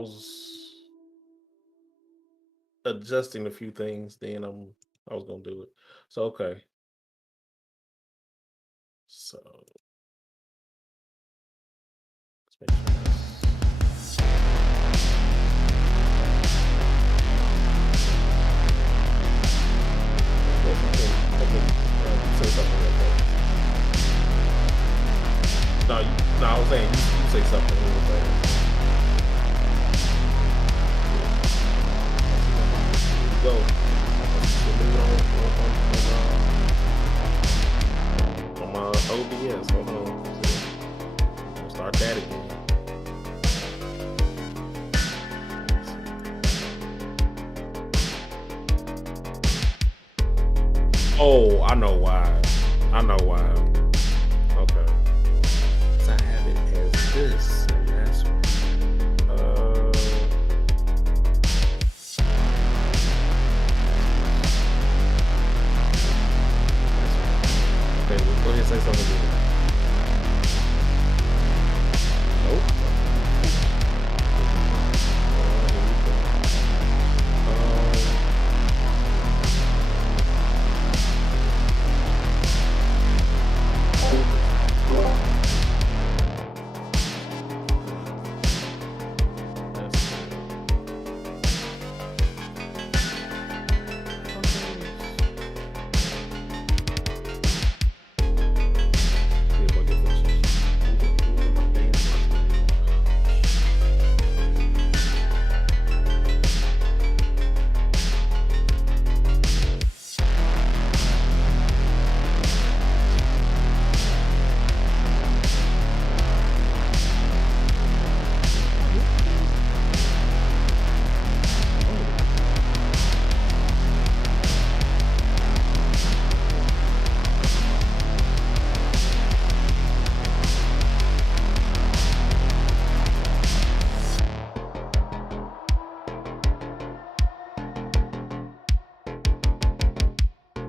was adjusting a few things, then I was gonna do it. So okay. So let's make sure say something real quick. No, I was saying you say something real fast. Go. On my OBS. Hold on. We'll start that again. Oh, I know why. I know why. Okay. So I have it as this, and that's okay, we'll go ahead and say something again. Nope.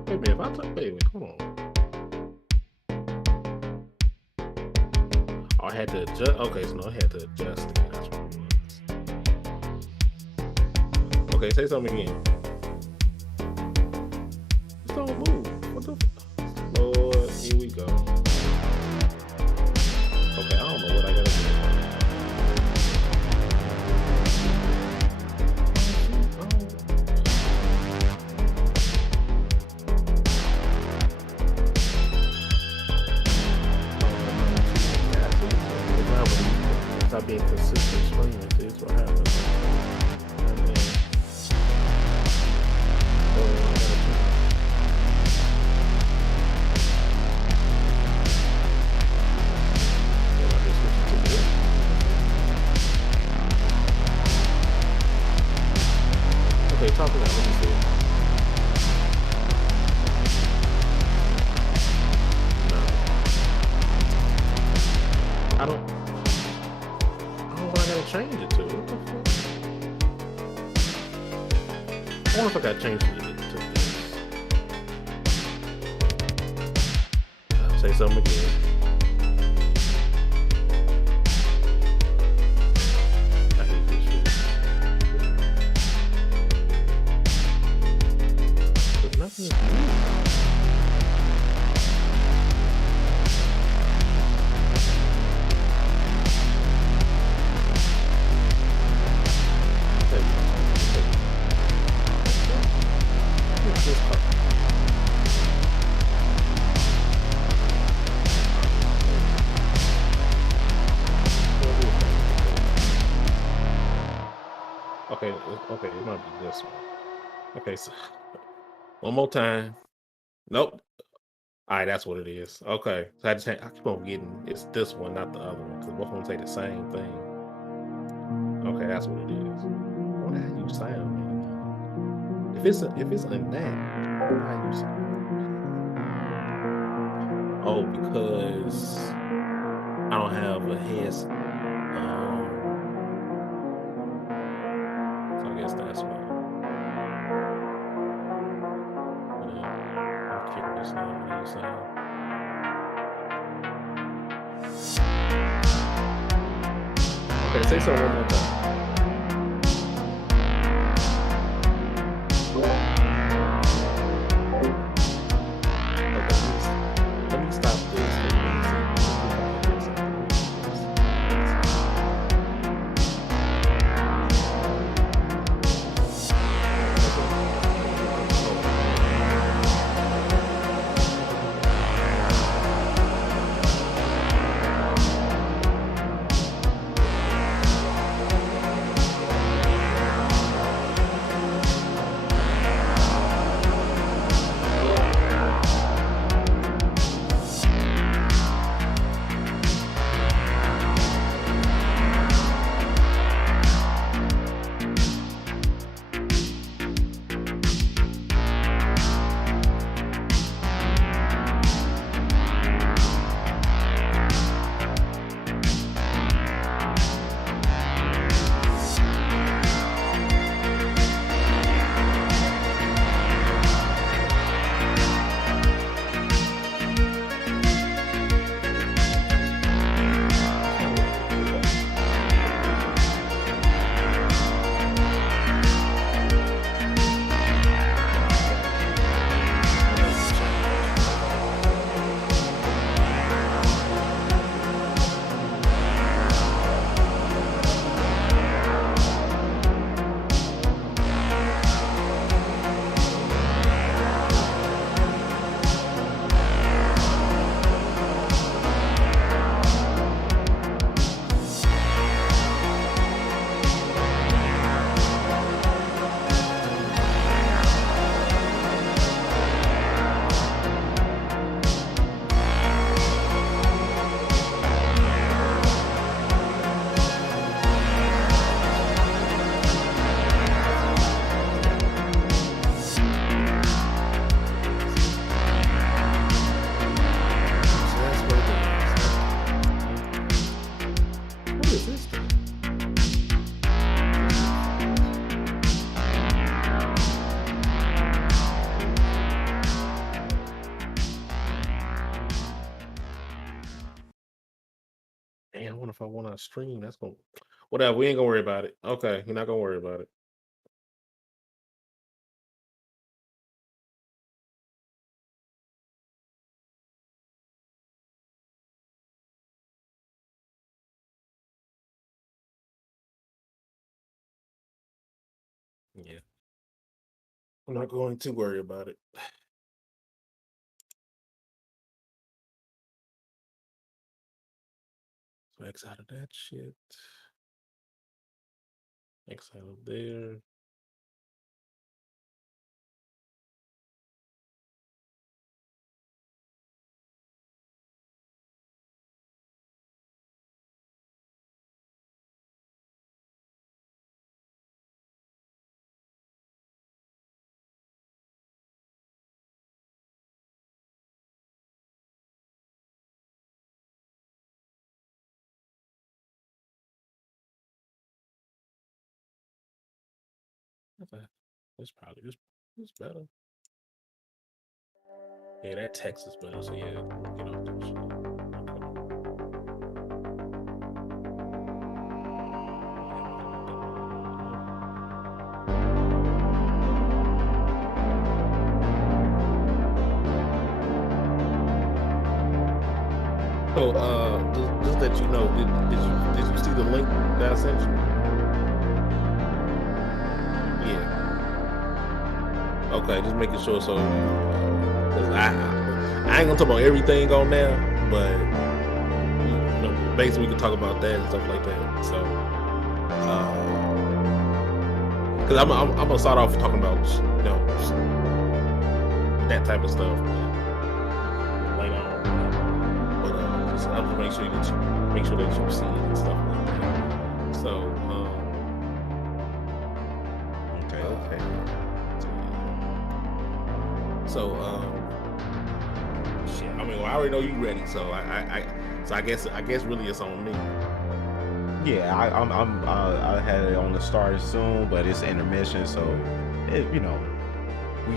Wait a minute, if I took, wait a minute, hold on. Oh, I had to adjust. Okay, so no, I had to adjust it. That's what it was. Okay, say something again. Just don't move. What the? Lord, here we go. Okay, I don't know what I gotta do. Stop being consistent streaming. See, that's what happens. Okay, talk about it. Let me see. No. I don't know what I gotta change it to. What the fuck? I wonder if I gotta change it to this. I'll say something again. I hate this shit. But nothing is new. Okay, it might be this one. Okay, so one more time. Nope. All right, that's what it is. Okay, so I keep on getting it's this one, not the other one, because both of them say the same thing. Okay, that's what it is. I wonder how you sound, man. If it's in that, I wonder how you sound. Oh, because I don't have a headset. So I guess that's why. I'm curious now how you sound. Okay, say so one more time. if I want to stream, that's gonna whatever. We ain't gonna worry about it. Okay, you're not gonna worry about it. Yeah, I'm not going to worry about it. So X out of that shit. X out of there. Okay. This probably this better. Yeah, that text is better. So yeah, we'll get off that shit. So just let you know, did you see the link that I sent you? Yeah. Okay, just making sure. So, 'cause I ain't gonna talk about everything on there, but basically we can talk about that and stuff like that. So, because I'm gonna start off talking about that type of stuff later on. But I'll just make sure that you see it and stuff like that. So, okay. So, shit. I mean, well, I already know you ready. So I guess really it's on me. Yeah, I had it on the start soon, but it's intermission, so we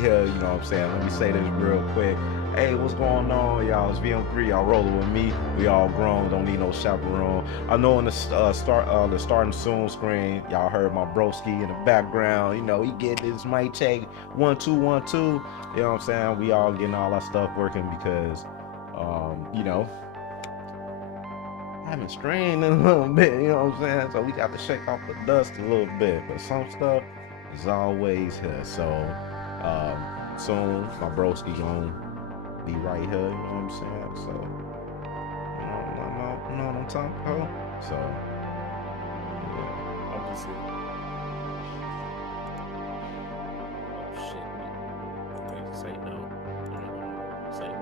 here. You know what I'm saying? Let me say this real quick. Hey, what's going on, y'all? It's VM3. Y'all rolling with me. We all grown. Don't need no chaperone. I know in the starting soon screen, y'all heard my broski in the background. You know, he get this mic check 1 2 1 2. You know what I'm saying? We all getting all our stuff working because, I haven't strained in a little bit. You know what I'm saying? So we got to shake off the dust a little bit. But some stuff is always here. So soon my broski gonna be right here, you know what I'm saying? So, you know what I'm talking about? So, yeah, I'm just saying. Oh shit. Okay, say no. Say no.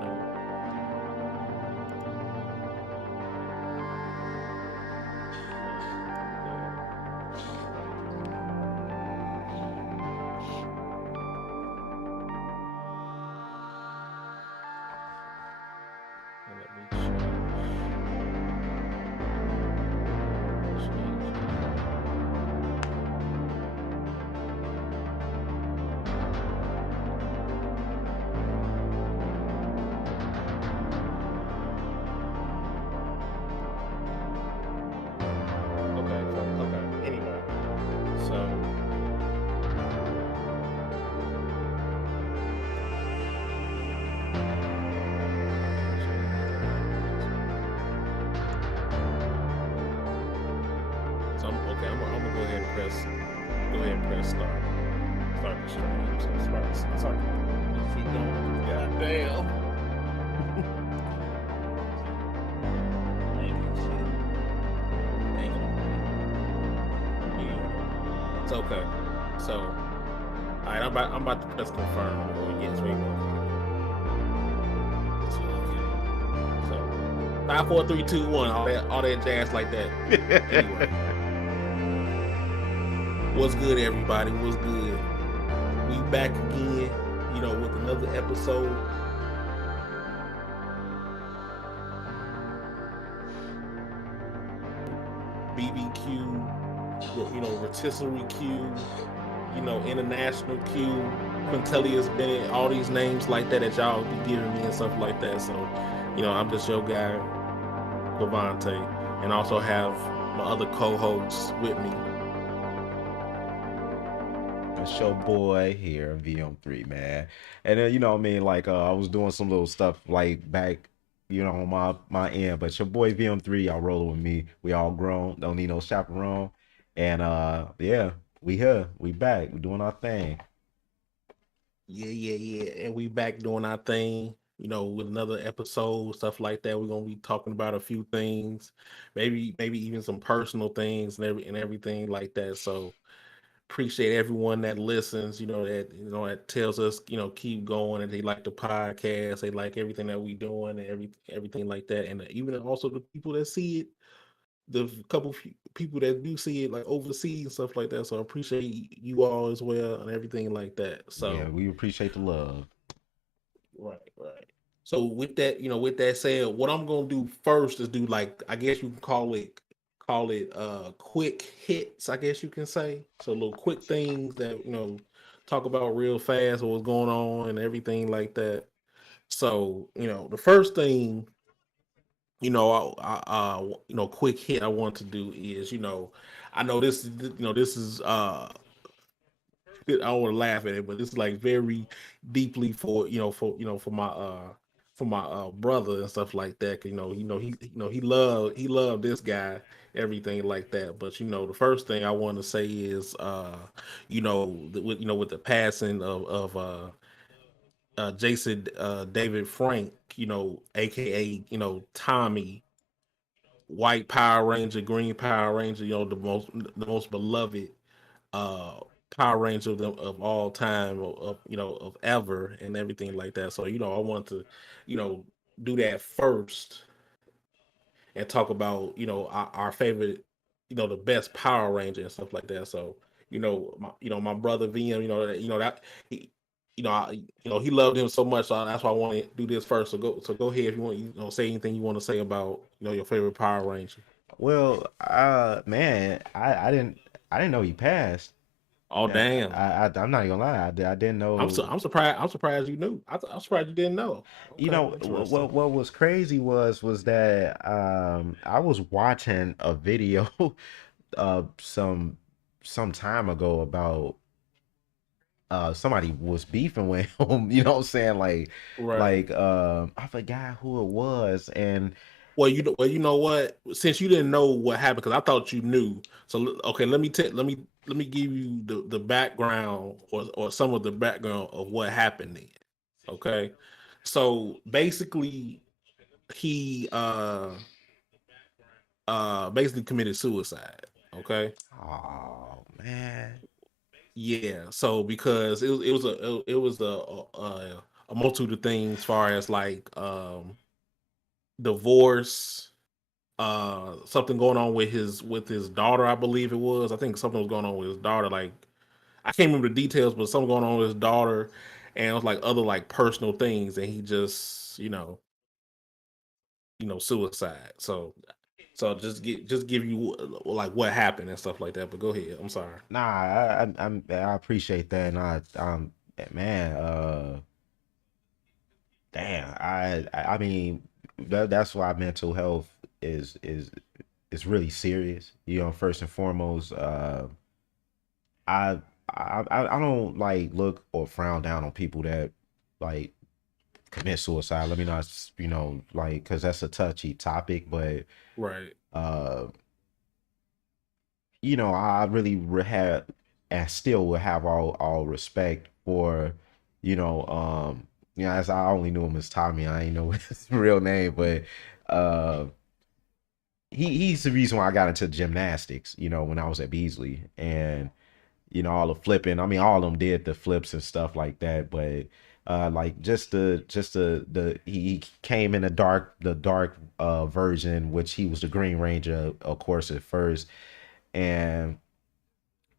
I'm gonna go ahead and press start. Start the stream. So start. Let's keep going. Goddamn. It's okay. So, all right, I'm about to press confirm. Oh yes, we go. So, 5, 4, 3, 2, 1. All that jazz like that. Anyway. What's good, everybody? What's good? We back again, with another episode. BBQ, rotisserie Q, international Q, Quintilius Bennett, all these names like that y'all be giving me and stuff like that. So, I'm just your guy, Vonte. and also have my other co-hosts with me. It's your boy here, VM3, man. And then what I mean, like I was doing some little stuff like back, on my end. But your boy VM3, y'all rolling with me. We all grown, don't need no chaperone. And yeah, we here, we back, we doing our thing. Yeah, yeah, yeah. And we back doing our thing, with another episode, stuff like that. We're gonna be talking about a few things, maybe even some personal things and everything like that. So appreciate everyone that listens, that tells us, keep going, and they like the podcast, they like everything that we doing and everything like that. And even also the people that see it, the couple people that do see it like overseas and stuff like that. So I appreciate you all as well and everything like that. Yeah, So we appreciate the love. right, right. So with that said, what I'm gonna do first is do, like, I guess you can call it quick hits, I guess you can say. So little quick things that talk about real fast or what's going on and everything like that. So, the first thing, quick hit I want to do is, I know this is I don't want to laugh at it, but it's like very deeply for for my brother and stuff like that. 'Cause, he loved this guy, everything like that. But the first thing I want to say is with the passing of Jason David Frank, aka Tommy, White Power Ranger, Green Power Ranger, the most beloved uh Power Ranger of all time, of ever and everything like that. So I want to you know do that first and talk about our favorite, the best Power Ranger and stuff like that. So my brother VM, that he he loved him so much, so that's why I want to do this first. So go ahead if you want, say anything you want to say about your favorite Power Ranger. Well, man, I didn't know he passed. Oh, Yeah, damn. I'm not gonna lie, I didn't know. I'm surprised. I'm surprised you knew. I'm surprised you didn't know. Okay, interesting. What was crazy was that I was watching a video some time ago about somebody was beefing with him, you know what I'm saying? Right. I forgot who it was. And Well, you know what? Since you didn't know what happened, because I thought you knew. So okay, let me give you the background, or some of the background of what happened then. Okay, so basically he basically committed suicide. Okay. oh man. Yeah, so because it was a multitude of things, as far as like divorce, something going on with his daughter, I believe it was. I think something was going on with his daughter. Like, I can't remember the details, but something going on with his daughter, and it was like other like personal things, and he just suicide. So just give you like what happened and stuff like that. But go ahead. I'm sorry. Nah, I appreciate that. And man, damn, I mean, that's why mental health is really serious. First and foremost, I I don't like look or frown down on people that like commit suicide. Let me not, like, because that's a touchy topic, but Right. uh, I really had and still will have all respect for, as I only knew him as Tommy. I ain't know his real name, but uh, he's the reason why I got into gymnastics. When I was at Beasley, and all the flipping. I mean, all of them did the flips and stuff like that, but like just the he came in the dark version, which he was the Green Ranger, of course, at first. And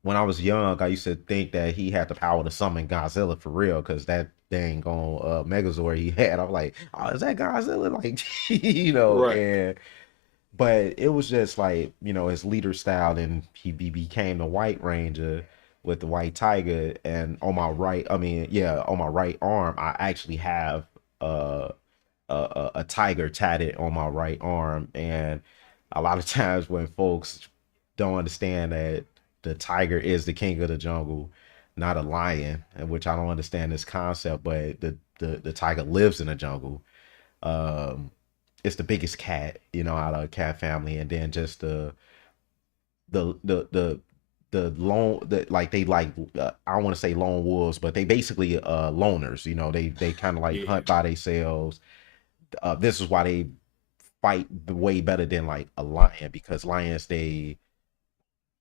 when I was young, I used to think that he had the power to summon Godzilla for real, because that dang on Megazord he had. I'm like, oh, is that Godzilla? Like, Right. and but it was just like, his leader style, and he became the White Ranger with the White Tiger. And on my right, I mean, yeah, on my right arm, I actually have uh, a tiger tatted on my right arm. And a lot of times when folks don't understand that the tiger is the king of the jungle, not a lion, and which I don't understand this concept, but the tiger lives in the jungle. Um, it's the biggest cat, out of a cat family, and then just the the the the lone the like they like I don't want to say lone wolves, but they basically loners. They kind of like Yeah, hunt by themselves. This is why they fight way better than like a lion, because lions, they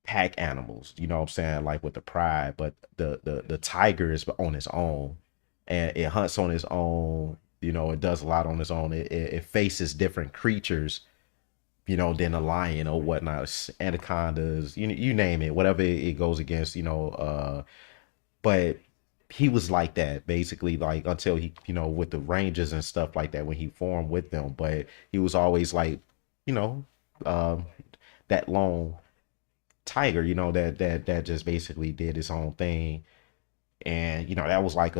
pack animals, you know what I'm saying, like with the pride. But the tiger is on its own, and it hunts on its own. It does a lot on its own. It faces different creatures, than a lion or whatnot, anacondas, you name it, whatever it goes against, but he was like that basically, like until he, with the Rangers and stuff like that, when he formed with them. But he was always like, you know, um, that lone tiger, that just basically did his own thing. And that was like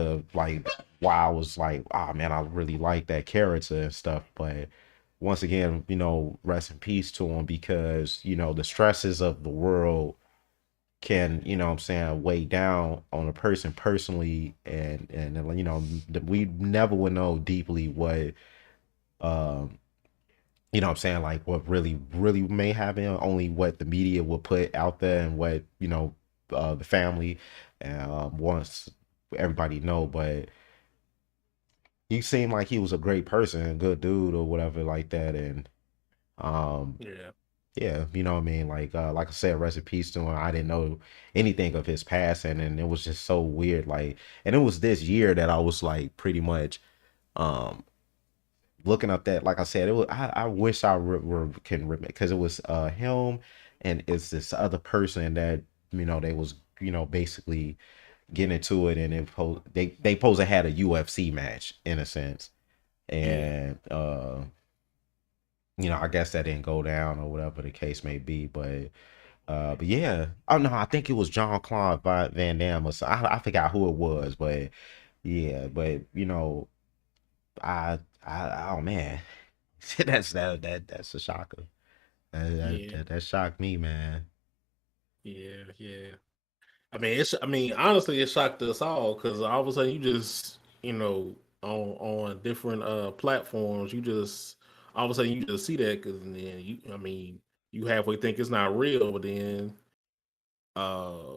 why I was like, ah, man, I really like that character and stuff. But once again, rest in peace to him, because the stresses of the world can, what I'm saying, weigh down on a person personally. And we never would know deeply what, um what I'm saying, like what really may happen. Only what the media will put out there, and what, the family wants everybody to know. But he seemed like he was a great person, a good dude or whatever like that. And um yeah, yeah, what I mean, like I said, rest in peace to him. I didn't know anything of his passing, and it was just so weird. Like, and it was this year that I was like pretty much um looking up that, like I said, it was, I wish I can remember, because it was him, and it's this other person that, they was, basically getting into it. And they supposed to had a UFC match in a sense. yeah, And I guess that didn't go down or whatever the case may be. But yeah, oh no, I think it was John Claude Van Damme, or so. I forgot who it was. But yeah, but oh man, that's a shocker. yeah, That shocked me, man. yeah, yeah. I mean, honestly, it shocked us all because all of a sudden you just, on different platforms, you just all of a sudden you just see that, because then I mean, you halfway think it's not real, but then uh,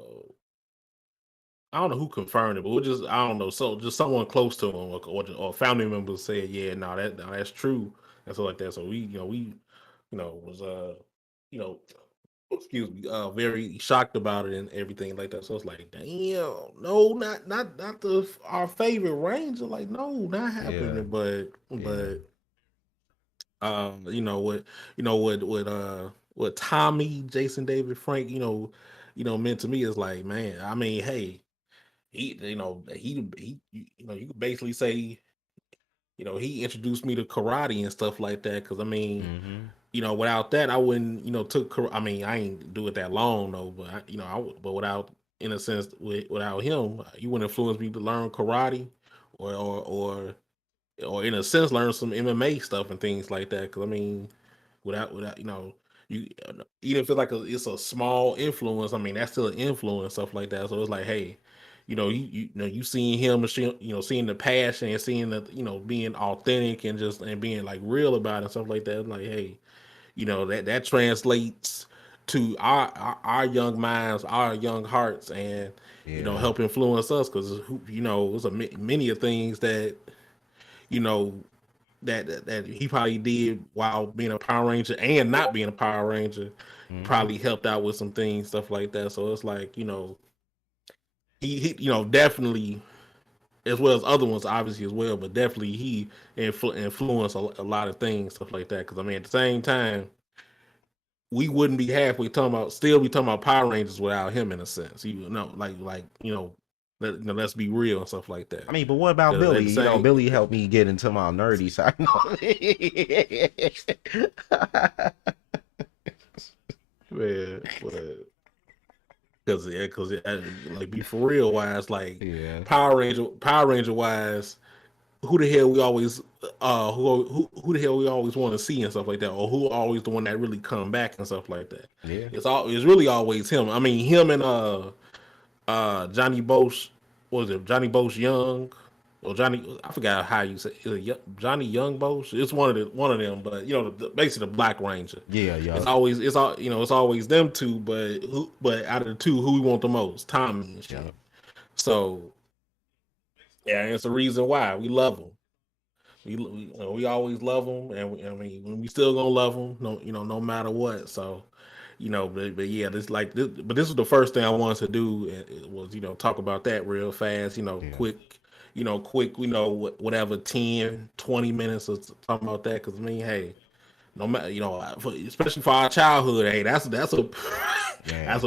I don't know who confirmed it, but we just I don't know, so just someone close to him, or family members said, yeah, no, that's true and stuff like that. So we was you know excuse me, very shocked about it and everything like that. So it's like, damn, no, not the our favorite Ranger. Like, no, not Yeah, happening. yeah. But what Tommy, Jason David Frank, meant to me is like, man, I mean, hey, he you could basically say, he introduced me to karate and stuff like that. Cause I mean, Mm-hmm. without that, I wouldn't, I mean, I ain't do it that long though, but but without, in a sense, without him, you wouldn't influence me to learn karate, or, or, or, or in a sense, learn some MMA stuff and things like that. Cause I mean, without, you, even if it's like it's a small influence, I mean, that's still an influence, stuff like that. So it's like, hey, you seeing him, seeing the passion and seeing the, being authentic and just and being like real about it and stuff like that. Like, hey, that translates to our young minds, our young hearts, and Yeah. help influence us, because there's many of things that you know that he probably did while being a Power Ranger and not being a Power Ranger, Mm-hmm. probably helped out with some things, stuff like that. So it's like, he definitely, as well as other ones obviously as well, but definitely he influenced a lot of things, stuff like that. Because I mean, at the same time, we wouldn't be halfway talking about still be talking about Power Rangers without him, in a sense. Let's be real and stuff like that. I mean, but what about Because Billy? at the same, Billy helped me get into my nerdy side. man, because like, be for real wise, like Yeah. Power Ranger wise. who the hell we always who the hell we always want to see and stuff like that, or who always the one that really come back and stuff like that. Yeah. It's really always him. I mean, him and Johnny Bosch, what was it Johnny Bosch Young or Johnny? I forgot how you say it, Johnny Young Bosch. It's one of them, but basically the Black Ranger. Yeah. It's Yup. always it's always them two, but out of the two, who we want the most? Tommy and shit. Yup. So yeah, and it's the reason why we love them. We always love them, and I mean we still gonna love them, no matter what. So but yeah, but this was the first thing I wanted to do. It was talk about that real fast, Yeah. quick, whatever 10, 20 minutes or talking about that. Because I mean, hey, no matter especially for our childhood, hey, that's a Yeah.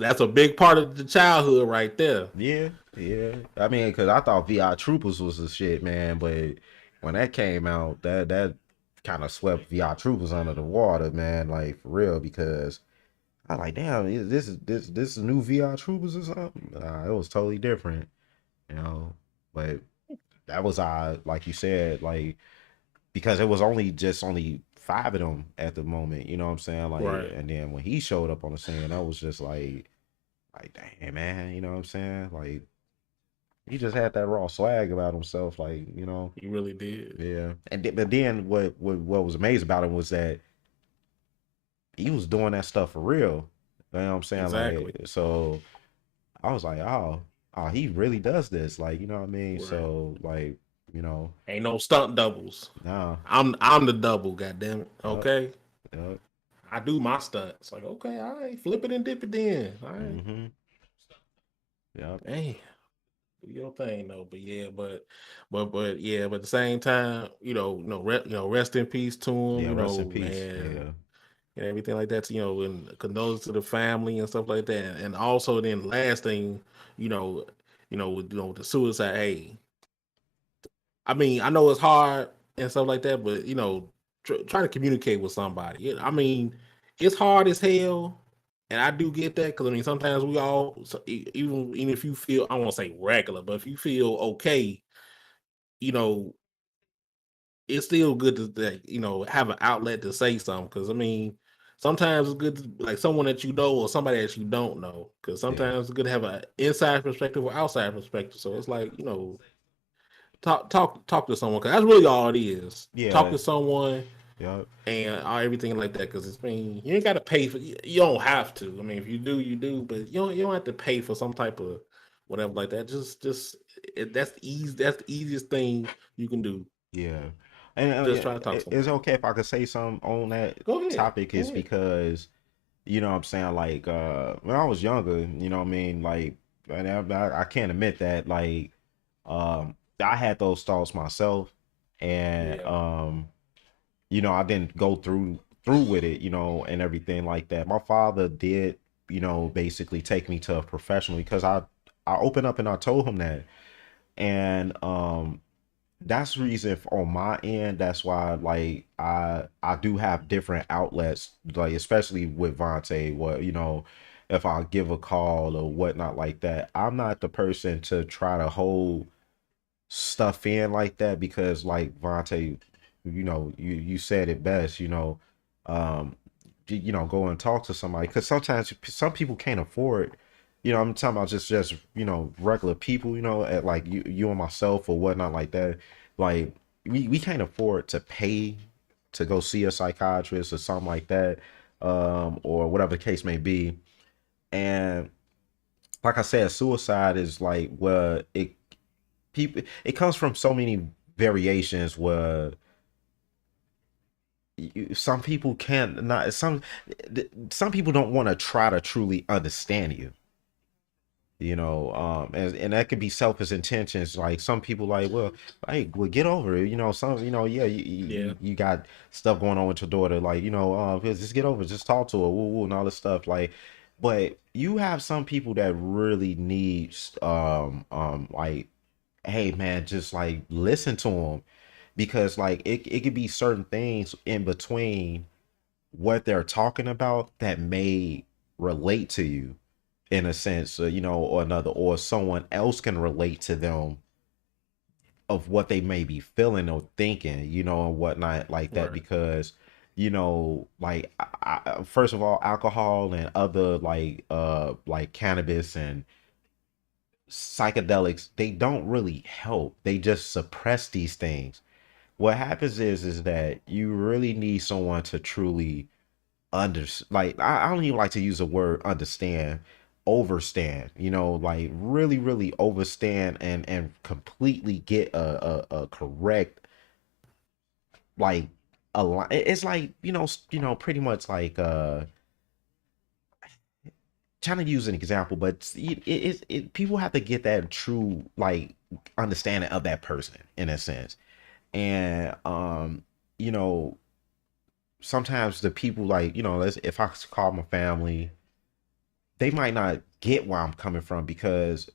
that's a big part of the childhood right there. Yeah. Yeah. I mean, because I thought VI Troopers was the shit, man. But when that came out, that kind of swept VI Troopers under the water, man. Like for real, because I like, damn, this is new VR Troopers or something? It was totally different, you know. But that was like you said, like because it was only five of them at the moment, you know what I'm saying? Like, Right. and then when he showed up on the scene, I was just like, damn, man, you know what I'm saying? Like, he just had that raw swag about himself, like, He really did. yeah. But then what was amazing about him was that he was doing that stuff for real. You know what I'm saying? Exactly. Like, so I was like, oh, he really does this. Like, you know what I mean? Right. So, like, you know, Ain't no stunt doubles. nah, I'm the double. Goddamn it. yep, Okay. yep, I do my stunts. Like, okay, all right, flip it and dip it in. All right. mm-hmm, yep, Hey, do your thing though. But yeah, but yeah, but at the same time, rest in peace to him, yeah. Rest in peace. man, Yeah, and everything like that, and condolences to the family and stuff like that. And also then last thing, you know, with the suicide, hey, I mean, I know it's hard and stuff like that, but try to communicate with somebody. I mean, it's hard as hell, and I do get that because I mean, sometimes we all, even if you feel, I won't say regular, but if you feel okay, you know, it's still good to like, have an outlet to say something. Because I mean, sometimes it's good to like someone that you know or somebody that you don't know. Because yeah, sometimes it's good to have an inside perspective or outside perspective. So it's like talk to someone because that's really all it is. Talk yeah, to someone yep, and everything like that. Because it's you ain't got to pay for. You don't have to. I mean, if you do, you do. But you don't have to pay for some type of whatever like that. That's easy. That's the easiest thing you can do. yeah. And Just yeah, try to talk to it's someone. okay if I could say something on that Go ahead. topic, Go is ahead. because you know what I'm saying, like when I was younger, you know what I mean, like, and I can't admit that, like, I had those thoughts myself, and Yeah. I didn't go through with it, and everything like that. My father did, basically take me to a professional because I opened up and I told him that, and that's the reason on my end. That's why, like, I do have different outlets, like especially with Vonte. What if I give a call or whatnot like that, I'm not the person to try to hold stuff in like that because, like Vonte, you said it best. Um, go and talk to somebody because sometimes some people can't afford. I'm talking about just regular people. At like you and myself or whatnot like that. Like we can't afford to pay to go see a psychiatrist or something like that, or whatever the case may be. And like I said, suicide is like where it comes from so many variations where some people can't not some people don't want to try to truly understand you, and that could be selfish intentions. Like some people like, well, hey, well, get over it, some, yeah, Yeah. you got stuff going on with your daughter, like, just get over it, just talk to her, woo, woo, and all this stuff, like, but you have some people that really needs like, hey man, just like listen to them, because like it could be certain things in between what they're talking about that may relate to you in a sense, or another, or someone else can relate to them of what they may be feeling or thinking, and whatnot like that. Right. Because, like first of all, alcohol and other like cannabis and psychedelics, they don't really help. They just suppress these things. What happens is that you really need someone to truly like I don't even like to use the word understand, overstand, like really really overstand and completely get a correct, like it's like, pretty much like trying to use an example, but people have to get that true like understanding of that person in a sense. And you know sometimes the people, like, if I call my family, they might not get where I'm coming from because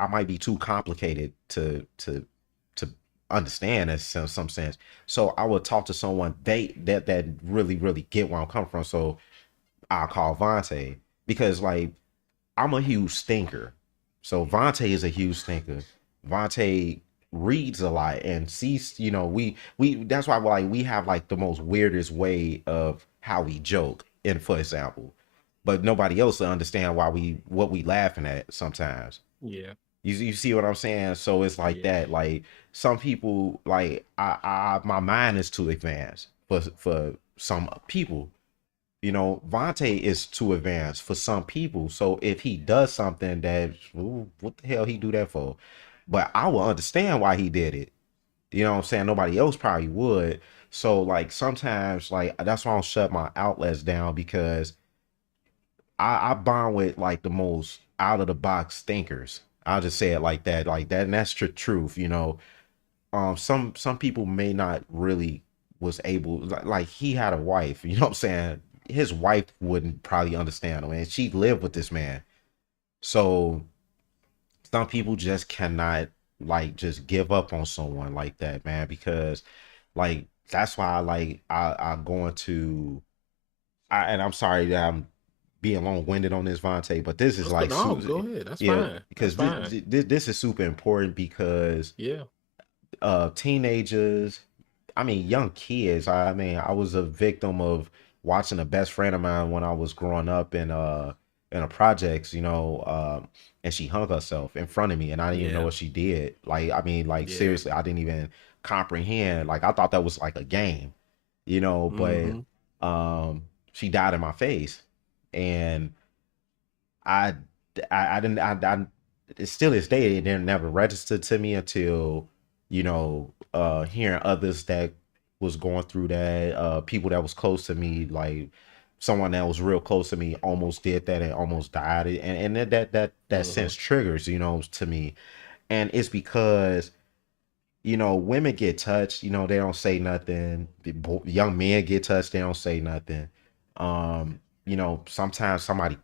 I might be too complicated to understand in some sense. So I would talk to someone that really really get where I'm coming from. So I'll call Vonte because, like, I'm a huge thinker. So Vonte is a huge thinker. Vonte reads a lot and sees, we that's why, like, we have like the most weirdest way of how we joke, and for example. But nobody else will understand why we what we laughing at sometimes. Yeah. You see what I'm saying? So it's like Yeah. that. Like, some people, like, I my mind is too advanced for some people. Vontae is too advanced for some people. So if he does something that, ooh, what the hell he do that for? But I will understand why he did it. You know what I'm saying? Nobody else probably would. So, like, sometimes, like, that's why I don't shut my outlets down, because I bond with like the most out of the box thinkers. I'll just say it like that, and that's the truth. Some people may not really was able, like he had a wife, what I'm saying. His wife wouldn't probably understand him, and she lived with this man. So some people just cannot, like, just give up on someone like that, man, because, like, that's why I go into, and I'm sorry that I'm being long-winded on this, Vontae, but this is That's good. like No, go ahead. That's yeah, fine. That's because fine. this is super important, because Yeah. teenagers, I mean, young kids. I mean, I was a victim of watching a best friend of mine when I was growing up in a projects, and she hung herself in front of me, and I didn't even know Yeah. what she did. Like, I mean, like, Yeah. seriously, I didn't even comprehend. Like, I thought that was like a game, but Mm-hmm. she died in my face, and I I didn't I it still this day it didn't never registered to me until, hearing others that was going through that, people that was close to me, like someone that was real close to me almost did that and almost died, and that Mm-hmm. sense triggers, to me. And it's because, women get touched, they don't say nothing. Young men get touched, they don't say nothing. Sometimes somebody,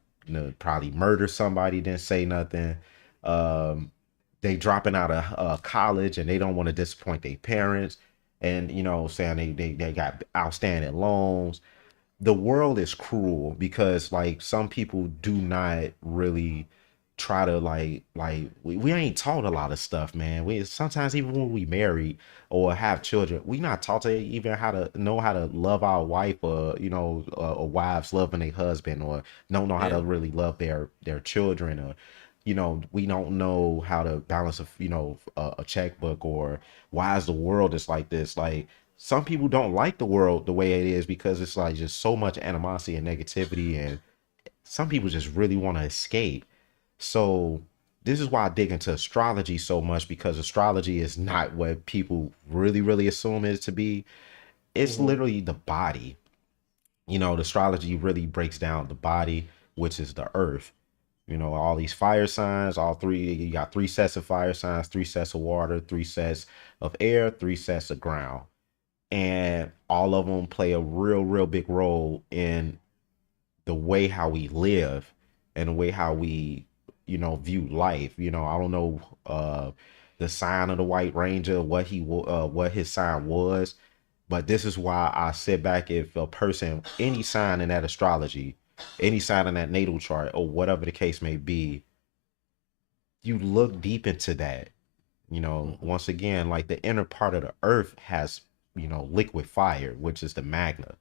probably murder somebody, didn't say nothing. Um, they dropping out of college and they don't want to disappoint their parents, and, saying they got outstanding loans. The world is cruel because, like, some people do not really try to, like we ain't taught a lot of stuff, man. We sometimes, even when we marry or have children, we not taught to even how to know how to love our wife, or, or wives loving their husband, or don't know how Yeah. to really love their children, or, we don't know how to balance a checkbook, or why is the world is like this. Like, some people don't like the world the way it is because it's like just so much animosity and negativity, and some people just really want to escape. So this is why I dig into astrology so much, because astrology is not what people really really assume it to be. It's Mm-hmm. literally the body. The astrology really breaks down the body, which is the earth. All these fire signs, all three, you got three sets of fire signs, three sets of water, three sets of air, three sets of ground, and all of them play a real real big role in the way how we live, and the way how we, view life. I don't know the sign of the white ranger, what his sign was, but this is why I sit back. If a person, any sign in that astrology, any sign in that natal chart, or whatever the case may be, you look deep into that. Hmm. Once again, like the inner part of the earth has, liquid fire, which is the magna.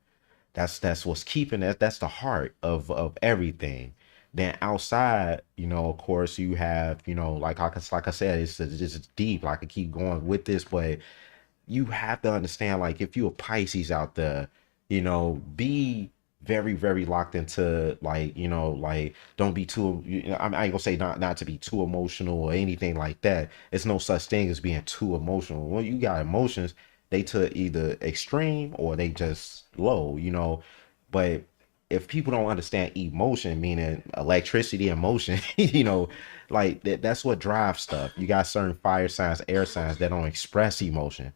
That's what's keeping that. That's the heart of everything. Then outside, of course, you have, like I said, it's deep. Like I keep going with this, but you have to understand, like, if you're a Pisces out there, be very, very locked into, like, like, don't be too, I ain't gonna say not to be too emotional or anything like that. It's no such thing as being too emotional. When you got emotions, they to either extreme or they just low. But if people don't understand emotion, meaning electricity and motion, like that's what drives stuff. You got certain fire signs, air signs that don't express emotion.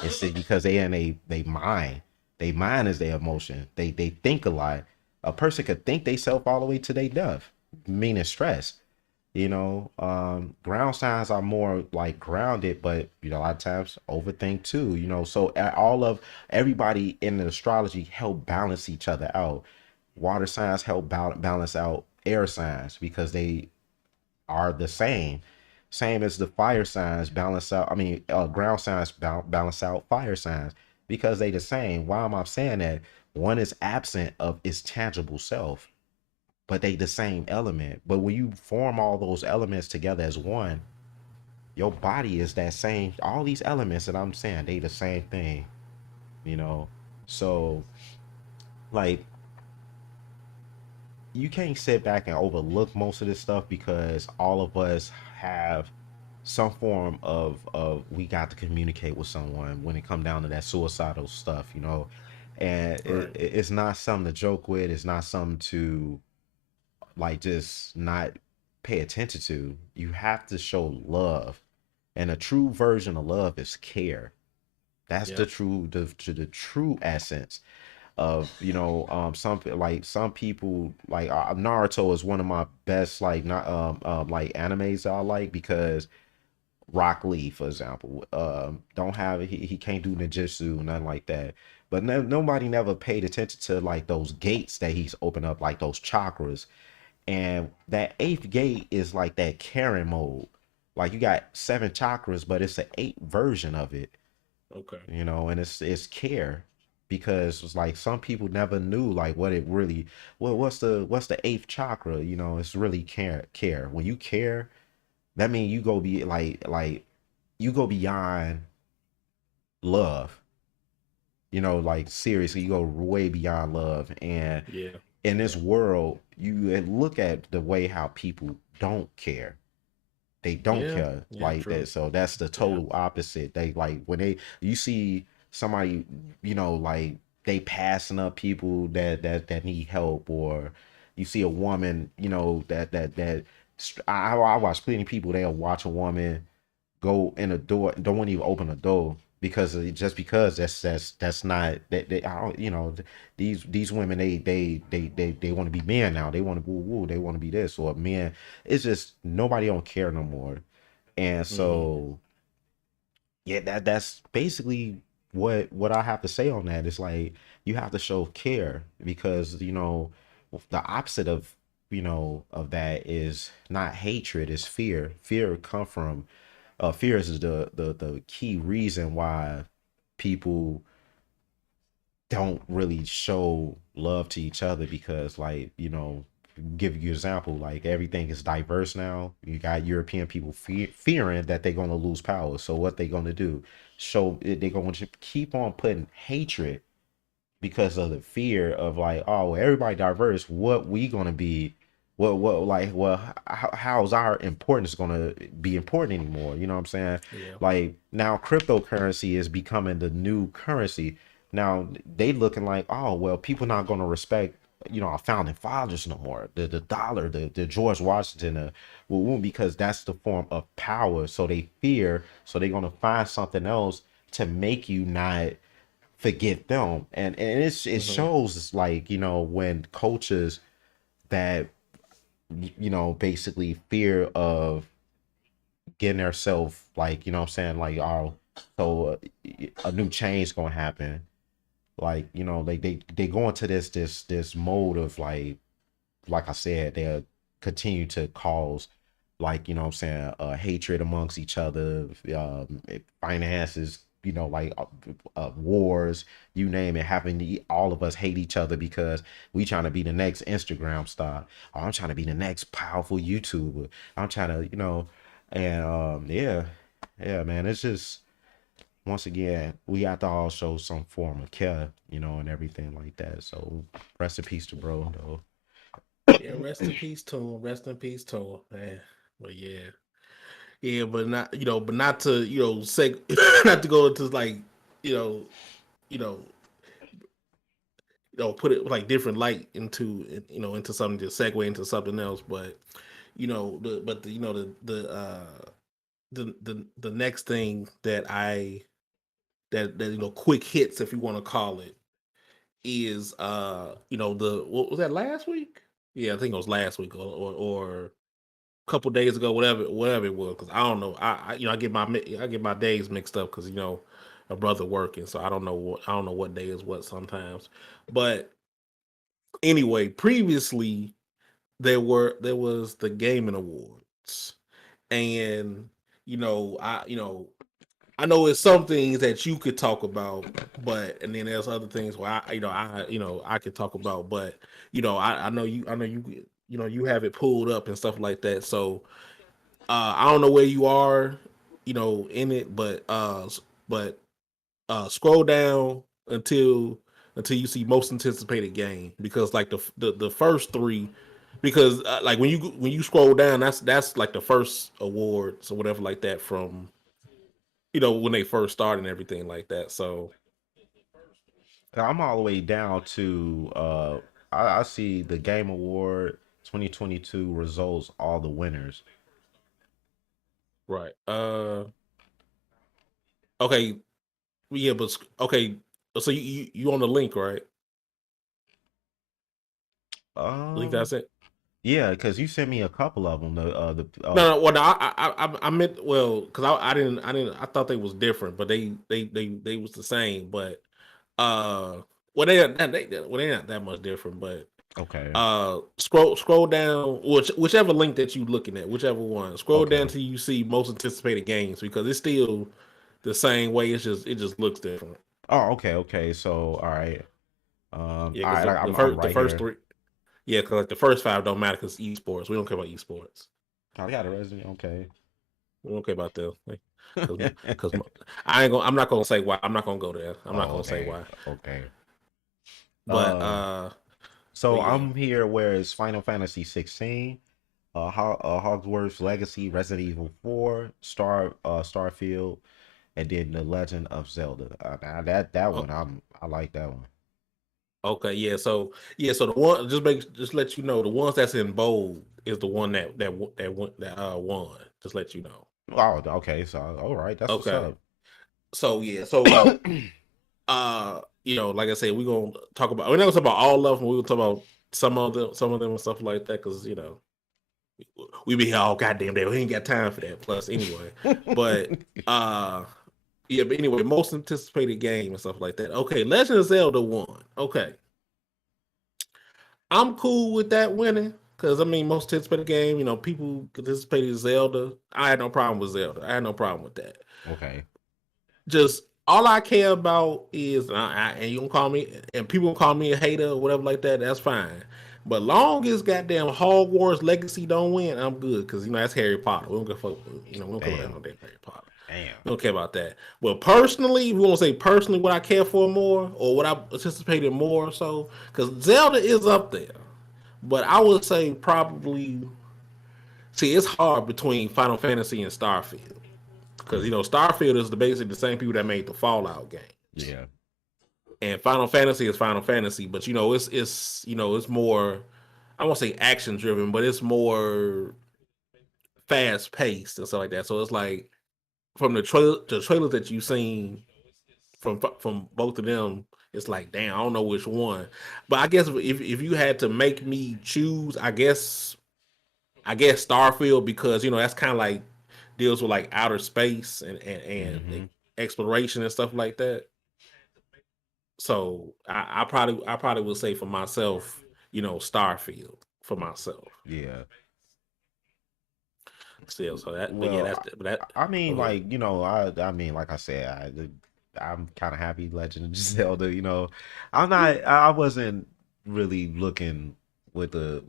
It's because they in they mind. They mind is their emotion. They think a lot. A person could think they self all the way to their death, meaning stress. Ground signs are more like grounded, but a lot of times overthink too. So all of everybody in the astrology help balance each other out. Water signs help balance out air signs because they are the same as the fire signs balance out. I mean, ground signs balance out fire signs because they the same. Why am I saying that? One is absent of its tangible self, but they the same element. But when you form all those elements together as one, your body is that same. All these elements that I'm saying, they the same thing. You know, so like you can't sit back and overlook most of this stuff because all of us have some form of we got to communicate with someone when it come down to that suicidal stuff. And Right. it's not something to joke with. It's not something to like just not pay attention to. You have to show love, and a true version of love is care. That's Yeah. the true essence of some people like Naruto is one of my best like not like animes I like because Rock Lee, for example, don't have he can't do ninjutsu, nothing like that. But nobody never paid attention to like those gates that he's opened up, like those chakras. And that eighth gate is like that Karen mode. Like you got seven chakras, but it's an eight version of it, Okay. and it's care because it's like some people never knew like what it really what's the eighth chakra. It's really care. When you care, that means you go be like you go beyond love. Like seriously, you go way beyond love. And Yeah. in this Yeah. world, you look at the way how people don't care. They don't Yeah. care Yeah. like True. that. So that's the Yeah. total opposite. They like when they you see somebody, like they passing up people that need help, or you see a woman, I watch plenty of people. They'll watch a woman go in a door, don't even open a door because just because that's not that they I don't these women they want to be men now. They want to woo woo. They want to be this or men. It's just nobody don't care no more. And Hmm. so yeah, that's basically what I have to say on that. It's like you have to show care because the opposite of that is not hatred, is fear. Fear come from fear is the key reason why people don't really show love to each other because like give you an example, like everything is diverse now. You got European people fearing that they're going to lose power, so what they going to do, show they're going to keep on putting hatred because of the fear of like, oh, well, everybody diverse. What we gonna be? What like? Well, how's our importance gonna be important anymore? You know what I'm saying? Yeah. Like now, cryptocurrency is becoming the new currency. Now they looking like, oh well, people not gonna respect our founding fathers no more. The dollar, the George Washington, because that's the form of power. So they fear. So they're gonna find something else to make you not forget them. And it Hmm. shows like when coaches that basically fear of getting themselves like what I'm saying, like, oh, so a new change gonna happen, like they go into this mode of like I said, they'll continue to cause like, you know what I'm saying, hatred amongst each other, finances, like wars, you name it, having all of us hate each other because we trying to be the next Instagram star. Or I'm trying to be the next powerful YouTuber. I'm trying to, and yeah, yeah, man, it's just once again, we have to all show some form of care, and everything like that. So rest in peace to bro, though. Yeah, rest in peace to him. Rest in peace to him, man. But yeah, yeah, but not but not to say not to go into like you know you know put it like different light into into something to segue into something else. But the next thing that that quick hits, if you want to call it, is the what was that last week? Yeah, I think it was last week or a couple days ago, whatever it was. Because I don't know, I get my days mixed up because a brother working, so I don't know what day is what sometimes. But anyway, previously there was the gaming awards, and I know it's some things that you could talk about, but and then there's other things where I could talk about, but I know you have it pulled up and stuff like that. So I don't know where you are, in it, but scroll down until you see most anticipated game, because like the first three, because like when you scroll down, that's like the first awards or whatever like that from when they first started and everything like that. So I'm all the way down to I see the Game Award 2022 results, all the winners. right, okay, yeah, but okay, so you on the link, right? Link Um, that's it. yeah, because you sent me a couple of them. No, no. Well, no, I meant, well, because I thought they was different, but they was the same. But well, they not that much different. But Okay, scroll down, whichever link that you looking at, whichever one. Scroll down okay. till you see most anticipated games, because it's still the same way. It just looks different. Oh, okay, okay. So, Yeah, all because right, I'm the right first here. three, yeah, because like the first five don't matter because esports. We don't care about esports. I got a resume. Okay. We don't care about that. Because I ain't gonna. I'm not gonna say why. I'm not gonna go there. I'm not Oh, gonna say okay, why. okay. But Uh, but so yeah. I'm here where it's Final Fantasy 16, Hogwarts Legacy, Resident Evil 4, Starfield, and then The Legend of Zelda. Now that one, Oh, I like that one. okay. Yeah. So yeah. So the one, just let you know, the ones that's in bold is the one that won. Just let you know. Oh, okay. So all right, that's what's Okay. up. So yeah. So like I said, we're not gonna talk about all of them. We're gonna talk about some of them and stuff like that, because we be here all goddamn day. We ain't got time for that. Plus, anyway, but yeah. But anyway, most anticipated game and stuff like that. Okay, Legend of Zelda won. Okay, I'm cool with that winning, because I mean, most anticipated game. People anticipated Zelda. I had no problem with Zelda. I had no problem with that. Okay. Just all I care about is, and you gonna call me, and people gonna call me a hater or whatever like that. That's fine. But long as goddamn Hogwarts Legacy don't win, I'm good, because that's Harry Potter. We don't give a fuck. We don't care about that no Damn. damn Harry Potter. Damn. We don't care about that. Well, personally, if we want to say personally, what I care for more, or what I anticipated more, so because Zelda is up there, but I would say probably, see, it's hard between Final Fantasy and Starfield, because Mm, Starfield is basically the same people that made the Fallout games, yeah. and Final Fantasy is Final Fantasy, but it's more, I won't say action driven, but it's more fast paced and stuff like that. So it's like, from the trailers that you've seen from both of them, it's like, damn, I don't know which one. But I guess if you had to make me choose, I guess Starfield, because that's kind of like deals with like outer space and Mm-hmm. exploration and stuff like that. So I probably would say for myself, Starfield for myself. Yeah. Still, so that, but yeah, Well, but that. I mean, Go ahead. like, I mean, like I said, I'm kind of happy Legend of Zelda. I wasn't really looking with the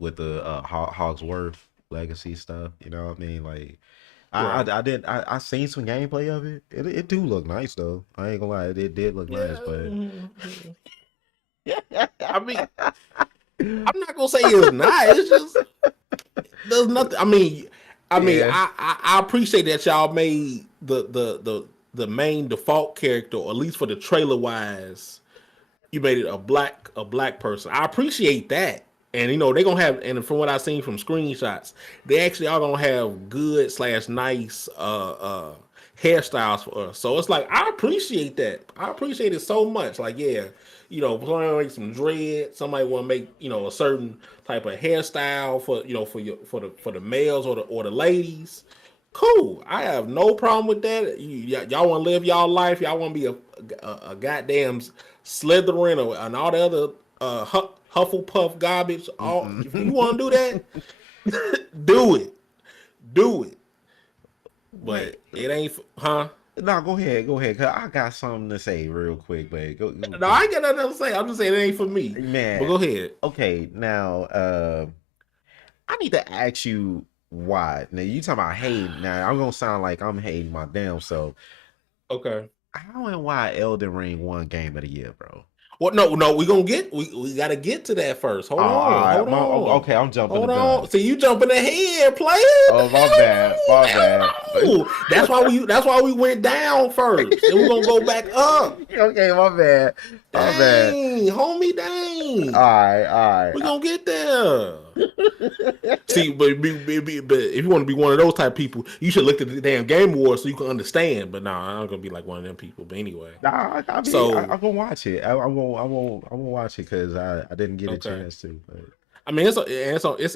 Hogsworth legacy stuff. You know what I mean? Like, Right. I seen some gameplay of it. It do look nice though. I ain't gonna lie, it did look nice, Yeah. but I mean, I'm not gonna say it's not. It's just there's nothing. yeah. I appreciate that y'all made the main default character, or at least for the trailer wise, you made it a black person. I appreciate that. And they're gonna have, and from what I've seen from screenshots, they actually are gonna have good slash nice hairstyles for us. So it's like I appreciate that. I appreciate it so much. Like, yeah, somebody wanna make some dread, somebody wanna make, a certain type of hairstyle for for the males or the ladies. Cool. I have no problem with that. Y'all want to live y'all life. Y'all want to be a goddamn Slytherin and all the other Hufflepuff garbage. All if you want to do that, do it. Do it. Wait. But it ain't, huh? No, go ahead. 'Cause I got something to say real quick, but No, I ain't got nothing to say. I'm just saying it ain't for me. But man. go ahead. Okay, now I need to ask you why. Now you talking about hating. Now I'm gonna sound like I'm hating my damn self. Okay. How and why Elden Ring won Game of the Year, bro? Well, no, we gotta get to that first. Oh, Hold on, all right. hold on, Okay, I'm jumping the hold gun. on. See, you jumping ahead, player. What the Oh, my bad. My bad. hell no? That's why we went down first. Then we're gonna go back up. Okay, my bad. My bad. Dang, homie, All dang. right, all We gonna get there. right. See, but if you want to be one of those type of people, you should look at the damn Game Awards so you can understand. But nah, I'm not gonna be like one of them people. But anyway, Nah, I mean, so I'm gonna watch it. I'm gonna watch it because I didn't get a okay. chance to. But I mean, it's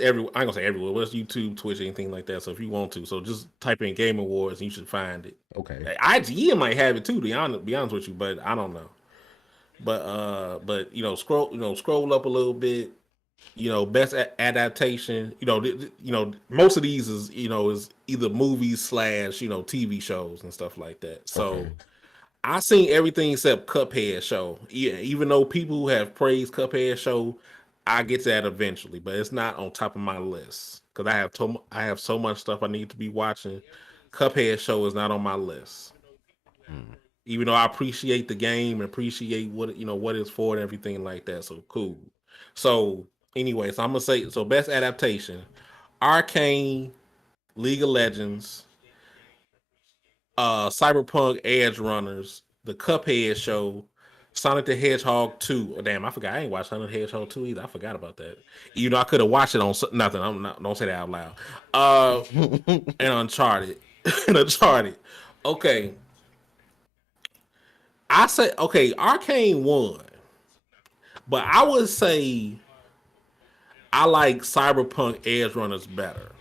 every. I ain't gonna say everywhere, but it's YouTube, Twitch, anything like that. So if you want to, so just type in Game Awards and you should find it. okay. IGN might have it too. To be honest with you, but I don't know. But scroll up a little bit. Best adaptation. Most of these is either movies slash TV shows and stuff like that. So Okay. I seen everything except Cuphead show. Yeah, even though people who have praised Cuphead show, I get to that eventually, but it's not on top of my list because I have so much stuff I need to be watching. Cuphead show is not on my list, Mm. even though I appreciate the game and appreciate what it's for and everything like that. So cool. So anyway, so I'm gonna say so best adaptation: Arcane, League of Legends, Cyberpunk Edge Runners, the Cuphead show, Sonic the Hedgehog 2. Oh, damn, I forgot. I ain't watched Sonic the Hedgehog 2 either. I forgot about that. Even though I could have watched it on nothing. I'm not. Don't say that out loud. And Uncharted. and Uncharted. Okay. I say okay. Arcane won, but I would say I like Cyberpunk Edge Runners better.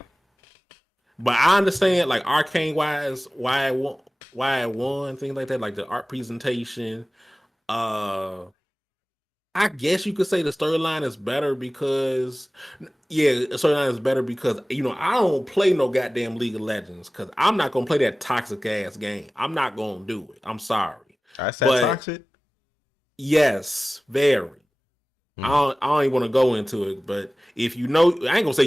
But I understand like Arcane wise why it won, things like that, like the art presentation. Uh I guess you could say the storyline is better because the storyline is better because I don't play no goddamn League of Legends because I'm not gonna play that toxic ass game. I'm not gonna do it. I'm sorry. That's that But toxic. yes, very. Mm. I don't even want to go into it, but if I ain't gonna say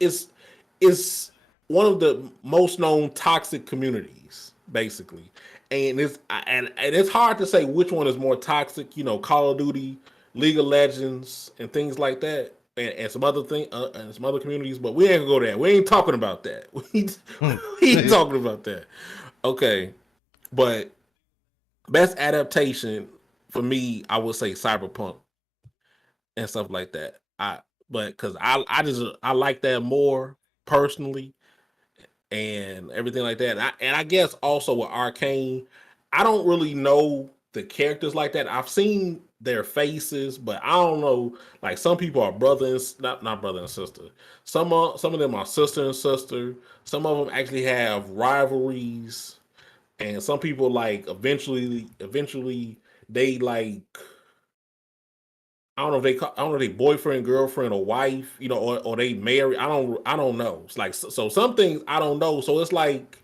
It's is one of the most known toxic communities, basically, and it's hard to say which one is more toxic. Call of Duty, League of Legends, and things like that, and some other and some other communities. But we ain't gonna go there. We ain't talking about that. We ain't talking about that. Okay, but best adaptation for me, I would say Cyberpunk and stuff like that. But because I like that more personally and everything like that. And I guess also with Arcane, I don't really know the characters like that. I've seen their faces, but I don't know. Like some people are brother and not brother and sister. Some of them are sister and sister. Some of them actually have rivalries, and some people like eventually they like I don't know if I don't know if they boyfriend, girlfriend, or wife, or they married. I don't know. It's like so some things I don't know. So it's like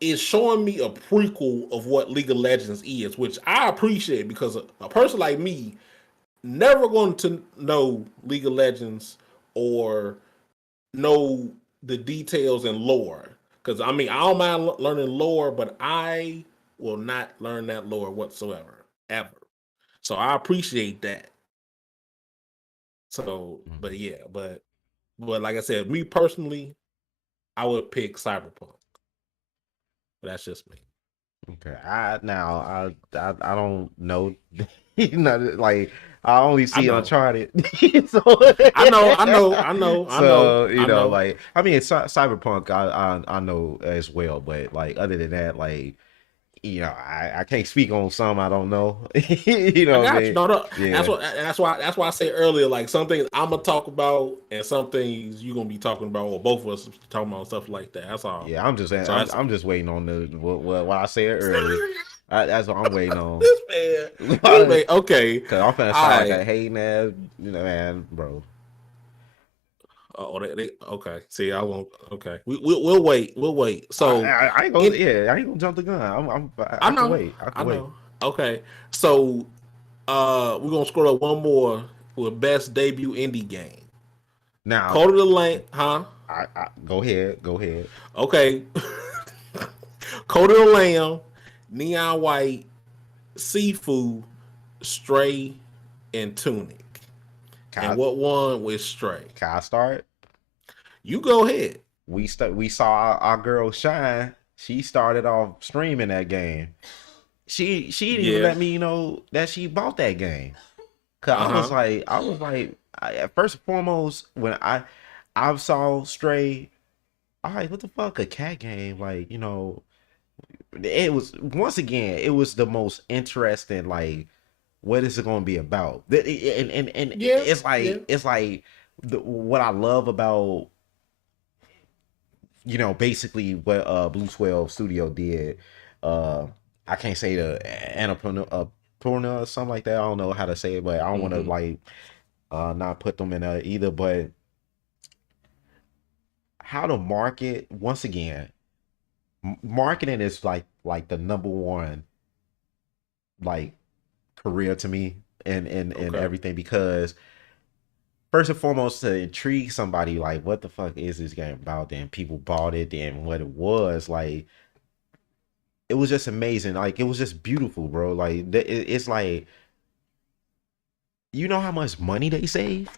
it's showing me a prequel of what League of Legends is, which I appreciate because a person like me never going to know League of Legends or know the details and lore. Because I mean, I don't mind learning lore, but I will not learn that lore whatsoever, ever. So I appreciate that. So, but Mhm. yeah, but like I said, me personally, I would pick Cyberpunk. But that's just me. Okay. I don't know. Like I only I see know, Uncharted. So I know, I know, I know, I know, so I know. like I mean Cyberpunk I know as well, but like other than that, like I can't speak on some I don't know. You I know what I got you. mean? No, no. Yeah. That's why I said earlier, like some things I'm gonna talk about, and some things you gonna be talking about, or both of us talking about stuff like that. That's all. Yeah, I'm just So I'm, that's I'm just waiting on the what I said earlier. That's what I'm waiting on. this man. This Cause man. Okay. I'm finna All sound like a right. hating ass, man, bro. Oh, okay. See, I won't. Okay, we'll wait. We'll wait. So, I ain't gonna, in yeah, I ain't gonna jump the gun. I I can know, wait. I I can wait. know. Okay, so we're gonna scroll up one more with best debut indie game. Now, Code of the Lamb, huh? I go ahead, go ahead. Okay. Code of the Lamb, Neon White, Seafood, Stray, and Tunic. And Can what one was Stray? I start? You go ahead. We saw our girl Shine. She started off streaming that game. She didn't even Yeah. let me know that she bought that game. Cause Uh huh. first and foremost, when I saw Stray, I like, what the fuck, a cat game? Like, it was, once again, it was the most interesting, like, what is it going to be about? And Yeah. Yeah. it's like what I love about, basically what Blue 12 Studio did. Uh, I can't say the Annapurna or something like that. I don't know how to say it, but I don't want to Mm-hmm. like not put them in there either. But how to market, once again, marketing is like the number one like career to me and Okay. everything, because first and foremost, to intrigue somebody, like what the fuck is this game about? Then people bought it, and what it was like, it was just amazing. Like it was just beautiful, bro. Like it's like, you know how much money they saved.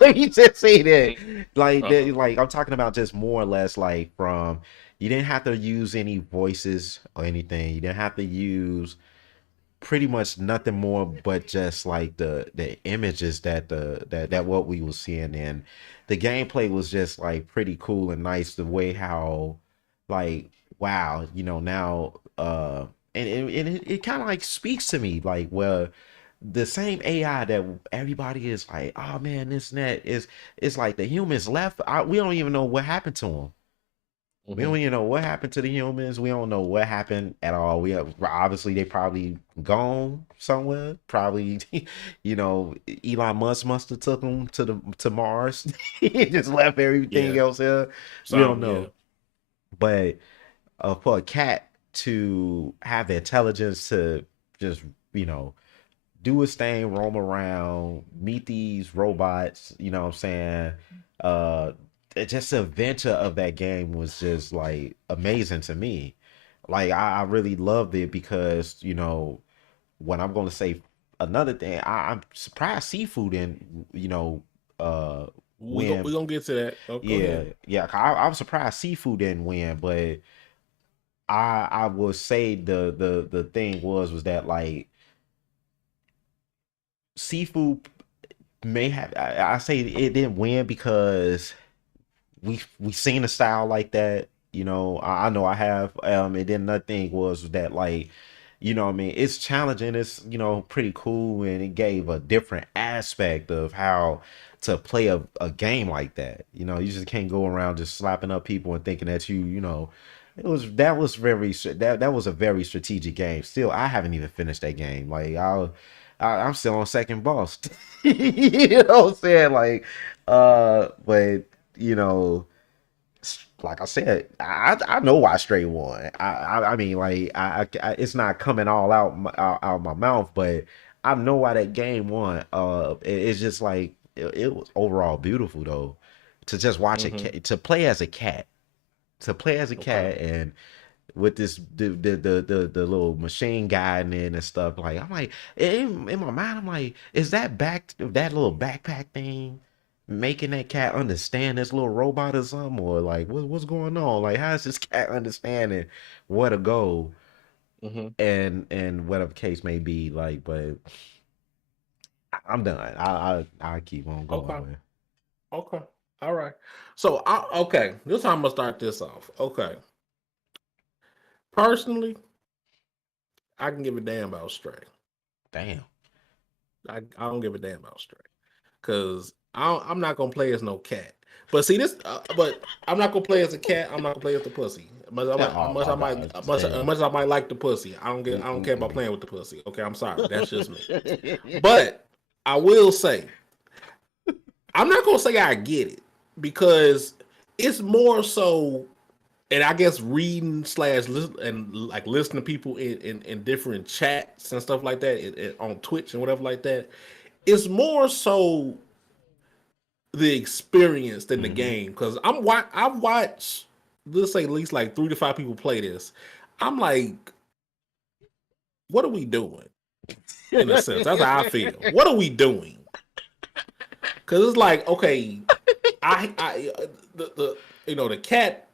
Like you just say that, like Uh huh. that, like I'm talking about just more or less like from, you didn't have to use any voices or anything. You didn't have to use pretty much nothing more but just like the images that what we was seeing, and the gameplay was just like pretty cool and nice, the way how, like, wow, now and it kind of like speaks to me, like, well, the same AI that everybody is like, oh man, this and that is, it's like the humans left. We don't even know what happened to them. We Mm-hmm. don't even know what happened to the humans. We don't know what happened at all. We have, obviously they probably gone somewhere. Probably, Elon Musk must have took them to Mars. He just left everything Yeah. else here. We don't Some. Yeah. know. But for a cat to have the intelligence to just, you know do his thing, roam around, meet these robots, you know what I'm saying? Uh just the adventure of that game was just like amazing to me. Like I really loved it because, when I'm gonna say another thing, I'm surprised seafood and uh We win. gonna get to that. Oh, go Yeah, ahead. yeah. I'm surprised seafood didn't win, but I would say the thing was that, like, seafood may have, I say it didn't win because we seen a style like that. I know I have. And then another thing was that, like, what I mean, it's challenging. It's, pretty cool, and it gave a different aspect of how to play a game like that. You just can't go around just slapping up people and thinking that it was, that was very that was a very strategic game. Still, I haven't even finished that game. Like, I'm still on second boss. You know what I'm saying? Like, but you know, like I said, I know why Stray won. I mean, like, it's not coming all out my mouth, but I know why that game won. It's just like it was overall beautiful though. To just watch a Mm-hmm. cat, to play as a cat, to play as a Okay. cat, and with this the little machine guy in there and stuff. Like I'm like in my mind, I'm like, is that little backpack thing making that cat understand this little robot or something, or like what's going on? Like how is this cat understanding where to go Mm-hmm. and whatever case may be? Like, but I'm done. I keep on going Okay. with. Okay. All right. So okay. This time I'm gonna start this off. Okay. Personally, I can give a damn about Stray. Damn. I don't give a damn about Stray because I'm not gonna play as no cat. But see this, but I'm not gonna play as a cat. I'm not gonna play as the pussy. Much I might, Oh much my I might, God. much, Damn. much I might like the pussy. I don't care about Mm-mm-mm. playing with the pussy. Okay, I'm sorry. That's just me. But I will say, I'm not gonna say I get it because it's more so, and I guess reading slash listen, and like listening to people in different chats and stuff like that on Twitch and whatever like that. It's more so the experience than the Mm-hmm. game because I've watched, let's say, at least like 3 to 5 people play this. I'm like, what are we doing? In a sense, that's how I feel. What are we doing? Because it's like, okay, the the cat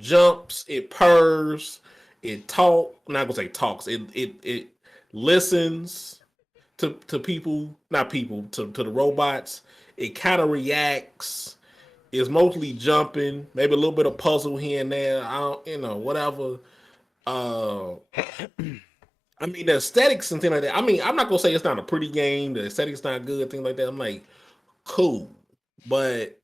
jumps, it purrs, it talk. I'm not gonna say talks. It listens to people, not people, to the robots. It kind of reacts. It's mostly jumping, maybe a little bit of puzzle here and there. I don't, whatever. Uh, I mean, the aesthetics and things like that. I mean, I'm not gonna say it's not a pretty game. The aesthetics not good, things like that. I'm like, cool, but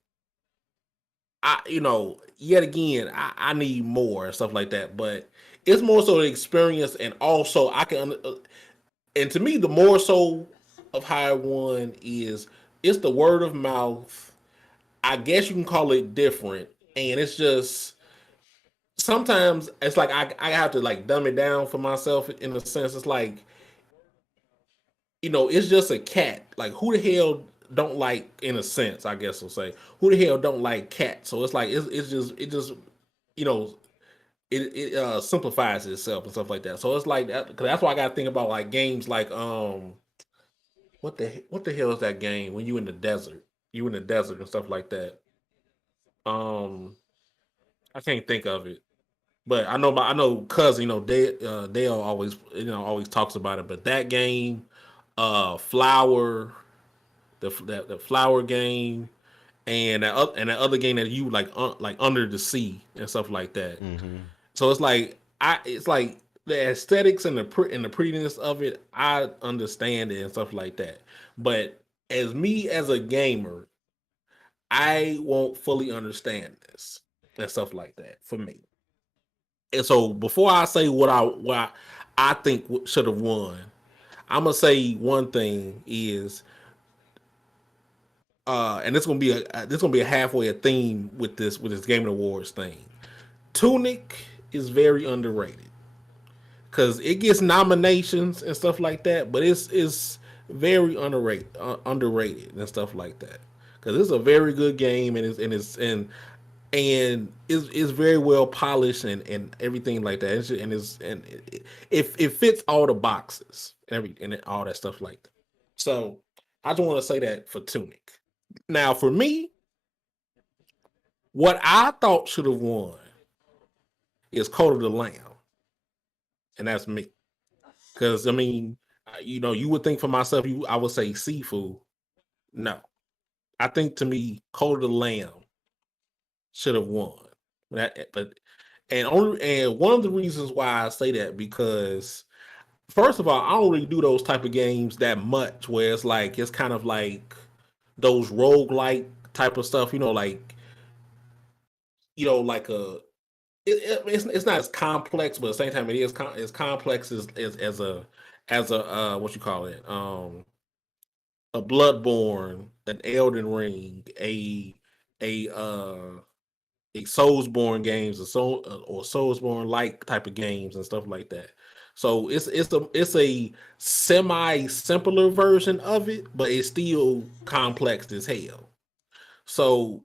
yet again, I need more and stuff like that. But it's more so the experience, and also I can, and to me, the more so of how I won is it's the word of mouth. I guess you can call it different, and it's just sometimes it's like I have to like dumb it down for myself in a sense. It's like it's just a cat. Like who the hell don't like, in a sense, I guess I'll say, who the hell don't like cats? So it's like it just you know it simplifies itself and stuff like that. So it's like that, cause that's why I got to think about like games like what the hell is that game when you in the desert and stuff like that. Um, I can't think of it. But I know cousin, Dale always always talks about it. But that game, Flower, the Flower game, and that other game that you like Under the Sea and stuff like that. Mm-hmm. So it's like the aesthetics and the prettiness of it. I understand it and stuff like that. But as me as a gamer, I won't fully understand this and stuff like that for me. And so before I say what I think should have won, I'm gonna say one thing is, and this gonna be a halfway a theme with this Game Awards thing. Tunic is very underrated because it gets nominations and stuff like that, but it's very underrated and stuff like that because it's a very good game and is very well polished and everything like that. It fits all the boxes and all that stuff like that. So I just want to say that for Tunic. Now for me, what I thought should have won is Code of the Lamb, and that's me. Because I mean, you would think for myself, I would say seafood. No, I think to me, Code of the Lamb should have won. But and one of the reasons why I say that because first of all, I don't really do those type of games that much where it's kind of like those roguelike type of stuff, like like it's not as complex, but at the same time it is as complex as a as a what you call it, a Bloodborne, an Elden Ring, a Soulsborne games, or Soulsborne like type of games and stuff like that. So it's a semi simpler version of it, but it's still complex as hell. So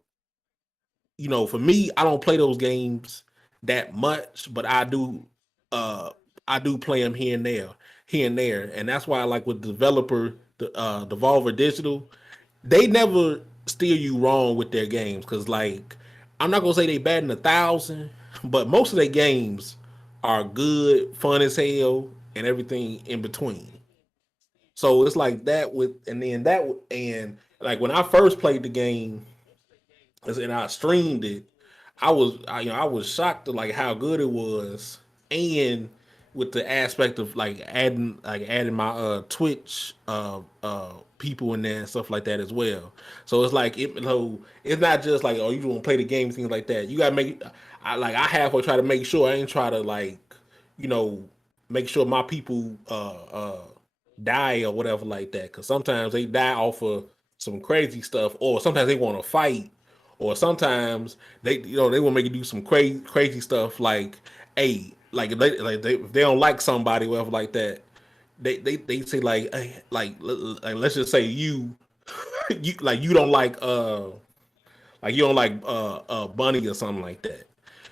for me, I don't play those games that much, but uh I do play them here and there, and that's why I like with the developer, the Devolver Digital, they never steer you wrong with their games because like I'm not gonna say they batting 1,000, but most of their games are good, fun as hell, and everything in between. So it's like that with, and then that, and like when I first played the game, and I streamed it, I was shocked at like how good it was, and with the aspect of like adding my Twitch people in there and stuff like that as well. So it's like it's not just like, oh, you want to play the game, things like that. You gotta make I halfway try to make sure I ain't try to like you know make sure my people die or whatever like that, because sometimes they die off of some crazy stuff, or sometimes they want to fight, or sometimes they want to make you do some crazy stuff like, hey, like if they don't like somebody, whatever like that, they say like, hey, like let's just say you like you don't like Bunny or something like that.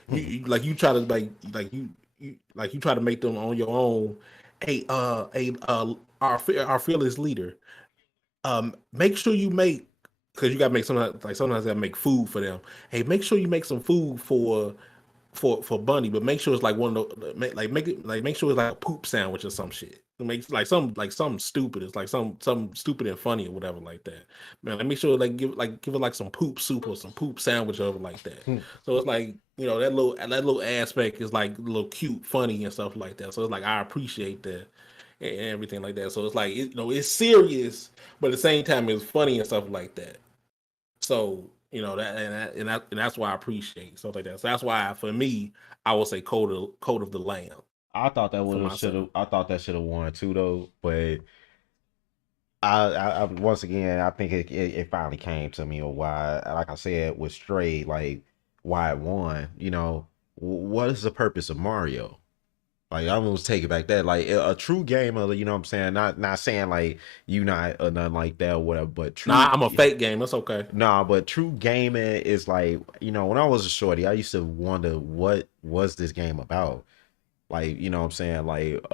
Like you try to like you try to make them on your own. Hey, our fearless leader, make sure you make, because you gotta make sometimes you gotta make food for them. Hey, make sure you make some food for Bunny, but make sure it's like one of the make it like make sure it's like a poop sandwich or some shit. Make like something stupid. It's like some stupid and funny or whatever like that. Man, like make sure give it like some poop soup or some poop sandwich or like that. So it's like that little aspect is like a little cute, funny and stuff like that. So it's like I appreciate that and everything like that. So it's like it's serious, but at the same time it's funny and stuff like that. So and that's why I appreciate stuff like that. So that's why for me, I would say Code of the Lamb I thought that for would have should myself. have. I thought that should have won too, though. But I once again, I think it finally came to me of why, like I said, was straight like why it won. What is the purpose of Mario? Like I almost take it back that like a true gamer, you know what I'm saying? Not saying like you not or nothing like that or whatever, but Nah, true. I'm a fake game. That's okay. Nah, but true gaming is like, when I was a shorty, I used to wonder what was this game about. Like, you know what I'm saying? Like,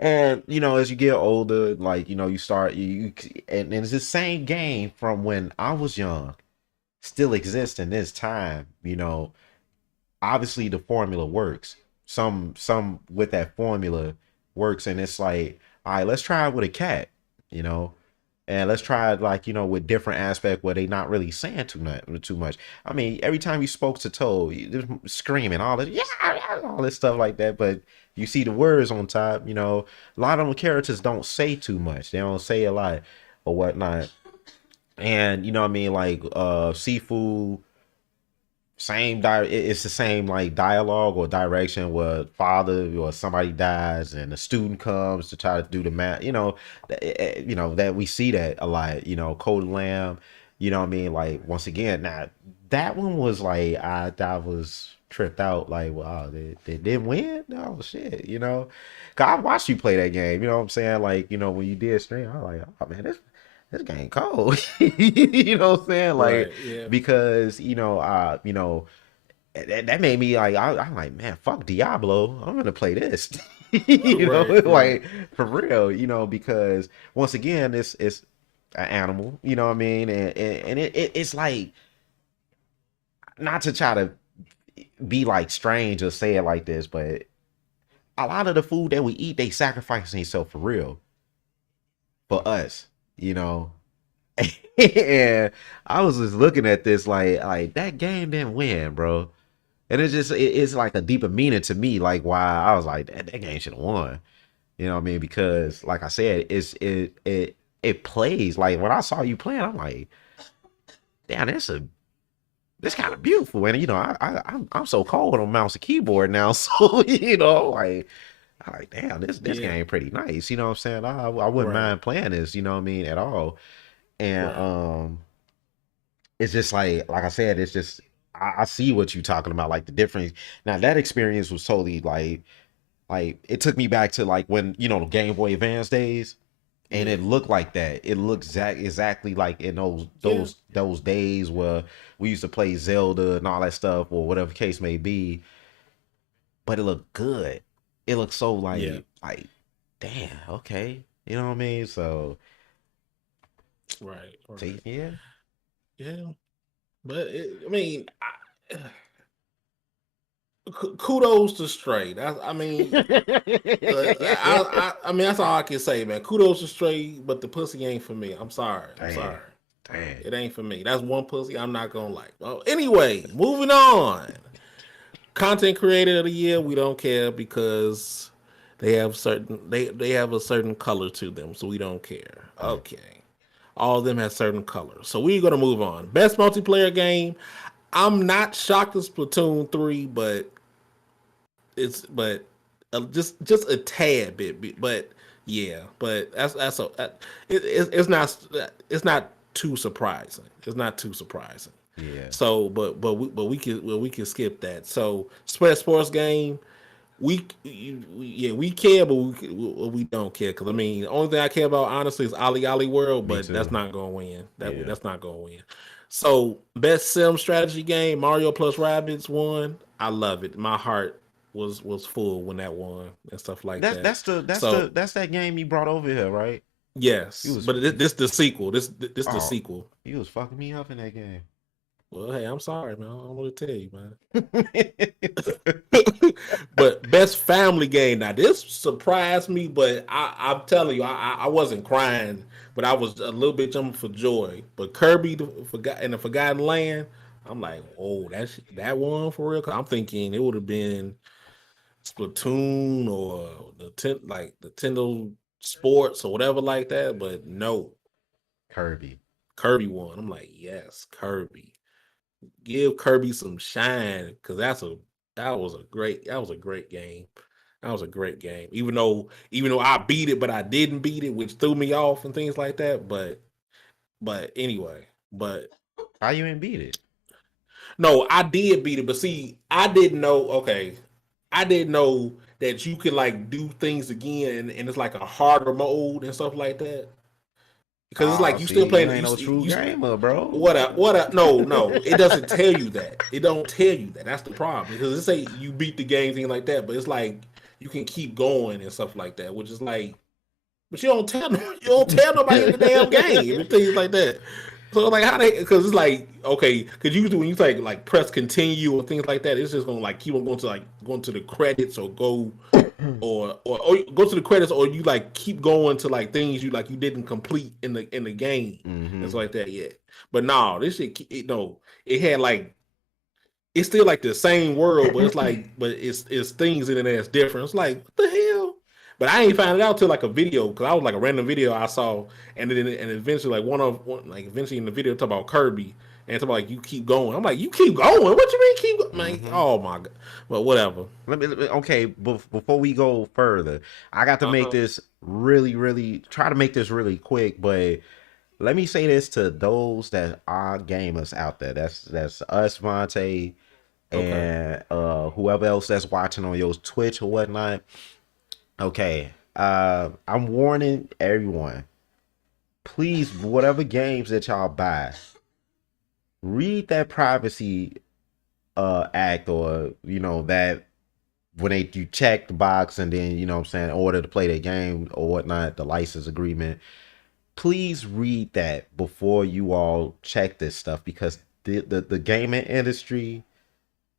and as you get older, like, you start and it's the same game from when I was young still exists in this time. Obviously the formula works. Some with that formula works, and it's like, all right, let's try it with a cat, you know, and let's try it like, with different aspect where they not really saying too much. I mean, every time you spoke to Toad, screaming all this, yeah, yeah, all this stuff like that, but you see the words on top. A lot of them characters don't say too much. They don't say a lot or whatnot. And you know what I mean, like seafood, it's the same like dialogue or direction where father or somebody dies and the student comes to try to do the math. That we see that a lot. Code Lamb. You know what I mean? Like once again, now that one was like I was tripped out. Like, wow, they didn't win. Oh shit. 'Cause I watched you play that game. You know what I'm saying? Like, when you did stream, I was like, oh man, this game cold. You know what I'm saying? Like, Right. Yeah. because that made me like, I'm like, man, fuck Diablo, I'm gonna play this. Right. Yeah. Like for real. Because once again, it's an animal. You know what I mean? And it's like, not to try to be like strange or say it like this, but a lot of the food that we eat, they sacrificing themselves for real for us. you know and I was just looking at this like that game didn't win, bro. And it's like a deeper meaning to me, like why I was like that game should have won. You know what I mean? Because like I said, it plays like when I saw you playing, I'm like, damn, this kind of beautiful. And I'm so cold on mouse and keyboard now, so like I like, damn, this Yeah. game pretty nice. You know what I'm saying? I wouldn't Right. mind playing this. You know what I mean? At all. And Right. it's just like I said, it's just I see what you're talking about, like the difference. Now that experience was totally like it took me back to like when the Game Boy Advance days, and Yeah. it looked like that. It looked exactly like in Yeah. those days where we used to play Zelda and all that stuff or whatever case may be. But it looked good. It looked so Yeah. like damn, okay, you know what I mean? So Right. see, Right. yeah. Yeah. But I mean, kudos to Stray. I mean, I mean that's all I can say, man. Kudos to Stray, but the pussy ain't for me. I'm sorry. I'm Dang, sorry. dang. It ain't for me. That's one pussy I'm not gonna like. Well, anyway, moving on. Content creator of the year, we don't care because they have a certain color to them, so we don't care. Mm. Okay. All of them have certain colors. So we're gonna move on. Best multiplayer game. I'm not shocked at Splatoon 3, but it's but just a tad bit, but yeah, but that's a it's not too surprising. It's not too surprising. Yeah. So, we can skip that. So, sports game, we care, but we don't care because I mean, the only thing I care about honestly is Ali World, Me but that's too. not gonna win. Yeah. That's not gonna win. So, best sim strategy game, Mario plus Rabbids won. I love it. My heart was full when that won and stuff like That's that. that's the that's the So, that's that game you brought over here, right? You yes, was but this the sequel. This the oh, sequel. you was fucking me up in that game. Well, hey, I'm sorry, man. I don't know what to tell you, man. But best family game. Now this surprised me, but I'm telling you, I wasn't crying, but I was a little bit jumping for joy. But Kirby in the Forgotten Land, I'm like, oh, that one for real. 'Cause I'm thinking it would have been Splatoon or like Nintendo Sports or whatever like that. But no, Kirby. Kirby won. I'm like, yes, Kirby. Give Kirby some shine because that was a great game. That was a great game. Even though I beat it, but I didn't beat it, which threw me off and things like that. But anyway, but How you ain't beat it? no, I did beat it. But see, I didn't know. Okay, I didn't know that you could like do things again, and it's like a harder mode and stuff like that. Because it's Oh, like you still see, you playing. ain't no true You gamer, bro. what no, it doesn't tell you that. It don't tell you that. That's the problem. Because it say you beat the game, thing like that, but it's like you can keep going and stuff like that, which is like, but you don't tell nobody in the damn game and things like that. So like how they because it's like okay because usually when you like press continue or things like that, it's just gonna like keep on going to the credits or go or go to the credits or you like keep going to like things you didn't complete in the game and Mm-hmm. stuff like that yet. But no, this shit no, it had like it's still like the same world, but it's like but it's things in it that's different. It's like what the hell? But I ain't found it out till like a video because I was like a random video I saw, and eventually like like eventually in the video talk about Kirby and it's about like you keep going. I'm like you keep going. What you mean keep going? Like Mm-hmm. oh my god. Well whatever. Okay, before we go further, I got to Uh make huh. this really try to make this really quick, but let me say this to those that are gamers out there. That's us, Vonte, Okay. and whoever else that's watching on your Twitch or whatnot. Okay, I'm warning everyone. Please, whatever games that y'all buy, read that privacy act, or that when you check the box and then what I'm saying, in order to play the game or whatnot, the license agreement. Please read that before you all check this stuff, because the gaming industry,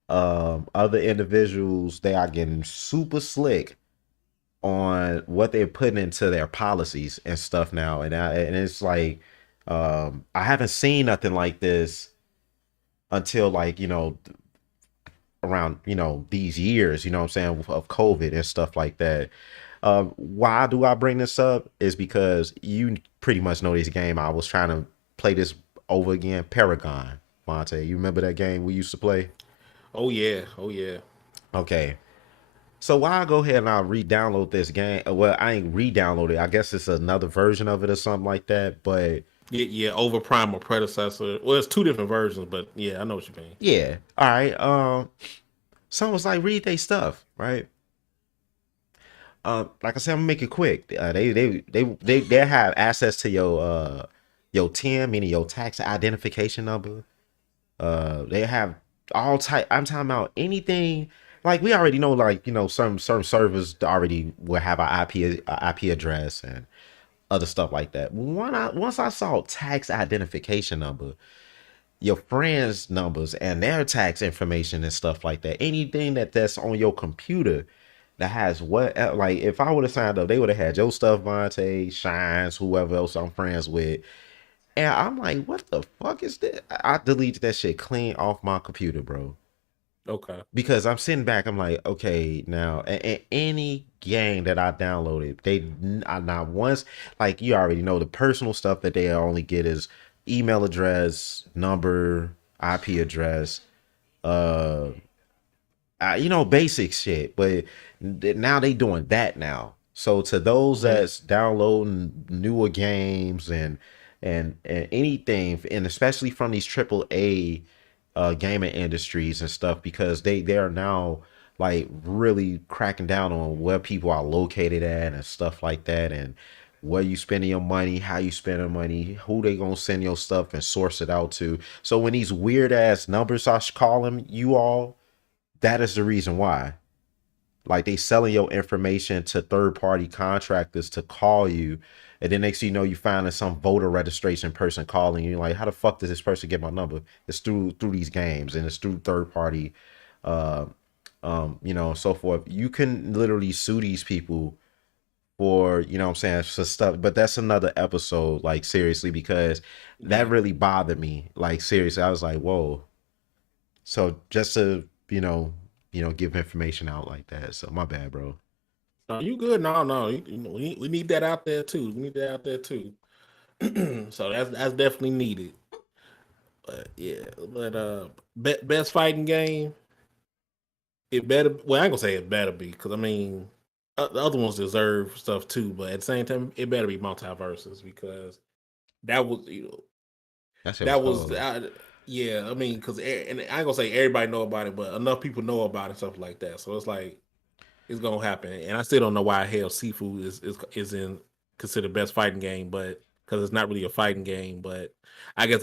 other individuals, they are getting super slick on what they're putting into their policies and stuff now, and it's like, I haven't seen nothing like this until like around these years, what I'm saying, of COVID and stuff like that. Why do I bring this up is because you pretty much know this game. I was trying to play this over again, Paragon. Monte, you remember that game we used to play? Oh yeah. Oh yeah. Okay, So why I go ahead and I re-download this game? Well, I ain't re-download it. I guess it's another version of it or something like that. But Yeah, yeah, over Prime or predecessor. Well, it's two different versions, but yeah, I know what you mean. yeah, all right. Someone was like, read their stuff, right? Like I said, I'm gonna make it quick. They have access to your TIN, meaning your tax identification number. They have all type. I'm talking about anything. Like we already know, like certain servers already will have an IP address and other stuff like that. Once I saw tax identification number, your friends' numbers and their tax information and stuff like that, anything that's on your computer that has what, like if I would have signed up, they would have had your stuff, Vonte, Shines, whoever else I'm friends with. And I'm like, what the fuck is this? I deleted that shit clean off my computer, bro. Okay. Because I'm sitting back, I'm like, okay, now any game that I downloaded, I not once, like you already know, the personal stuff that they only get is email address, number, IP address, uh, basic shit. But now they doing that now. So to those Hmm. that's downloading newer games and anything, and especially from these triple A gaming industries and stuff, because they are now like really cracking down on where people are located at and stuff like that, and where you spending your money, how you spending money, who they gonna send your stuff and source it out to. So when these weird ass numbers I call them you all, that is the reason why. Like they selling your information to third party contractors to call you, and then next thing you know, you finding some voter registration person calling you. Like, how the fuck does this person get my number? It's through these games, and it's through third party, uh, and so forth. You can literally sue these people for what I'm saying, for stuff. But that's another episode, like seriously, because that Yeah. really bothered me. Like seriously, I was like, whoa. So just to give information out like that. So my bad, bro. No, you good? No, no. We need that out there too. We need that out there too. So that's definitely needed. But yeah, but best fighting game. It better. Well, I ain't gonna say it better be because I mean the other ones deserve stuff too. But at the same time, it better be multiverses because that was That shit was that was cold. yeah. I mean, because and I ain't gonna say everybody know about it, but enough people know about it, stuff like that. So it's like it's gonna happen, and I still don't know why hell Seafood is in considered best fighting game, but because it's not really a fighting game. But I guess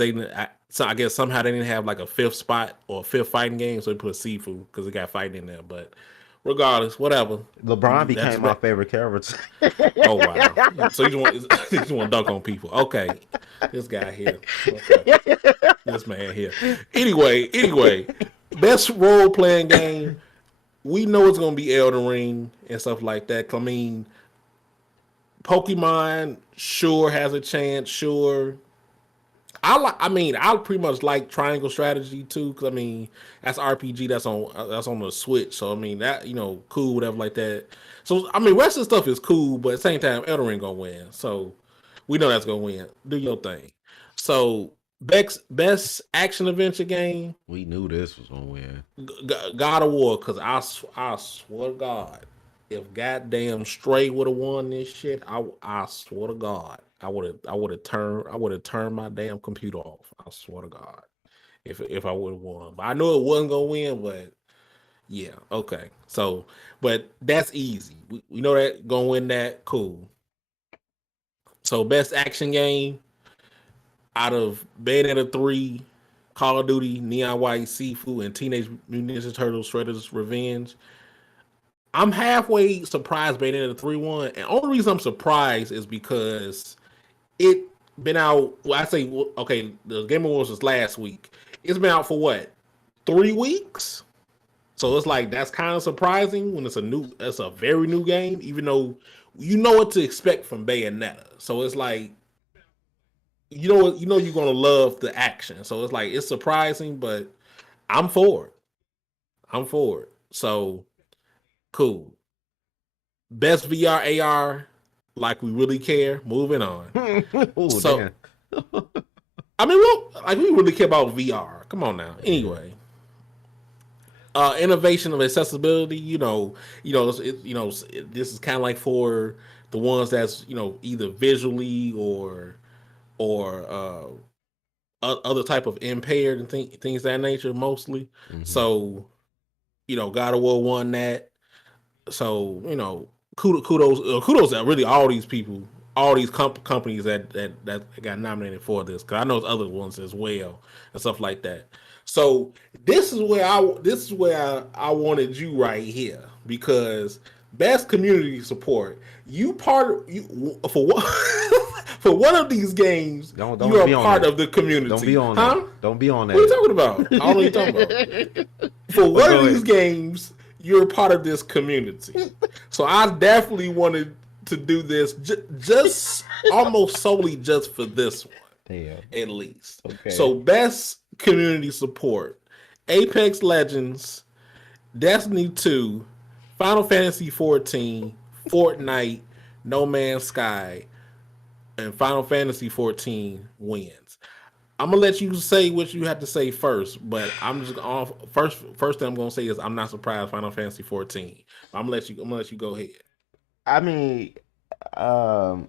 so I guess somehow they didn't have like a fifth spot or a fifth fighting game, so they put Seafood because it got fighting in there. But regardless, whatever. LeBron That's became my favorite character. oh wow. So you just want you just want to dunk on people? Okay, this guy here. Okay, this man here. Anyway, best role playing game we know it's gonna be Elden Ring and stuff like that. I mean, Pokemon sure has a chance. Sure, I mean, I pretty much like Triangle Strategy too, because I mean that's RPG that's on the Switch. So I mean that cool whatever like that. So I mean rest of the stuff is cool, but at the same time Elden Ring gonna win. So we know that's gonna win. Do your thing. So best action adventure game We knew this was gonna win. God of War, because I swear to God, if goddamn Stray would have won this shit, I swear to God, I would have turned my damn computer off. I swear to God, if I would have won, but I know it wasn't gonna win. But yeah, okay. So, but that's easy. We know that gonna win that. Cool. So best action game out of Bayonetta 3, Call of Duty, Neon White, Sifu, and Teenage Mutant Ninja Turtles: Shredder's Revenge. I'm halfway surprised Bayonetta 3 won, and only reason I'm surprised is because it been out. Well, I say okay, the Game Awards was last week. It's been out for what 3 weeks, so it's like that's kind of surprising when it's a very new game, even though you know what to expect from Bayonetta. So it's like you're gonna love the action. So it's like it's surprising, but I'm for it. I'm for it. So cool. Best VR AR, like we really care. Moving on. Oh So damn. I mean, we really care about VR. Come on now. Yeah. Anyway, Innovation of accessibility. This is kind of like for the ones that's either visually or other type of impaired and things of that nature mostly. Hmm. So God of War won that. So kudos to really all these people, all these companies that got nominated for this. Because I know there's other ones as well and stuff like that. So this is where I wanted you right here because best community support. You part you for what for one of these games. You Don't are be on part that. of the Don't be community, on huh? that. Don't be on What are you that. talking about? I don't know what you're talking about. For But one of go these ahead. games, you're part of this community. So I definitely wanted to do this just almost solely just for this one, Damn. at least. Okay. So best community support: Apex Legends, Destiny 2, Final Fantasy 14, Fortnite, No Man's Sky, and Final Fantasy 14 wins. I'm gonna let you say what you have to say first, but I'm just off first thing I'm gonna say is I'm not surprised Final Fantasy 14. I'm gonna let you go ahead. I mean, um,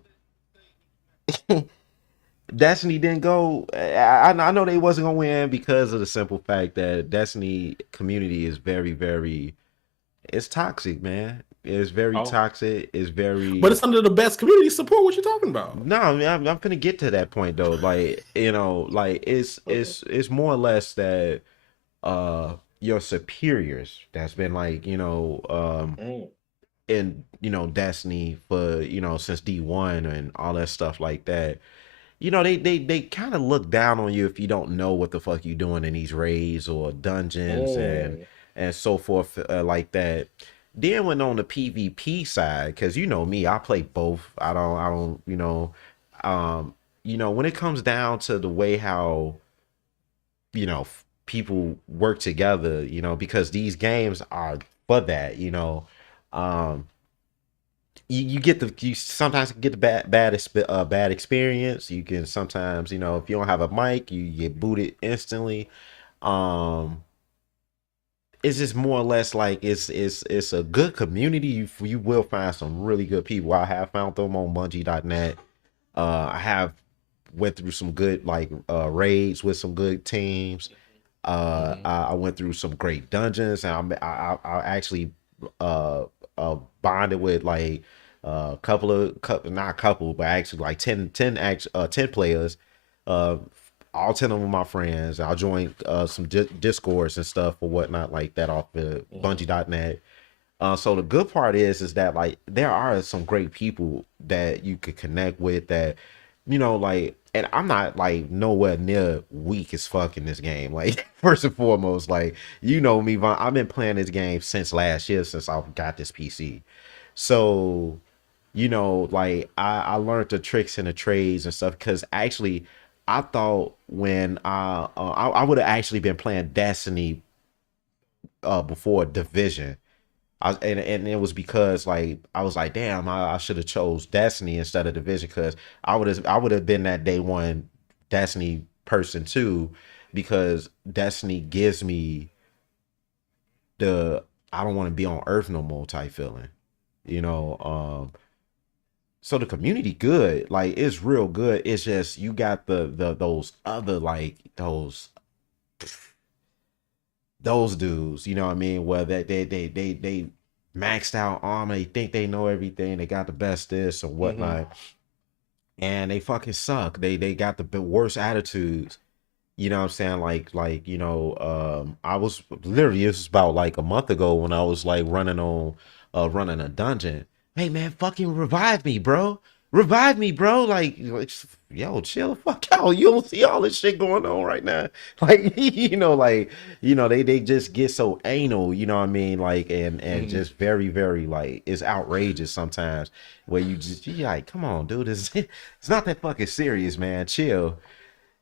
Destiny didn't go. I know they wasn't gonna win because of the simple fact that Destiny community is very, very. It's toxic, man. It's very Oh, toxic. It's but very. it's under the best community support. What you talking about? No, I mean, I'm finna get to that point though. Like, like Okay. it's more or less that your superiors that's been like, Mm, in Destiny for since D1 and all that stuff like that. They kind of look down on you if you don't know what the fuck you doing in these raids or dungeons mm, and so forth, like that. Then when on the PvP side, because me, I play both. I don't um when it comes down to the way how people work together, because these games are for that. Um you sometimes get the bad experience. You can sometimes, if you don't have a mic, you get booted instantly. Um it's just more or less like it's a good community. You will find some really good people. I have found them on Bungie.net. I have went through some good like raids with some good teams. mm-hmm. I went through some great dungeons, and I actually uh bonded with like a couple, not a couple, but actually like 10 players. Uh, all 10 of them my friends. I'll join some discords and stuff or whatnot like that off of Mm-hmm. Bungie.net. So the good part is that like there are some great people that you could connect with that, like, and I'm not like nowhere near weak as fuck in this game. Like first and foremost, like me, Von, I've been playing this game since last year since I got this PC. So, like I learned the tricks and the trades and stuff because actually I thought when I would have actually been playing Destiny before Division. And it was because like I was like, damn, I should have chose Destiny instead of Division because I would have been that day one Destiny person too, because Destiny gives me the I don't want to be on Earth no more type feeling, you know. So the community good, like it's real good. It's just you got the those other like those dudes, you know what I mean? Where they maxed out armor, they think they know everything, they got the best this or Mm-hmm. whatnot, and they fucking suck. They got the worst attitudes. You know what I'm saying? I was literally, this was about like a month ago when I was like running a dungeon. Hey man, fucking revive me, bro. Revive me, bro. Yo, chill the fuck out. You don't see all this shit going on right now. Like, they just get so anal, you know what I mean? Like, and Mm-hmm. just very, very like it's outrageous sometimes where you like, come on, dude, it's not that fucking serious, man. Chill.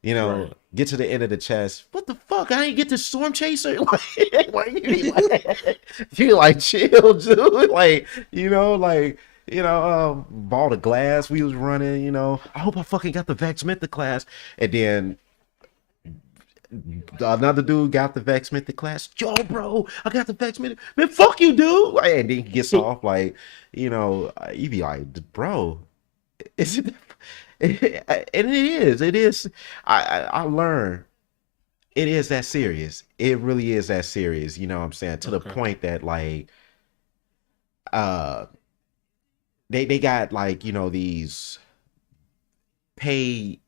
Right. Get to the end of the chest. What the fuck? I ain't get the storm chaser. Like, why you like chill, dude? Like, ball of glass we was running. I hope I fucking got the Vex Mythic class. And then Another dude got the Vex Mythic class. Yo, bro, I got the Vex Mythic. Man, fuck you, dude. Like, and then he gets off like, you be like, bro, is it? And it is. It is. I learned it is that serious. It really is that serious. You know what I'm saying? To the Okay. point that like, uh, they got like these paid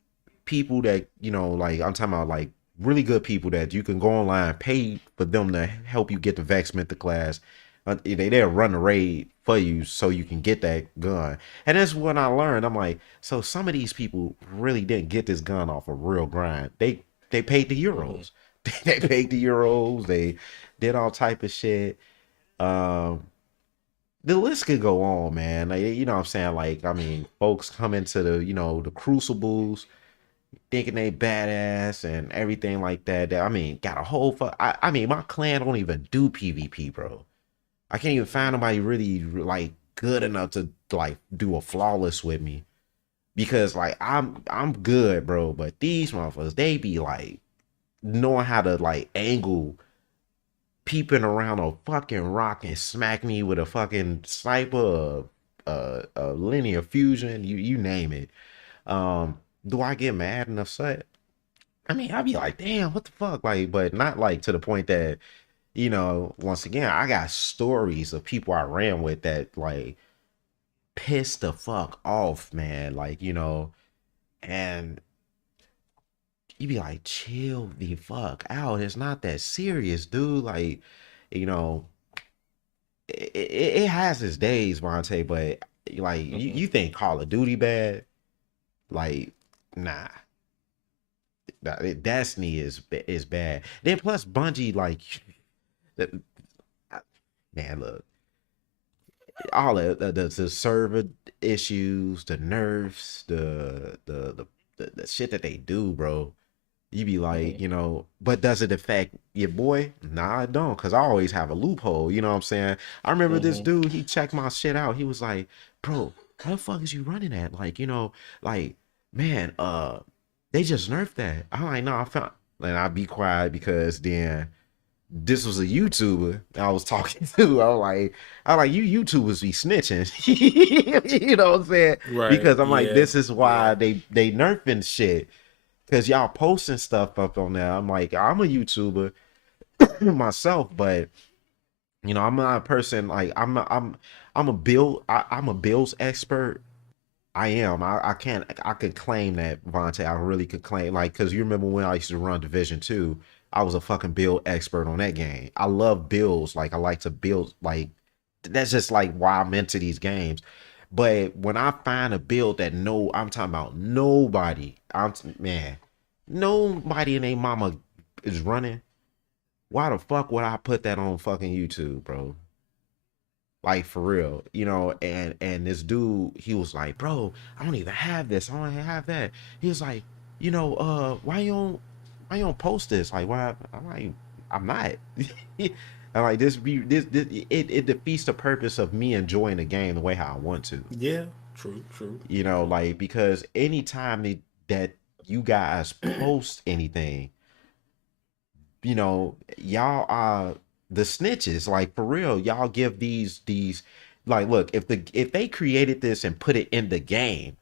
people that like I'm talking about like really good people that you can go online, pay for them to help you get the Vex Mentor class. They'll run the raid for you so you can get that gun. And that's what I learned. I'm like, so some of these people really didn't get this gun off a real grind. They paid the Hmm. euros. They paid the euros. They did all type of shit. Um, the list could go on, man. Like, what I'm saying? Like, I mean, folks come into the crucibles thinking they badass and everything like that. I mean, got a whole I mean, my clan don't even do PvP, bro. I can't even find nobody really like good enough to like do a flawless with me because like I'm good, bro. But these motherfuckers, they be like knowing how to like angle peeping around a fucking rock and smack me with a fucking sniper, a linear fusion, you name it. Do I get mad and upset? I mean, I'd be like, damn, what the fuck? Like, but not like to the point that, once again, I got stories of people I ran with that like pissed the fuck off, man. Like, and you be like, chill the fuck out. It's not that serious, dude. Like, you know, it has its days, Vonte, but like Hmm. you think Call of Duty bad? Like, nah. Destiny is bad. Then plus Bungie, like, the- man, look, all the server issues, the nerfs, the shit that they do, bro. You be like, Hmm. but does it affect your boy? Nah, I don't, cause I always have a loophole. You know what I'm saying? I remember this Hmm. dude, he checked my shit out. He was like, bro, how the fuck is you running at? Like, like, man, they just nerfed that. I'm like, no, I found, and I be quiet because then this was a YouTuber I was talking to. I'm like, you YouTubers be snitching. You know what I'm saying? Right. Because I'm like, Yeah. this is why Yeah. they nerfing shit. Cause y'all posting stuff up on there. I'm like, I'm a YouTuber myself, but I'm not a person like I'm a build I'm a builds expert. I am. I can't. I could claim that, Vonte. I really could claim, like, because you remember when I used to run Division 2, I was a fucking build expert on that game. I love builds. Like, I like to build. Like, that's just like why I'm into these games. But when I find a build that I'm talking about nobody. Man, nobody and their mama is running. Why the fuck would I put that on fucking YouTube, bro? Like for real, and this dude, he was like, bro, I don't even have this, I don't even have that. He was like, why you don't post this? Like, why? I'm like, I'm not. I'm like, this it defeats the purpose of me enjoying the game the way how I want to. Yeah. True. True. True. Like, because anytime that you guys post anything, y'all are the snitches. Like for real, y'all give these like, look, if they created this and put it in the game,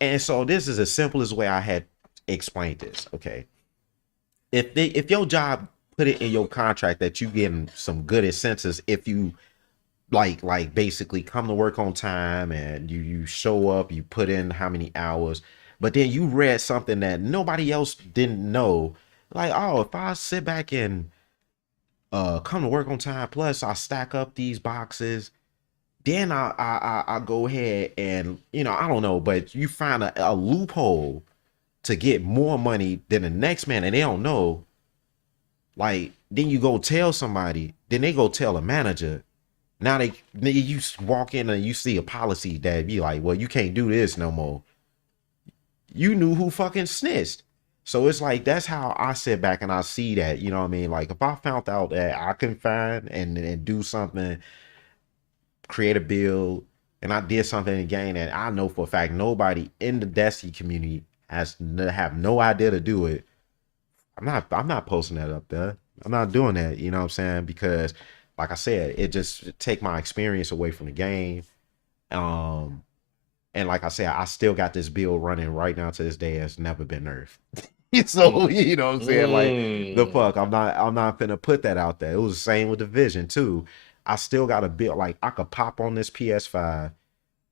and so this is the simplest way I had explained this. Okay, if your job put it in your contract that you getting some good incentives if you like basically come to work on time and you show up, you put in how many hours, but then you read something that nobody else didn't know, like, oh, if I sit back and come to work on time, plus I stack up these boxes, then I go ahead and I don't know, but you find a loophole to get more money than the next man and they don't know. Like, then you go tell somebody, then they go tell a manager. Now you walk in and you see a policy that be like, well, you can't do this no more. You knew who fucking snitched. So it's like, that's how I sit back and I see that, you know what I mean? Like, if I found out that I can find and do something, create a build, and I did something in the game that I know for a fact nobody in the Destiny community have no idea to do it, I'm not posting that up there. I'm not doing that, you know what I'm saying? Because like I said, it just take my experience away from the game. Um and like I said, I still got this build running right now to this day. It's never been nerfed. Mm. So, you know what I'm saying? Like the Mm. fuck, I'm not gonna put that out there. It was the same with Division too. I still got a build like I could pop on this PS5,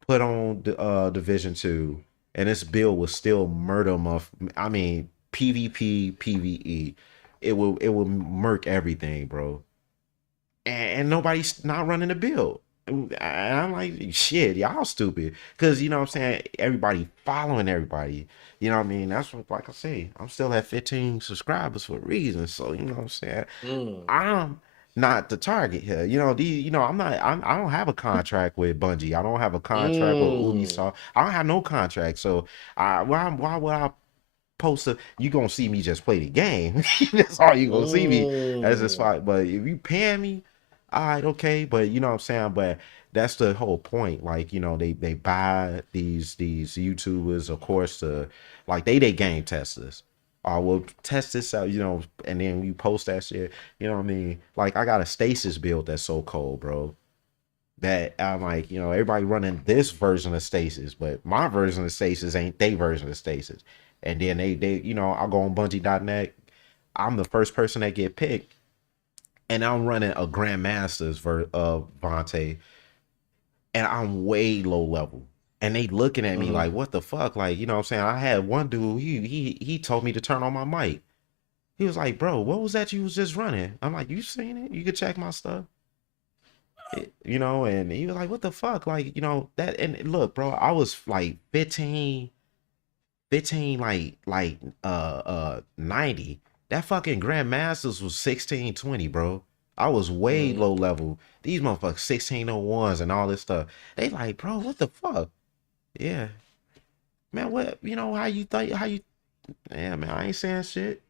put on the Division 2, and this build will still murder I mean PvP, PvE. It will murk everything, bro. And nobody's not running the build. And I'm like, shit, y'all stupid. Cause you know what I'm saying, everybody following everybody. You know what I mean? That's what, like I say, I'm still at 15 subscribers for a reason. So you know what I'm saying? Mm. I'm not the target here. I don't have a contract with Bungie. I don't have a contract with Mm. Ubisoft. I don't have no contract. So why would I post a, you gonna see me just play the game. That's all you gonna see me as this Mm. fight. But if you paying me, all right, okay. But you know what I'm saying? But that's the whole point. Like, they buy these YouTubers, of course, to like they game testers. I will test this out, and then you post that shit. You know what I mean? Like I got a stasis build that's so cold, bro. That I'm like, everybody running this version of stasis, but my version of stasis ain't they version of stasis. And then I go on Bungie.net. I'm the first person that get picked, and I'm running a Grandmasters of Vonte, and I'm way low level. And they looking at me Mm. like, what the fuck? Like, you know what I'm saying? I had one dude, he told me to turn on my mic. He was like, bro, what was that you was just running? I'm like, you seen it? You could check my stuff. And he was like, what the fuck? Like, that, and look, bro, I was like 15, like 90. That fucking Grandmasters was 1620, bro. I was way Mm. low level. These motherfuckers 1601s and all this stuff. They like, bro, what the fuck? Yeah. Man, what, how you, yeah, man, I ain't saying shit.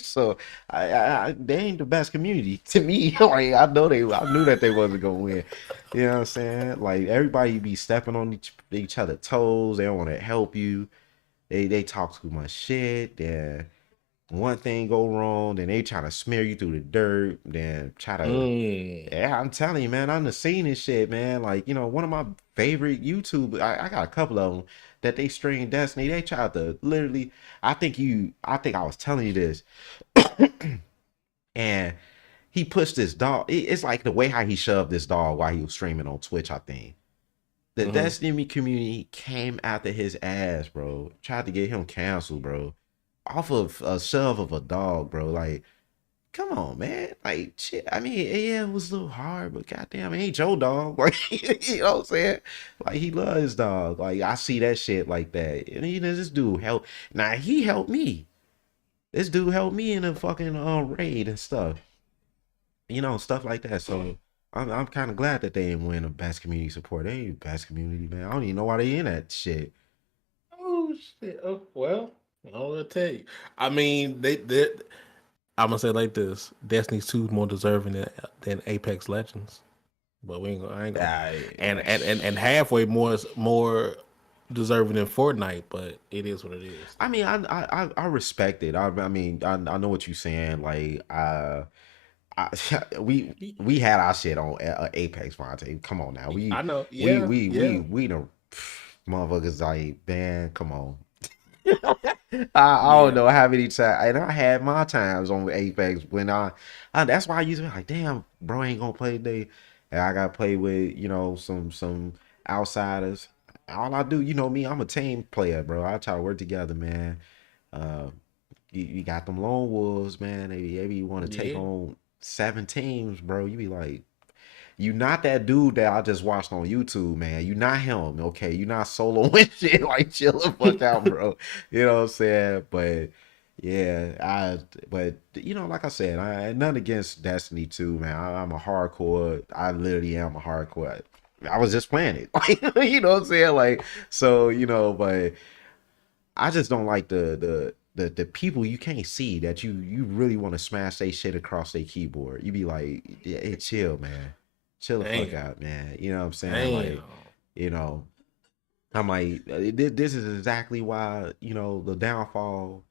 So they ain't the best community to me. Like I knew that they wasn't gonna win. You know what I'm saying? Like everybody be stepping on each other toes. They don't want to help you. They talk too much shit. Then one thing go wrong, then they try to smear you through the dirt. Then try to, Mm. yeah, I'm telling you, man, I'm the seen this shit, man. Like, one of my favorite YouTube, I got a couple of them that they stream Destiny. They tried to literally, I think I was telling you this, and he pushed this dog. It's like the way how he shoved this dog while he was streaming on Twitch, I think. The Mm. Destiny community came after his ass, bro. Tried to get him canceled, bro. Off of a shove of a dog, bro. Like, come on, man. Like, shit. I mean, yeah, it was a little hard, but goddamn, it ain't your dog. Like, you know what I'm saying? Like, he loves his dog. Like, I see that shit like that. And this dude helped. Now, he helped me. This dude helped me in a fucking raid and stuff. Stuff like that. So, I'm kind of glad that they didn't win a best community support. They ain't best community, man. I don't even know why they in that shit. Oh shit. Oh, well, I'll tell you. I mean, they. I'm gonna say it like this: Destiny's 2 is more deserving than Apex Legends, but we ain't gonna. I ain't gonna. I, And halfway more deserving than Fortnite, but it is what it is. I mean, I respect it. I mean, I know what you're saying. Like, I, we had our shit on Apex Vonte. Come on now, I know. we Yeah. we we Yeah. we the motherfuckers like, man, come on. I don't Yeah. know how many times, and I had my times on Apex when that's why I used to be like, damn, bro, ain't gonna play today, and I gotta play with some outsiders. All I do, me, I'm a team player, bro. I try to work together, man. Uh, you got them lone wolves, man. They be want to take Yeah. on 7 teams, bro. You be like, you not that dude that I just watched on YouTube, man. You not him, okay? You not soloing shit. Like, chill the fuck out, bro. You know what I'm saying? But yeah, but like I said, I nothing against Destiny 2, man. I'm a hardcore. I literally am a hardcore. I was just playing it, like, you know what I'm saying? Like, so but I just don't like the people you can't see that you really want to smash they shit across their keyboard. You be like, yeah, hey, chill, man. Chill the fuck Damn. out, man. You know what I'm saying? Damn. Like, you know, I'm like, this is exactly why, the downfall.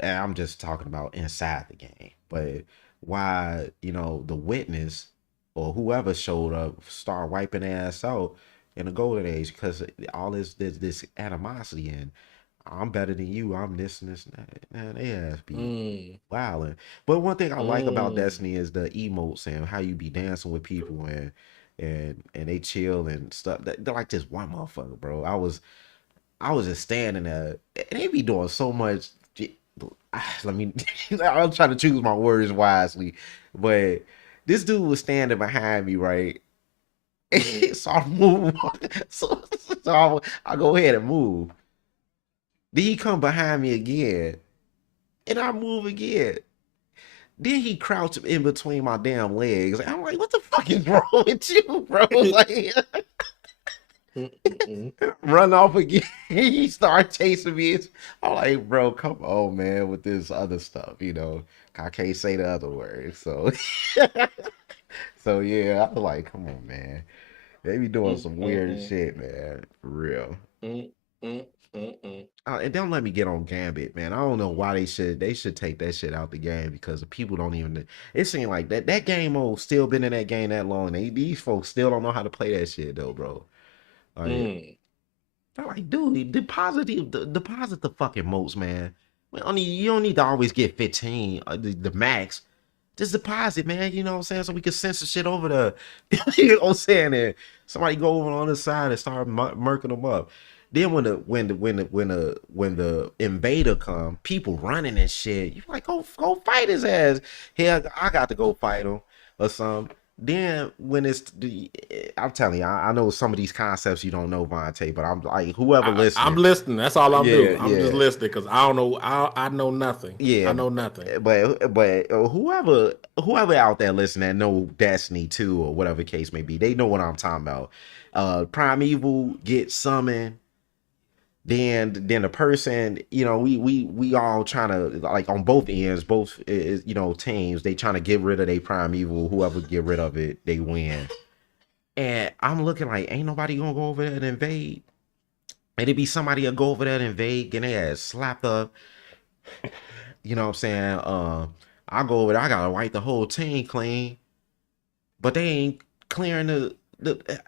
And I'm just talking about inside the game. But why, the witness or whoever showed up start wiping their ass out in the golden age because all this animosity and I'm better than you. I'm this and this. And that. Man, they ass be Mm, wilding. But one thing I like about mm, Destiny is the emotes and how you be dancing with people and they chill and stuff. They're like this one motherfucker, bro. I was just standing there. And they be doing so much. Let me. I'm trying to choose my words wisely, but this dude was standing behind me, right? mm, So I move. So I go ahead and move. Then he come behind me again, and I move again. Then he crouched in between my damn legs. I'm like, what the fuck is wrong with you, bro? Like, mm, mm, run off again. He started chasing me. I'm like, bro, come on, man, with this other stuff. I can't say the other words. So, so yeah, I was like, come on, man. They be doing mm, some mm, weird mm, shit, man. For real. mm, mm, mm, mm. And don't let me get on Gambit, man. I don't know why they should take that shit out the game because the people don't even. It seems like that game mode still been in that game that long. These folks still don't know how to play that shit though, bro. Like, Mm. I'm like, dude, deposit the fucking motes, man. You don't need to always get 15, the max. Just deposit, man. You know what I'm saying? So we can censor shit over the, you know what I'm saying? And somebody go over on the side and start murking them up. Then when the invader come, people running and shit. You like go fight his ass. Hell, I got to go fight him or something. Then when I'm telling you, I know some of these concepts you don't know, Vonte, but I'm like whoever I'm listening, listening. That's all I'm yeah, do. I'm just yeah. listening because I don't know. I know nothing. I Yeah, know nothing. but whoever out there listening that know Destiny 2 or whatever case may be, they know what I'm talking about. Primeval gets summoned, then the person, we all trying to like on both ends, both is teams, they trying to get rid of their Primeval. Whoever get rid of it, they win. And I'm looking like ain't nobody gonna go over there and invade. And it be somebody that go over there and invade, get their ass slapped up. You know what I'm saying? I go over there, I gotta wipe the whole team clean, but they ain't clearing the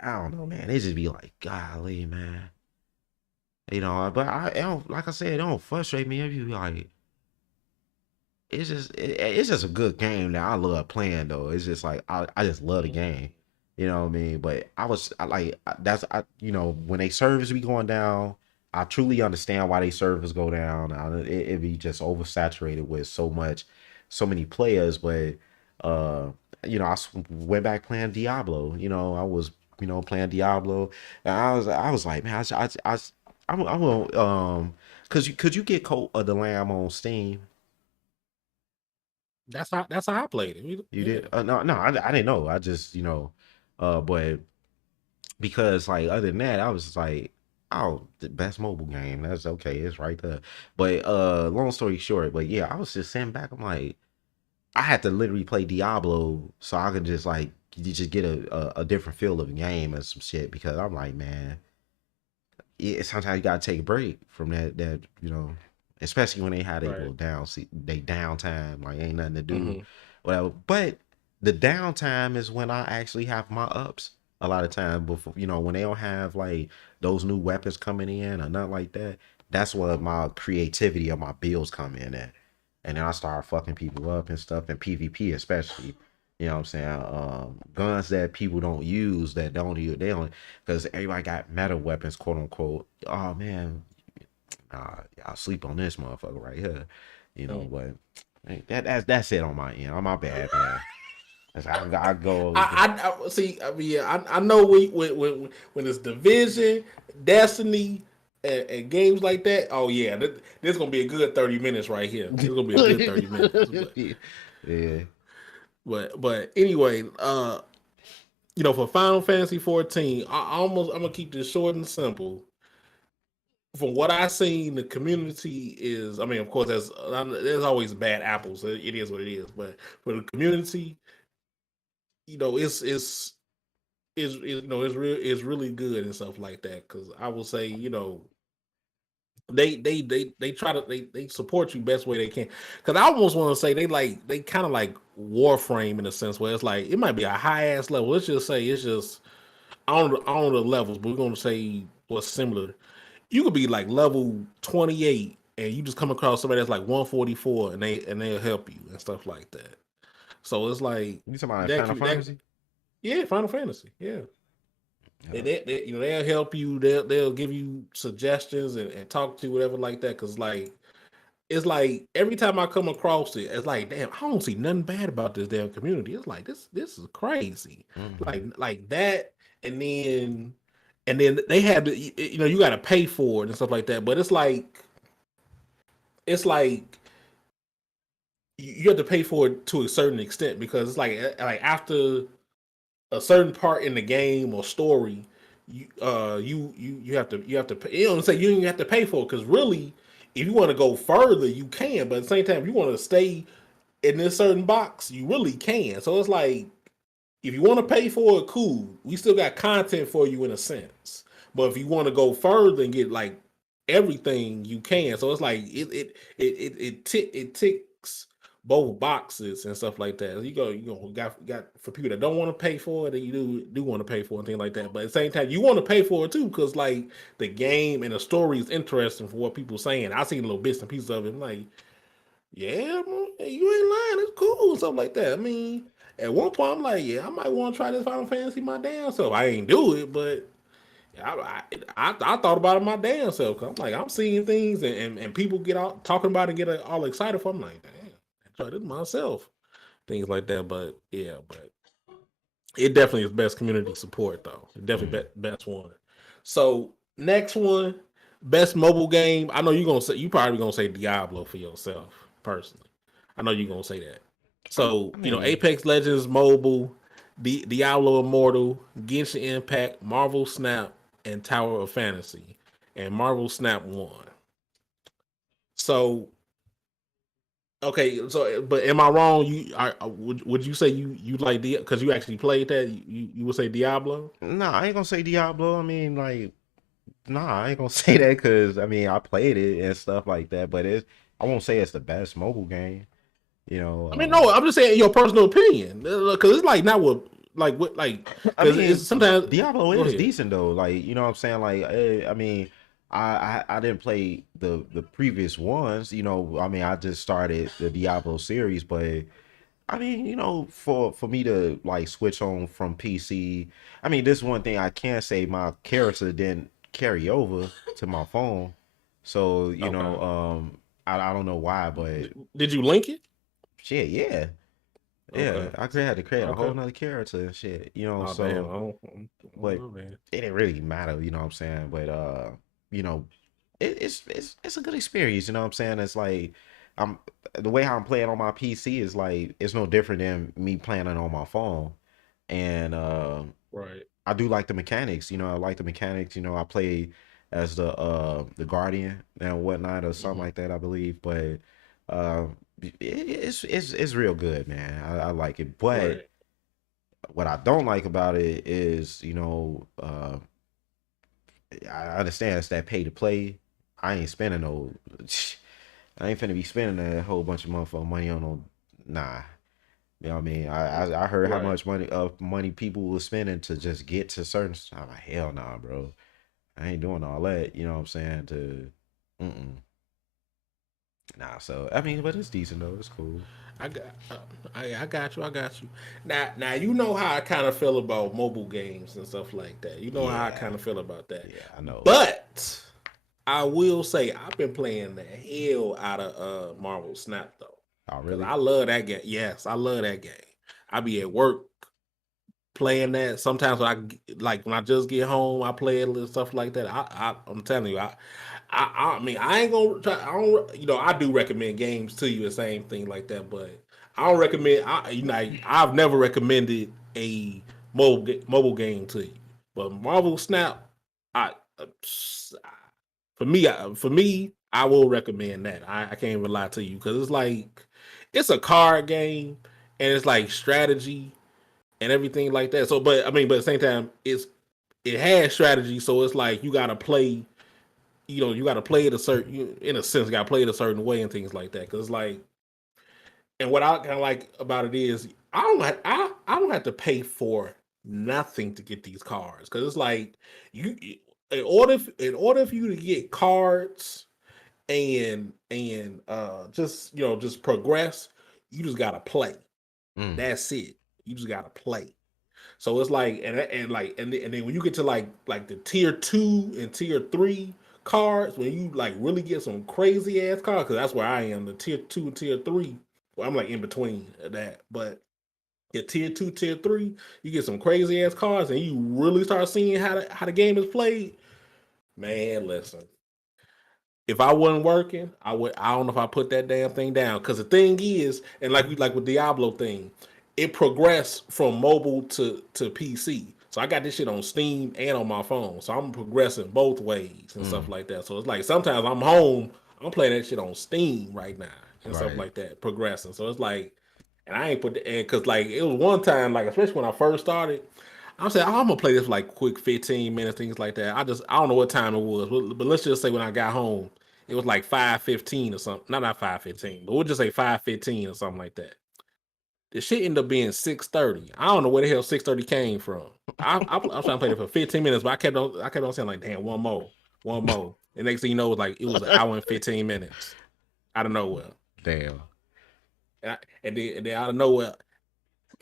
I don't know, man. They just be like, golly, man. But I don't like I said, it don't frustrate me. It be like it's just a good game that I love playing though. It's just like I just love the game. You know what I mean? But that's when they service be going down, I truly understand why they servers go down. It be just oversaturated with so many players. But uh, went back playing Diablo. I was playing Diablo, and I was like, man, I'm gonna could you get Coat of the Lamb on Steam? That's how I played it. You Yeah. did? No, no, I didn't know. I just, but because like other than that, I was just like, oh, the best mobile game. That's okay. It's right there. But long story short, but yeah, I was just sitting back. I'm like, I had to literally play Diablo so I could just like you just get a different feel of the game and some shit because I'm like, man, yeah, sometimes you gotta take a break from that, especially when they had a Right. little they downtime, like ain't nothing to do, Mm-hmm. whatever. But the downtime is when I actually have my ups a lot of time before, when they don't have like those new weapons coming in or nothing like that. That's where my creativity of my builds come in at. And then I start fucking people up and stuff in PvP especially. You know what I'm saying? Guns that people don't use that don't use they don't because everybody got meta weapons, quote unquote. Oh man, y'all sleep on this motherfucker right here. But hey, that's it on my end. On my bad, man. I go. I see. I mean, yeah, I know when it's Division, Destiny, and games like that. Oh yeah, this gonna be a good 30 minutes right here. This gonna be a good 30 minutes. But Yeah. but anyway, for Final Fantasy 14, I'm gonna keep this short and simple. From what I seen, the community is. I mean, of course, there's always bad apples. It is what it is. But for the community, it's it's really good and stuff like that. Because I will say, they try to they support you best way they can. Because I almost want to say they kind of like Warframe in a sense where it's like it might be a high ass level. Let's just say it's just on the levels, but we're gonna say what's similar. You could be like level 28 and you just come across somebody that's like 144 and they'll help you and stuff like that. So it's like You talking about that Final Fantasy? yeah, Final Fantasy, yeah. Yeah. They'll help you. They'll give you suggestions and talk to you, whatever like that. Cause like it's like every time I come across it, it's like damn, I don't see nothing bad about this damn community. It's like this is crazy, Mm-hmm. like that, and then they have to you got to pay for it and stuff like that. But it's like you have to pay for it to a certain extent because it's like after a certain part in the game or story, you have to pay. You know what I'm saying? You don't even have to pay for it because really, if you want to go further, you can. But at the same time, if you want to stay in this certain box, you really can. So it's like if you want to pay for it, cool. We still got content for you in a sense. But if you want to go further and get like everything, you can. So it's like it ticks both boxes and stuff like that. You got for people that don't want to pay for it, and you do want to pay for it and things like that. But at the same time, you want to pay for it too because like the game and the story is interesting for what people saying. I seen little bits and pieces of it. I'm like, yeah, man, you ain't lying. It's cool and stuff like that. I mean, at one point, I'm like, yeah, I might want to try this Final Fantasy my damn self. I ain't do it, but I thought about it my damn self. Cause I'm like, I'm seeing things and people get out talking about it, get all excited for. I'm like, damn, I try this myself. Things like that, but yeah, but it definitely is best community support though. Definitely Mm-hmm. best one. So next one, best mobile game. I know you probably gonna say Diablo for yourself personally. I know you're gonna say that. So I mean, Apex Legends Mobile, Diablo Immortal, Genshin Impact, Marvel Snap, and Tower of Fantasy, and Marvel Snap won. So okay, so but am I wrong? Would you say you like because you actually played that? You would say Diablo? nah, I ain't gonna say Diablo. I mean, like, nah, I ain't gonna say that because I mean I played it and stuff like that, but I won't say it's the best mobile game. You I mean, know, no, I'm just saying your personal opinion because it's like not what like I because it's mean, sometimes. Diablo Go is ahead. decent though. Like, you know what I'm saying? Like, I mean, I didn't play the previous ones. You know, I mean, I just started the Diablo series, but I mean, you know, for me to like switch on from PC, I mean, this one thing I can say, my character didn't carry over to my phone, so you know, Okay. I don't know why, but Did you link it? shit, yeah. Yeah, Okay. I could had to create a whole Okay. nother character and shit, you know. Oh damn. So, I don't but know, man. it didn't really matter, you know what I'm saying. But you know, it's a good experience, you know what I'm saying. It's like I'm the way how I'm playing on my PC is like it's no different than me playing it on my phone, and Right. I do like the mechanics. You know, I like the mechanics. You know, I play as the guardian and whatnot or something Hmm. like that, I believe. But uh, it's real good, man. I like it. But Right. what I don't like about it is, you know, I understand it's that pay to play. I ain't spending no. I ain't finna be spending a whole bunch of motherfucking money on no. Nah, you know what I mean? I heard how Right. much money people were spending to just get to certain. I'm like, hell nah, bro. I ain't doing all that. You know what I'm saying? Mm-mm. Nah. So I mean, but it's decent though. It's cool. I got, I got you. I got you. Now you know how I kind of feel about mobile games and stuff like that. You know how I Yeah. kind of feel about that. Yeah. I know. But I will say I've been playing the hell out of Marvel Snap though, Oh, because really? I love that game. Yes, I love that game. I be at work playing that. Sometimes when I just get home, I play it and stuff like that. I'm telling you, I mean, I ain't gonna try. I don't, I do recommend games to you, the same thing like that. But I don't recommend. I've never recommended a mobile game to you. But Marvel Snap, I for me, I will recommend that. I can't even lie to you because it's like it's a card game and it's like strategy and everything like that. But at the same time, it has strategy, so it's like you gotta play. you got to play it a certain, in a sense, got to play it a certain way and things like that. Because like, and what I kind of like about it is I don't have to pay for nothing to get these cards because it's like you in order for you to get cards and just progress, you just gotta play. Mm. That's it. You just gotta play. So it's like and then when you get to like the tier 2 and tier 3 cards, when you like really get some crazy ass cards, because that's where I am, the tier 2 and tier 3. Well, I'm like in between that, but at tier 2, tier 3, you get some crazy ass cards, and you really start seeing how the game is played. Man, listen, if I wasn't working, I don't know if I put that damn thing down. Because the thing is, and like with Diablo thing, it progressed from mobile to PC. So I got this shit on Steam and on my phone. So I'm progressing both ways and stuff Mm. like that. So it's like sometimes I'm home, I'm playing that shit on Steam right now and stuff Right. like that, progressing. So it's like, and I ain't put the and because like it was one time, like especially when I first started, I'm saying I'm gonna play this for like quick 15 minutes, things like that. I don't know what time it was, but let's just say when I got home, it was like 5:15 or something. Not 5:15, but we'll just say 5:15 or something like that. The shit ended up being 6:30. I don't know where the hell 6:30 came from. I was trying to play it for 15 minutes, but I kept on saying like, damn, one more. And next thing you know, it was an hour and 15 minutes out of nowhere. Damn. And then out of nowhere,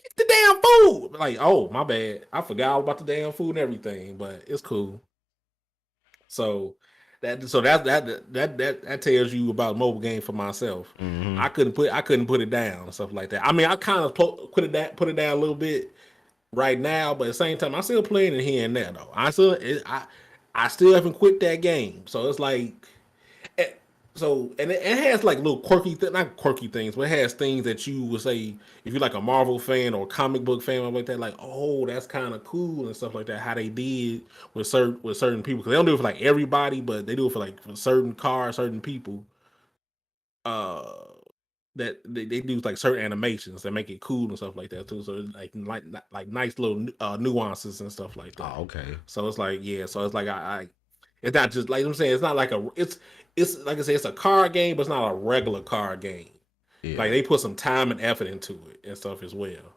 get the damn food. Like, oh my bad, I forgot all about the damn food and everything, but it's cool. So that tells you about mobile game for myself. Mm-hmm. I couldn't put it down and stuff like that. I mean, I kind of put it down a little bit right now, but at the same time, I still playing it here and there though. I still haven't quit that game. So it's like eh, and it has like little not quirky things, but it has things that you would say if you're like a Marvel fan or a comic book fan or like that, like, oh, that's kind of cool and stuff like that. How they did with certain people, because they don't do it for like everybody, but they do it for certain cars, certain people. Uh, that they do like certain animations that make it cool and stuff like that too. So it's like nice little nuances and stuff like that. Oh, okay. So it's like, yeah. So it's like it's not just like I'm saying. It's not like it's like I said, it's a card game, but it's not a regular card game. Like Yeah. they put some time and effort into it and stuff as well.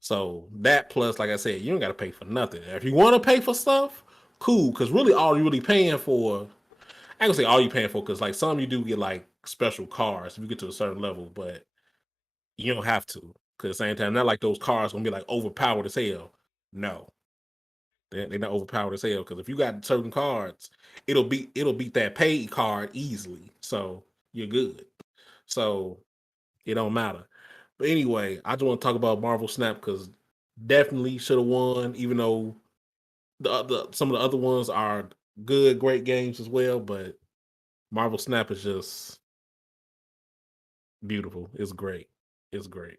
So that plus, like I said, you don't got to pay for nothing. If you want to pay for stuff, cool. Because really, all you're really paying for, I ain't gonna say all you paying for, because like some you do get like special cars if you get to a certain level, but you don't have to. Because at the same time, not like those cars gonna be like overpowered as hell. No, they're not overpowered as hell. Because if you got certain cards, it'll beat that paid card easily. So you're good. So it don't matter. But anyway, I just want to talk about Marvel Snap because definitely should have won, even though some of the other ones are good, great games as well. But Marvel Snap is just beautiful. It's great. It's great.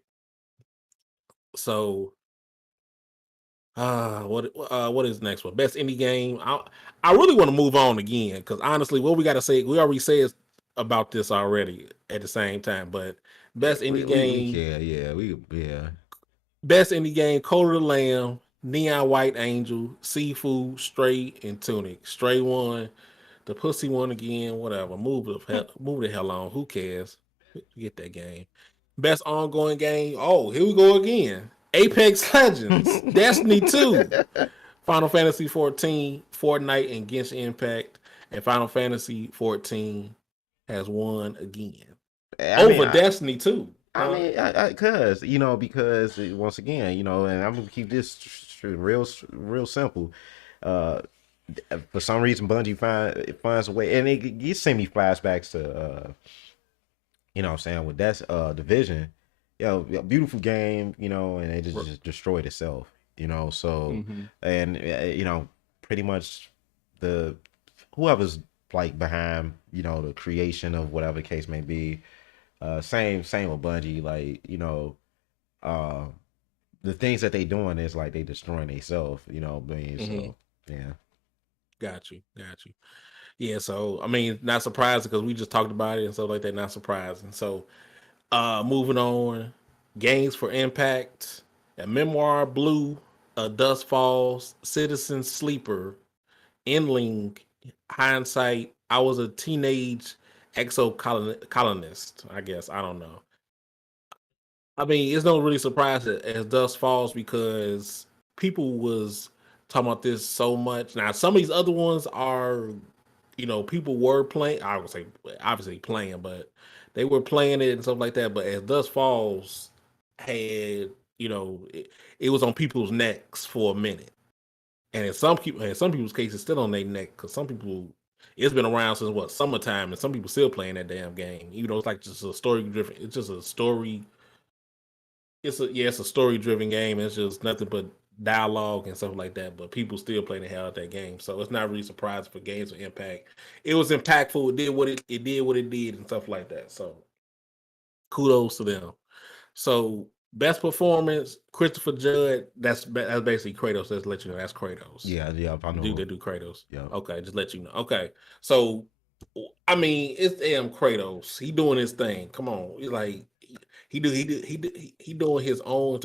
So what is next one? Best indie game. I really want to move on again because honestly, what we got to say, we already said about this already at the same time. But best indie We game, can, yeah, yeah. best indie game, Code of the Lamb, Neon White Angel, Seafood, Stray, and Tunic. Stray won, the pussy one again. Whatever. Move the hell on. Who cares? Get that game. Best ongoing game. Oh, here we go again. Apex Legends, Destiny 2, Final Fantasy 14, Fortnite, and Genshin Impact. And Final Fantasy 14 has won again. I mean, Over Destiny 2. I Huh? mean, cause because once again, and I'm gonna keep this real simple. Uh, for some reason, Bungie finds a way, and it send me flashbacks to what I'm saying, with that's Division, beautiful game, and it just destroyed itself, so, Mm-hmm. and pretty much the whoever's like behind, the creation of whatever the case may be, same with Bungie, like, uh the things that they doing is like they destroying themselves, I mean, Mm-hmm. so yeah. Got you. Got you. Yeah, so I mean, not surprising because we just talked about it and stuff like that. Not surprising. So, moving on, games for impact, a memoir, Blue, Dust Falls, Citizen Sleeper, Endling, hindsight, I was a teenage colonist. I guess I don't know. I mean, it's no really surprise that as dust falls because people was talking about this so much. Now, some of these other ones are, people were playing. I would say obviously playing, but they were playing it and stuff like that. But as dust falls, had it was on people's necks for a minute, and in some people's cases, still on their neck because some people. It's been around since what summertime, and some people still playing that damn game. Even though it's like just a story driven. It's just a story it's a story driven game. It's just nothing but dialogue and stuff like that. But people still play the hell out of that game, so it's not really surprising for games of impact. It was impactful. It did what it did and stuff like that. So kudos to them. So best performance, Christopher Judd. That's basically Kratos. Let's let you know that's Kratos. Yeah, yeah, I know. They do Kratos. Yeah. Okay, just let you know. Okay, so I mean, it's damn Kratos. He doing his thing. Come on, he's like he doing his own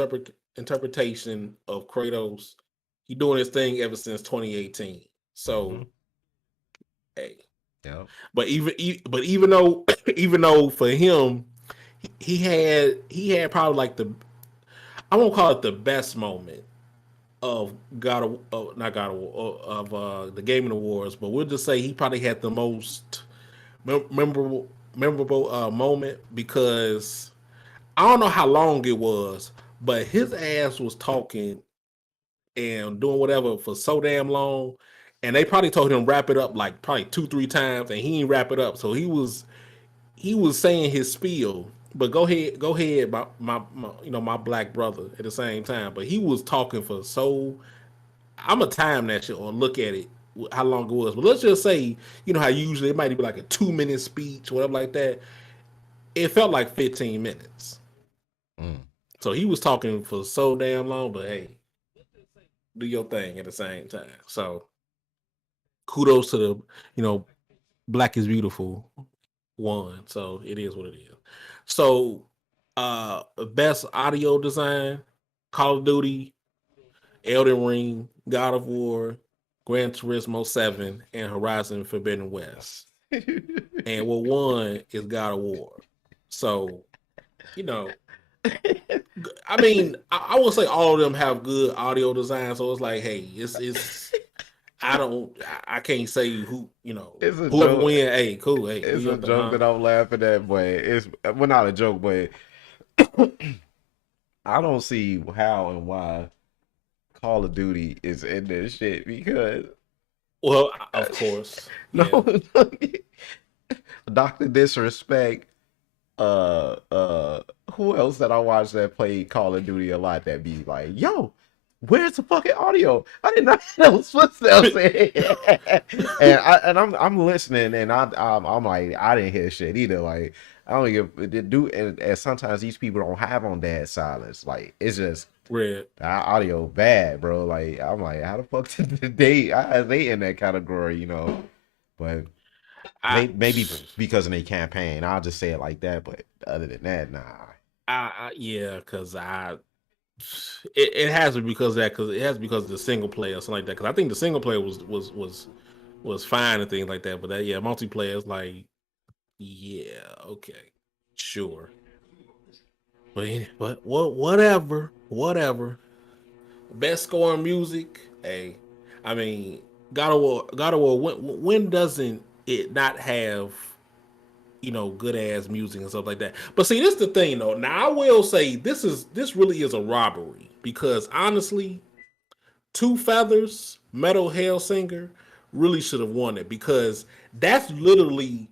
interpretation of Kratos. He doing his thing ever since 2018. So, hey, yeah. but even though even though for him he had probably like I won't call it the best moment of not God of War of the Gaming Awards, but we'll just say he probably had the most memorable moment because I don't know how long it was, but his ass was talking and doing whatever for so damn long, and they probably told him wrap it up like probably 2-3 times, and he didn't wrap it up. So he was saying his spiel, but go ahead, my black brother at the same time. But he was talking for so. I'm gonna time that shit or look at it how long it was. But let's just say how usually it might be like a 2 minute speech or whatever like that. It felt like 15 minutes. So he was talking for so damn long, but hey, do your thing at the same time. So kudos to Black is Beautiful one. So it is what it is. So best audio design, Call of Duty, Elden Ring, God of War, Gran Turismo 7, and Horizon Forbidden West. And what won is God of War. So, I mean, I would say all of them have good audio design. So it's like, hey, it's I can't say who whoever win. Hey, cool. Hey, it's a joke that I'm laughing at, but it's not a joke, but I don't see how and why Call of Duty is in this shit because. Well, of course, no, Dr. Disrespect. Who else that I watched that played Call of Duty a lot that be like, yo, where's the fucking audio? I did not hear those footsteps. and I'm listening, and I'm like, I didn't hear shit either. Like, I don't get do, and sometimes these people don't have on that silence. Like, it's just red audio bad, bro. Like, I'm like, how the fuck did they in that category, But maybe because of their campaign, I'll just say it like that. But other than that, nah. Yeah, because it has to be because of that. Because it has to be because of the single player or something like that. Because I think the single player was fine and things like that. But multiplayer is like, yeah, okay, sure. But whatever. Best scoring music. Hey, I mean, God of War. When doesn't it not have good ass music and stuff like that? But see, this is the thing though. Now I will say this really is a robbery because honestly, Two Feathers, Metal Hellsinger, really should have won it because that's literally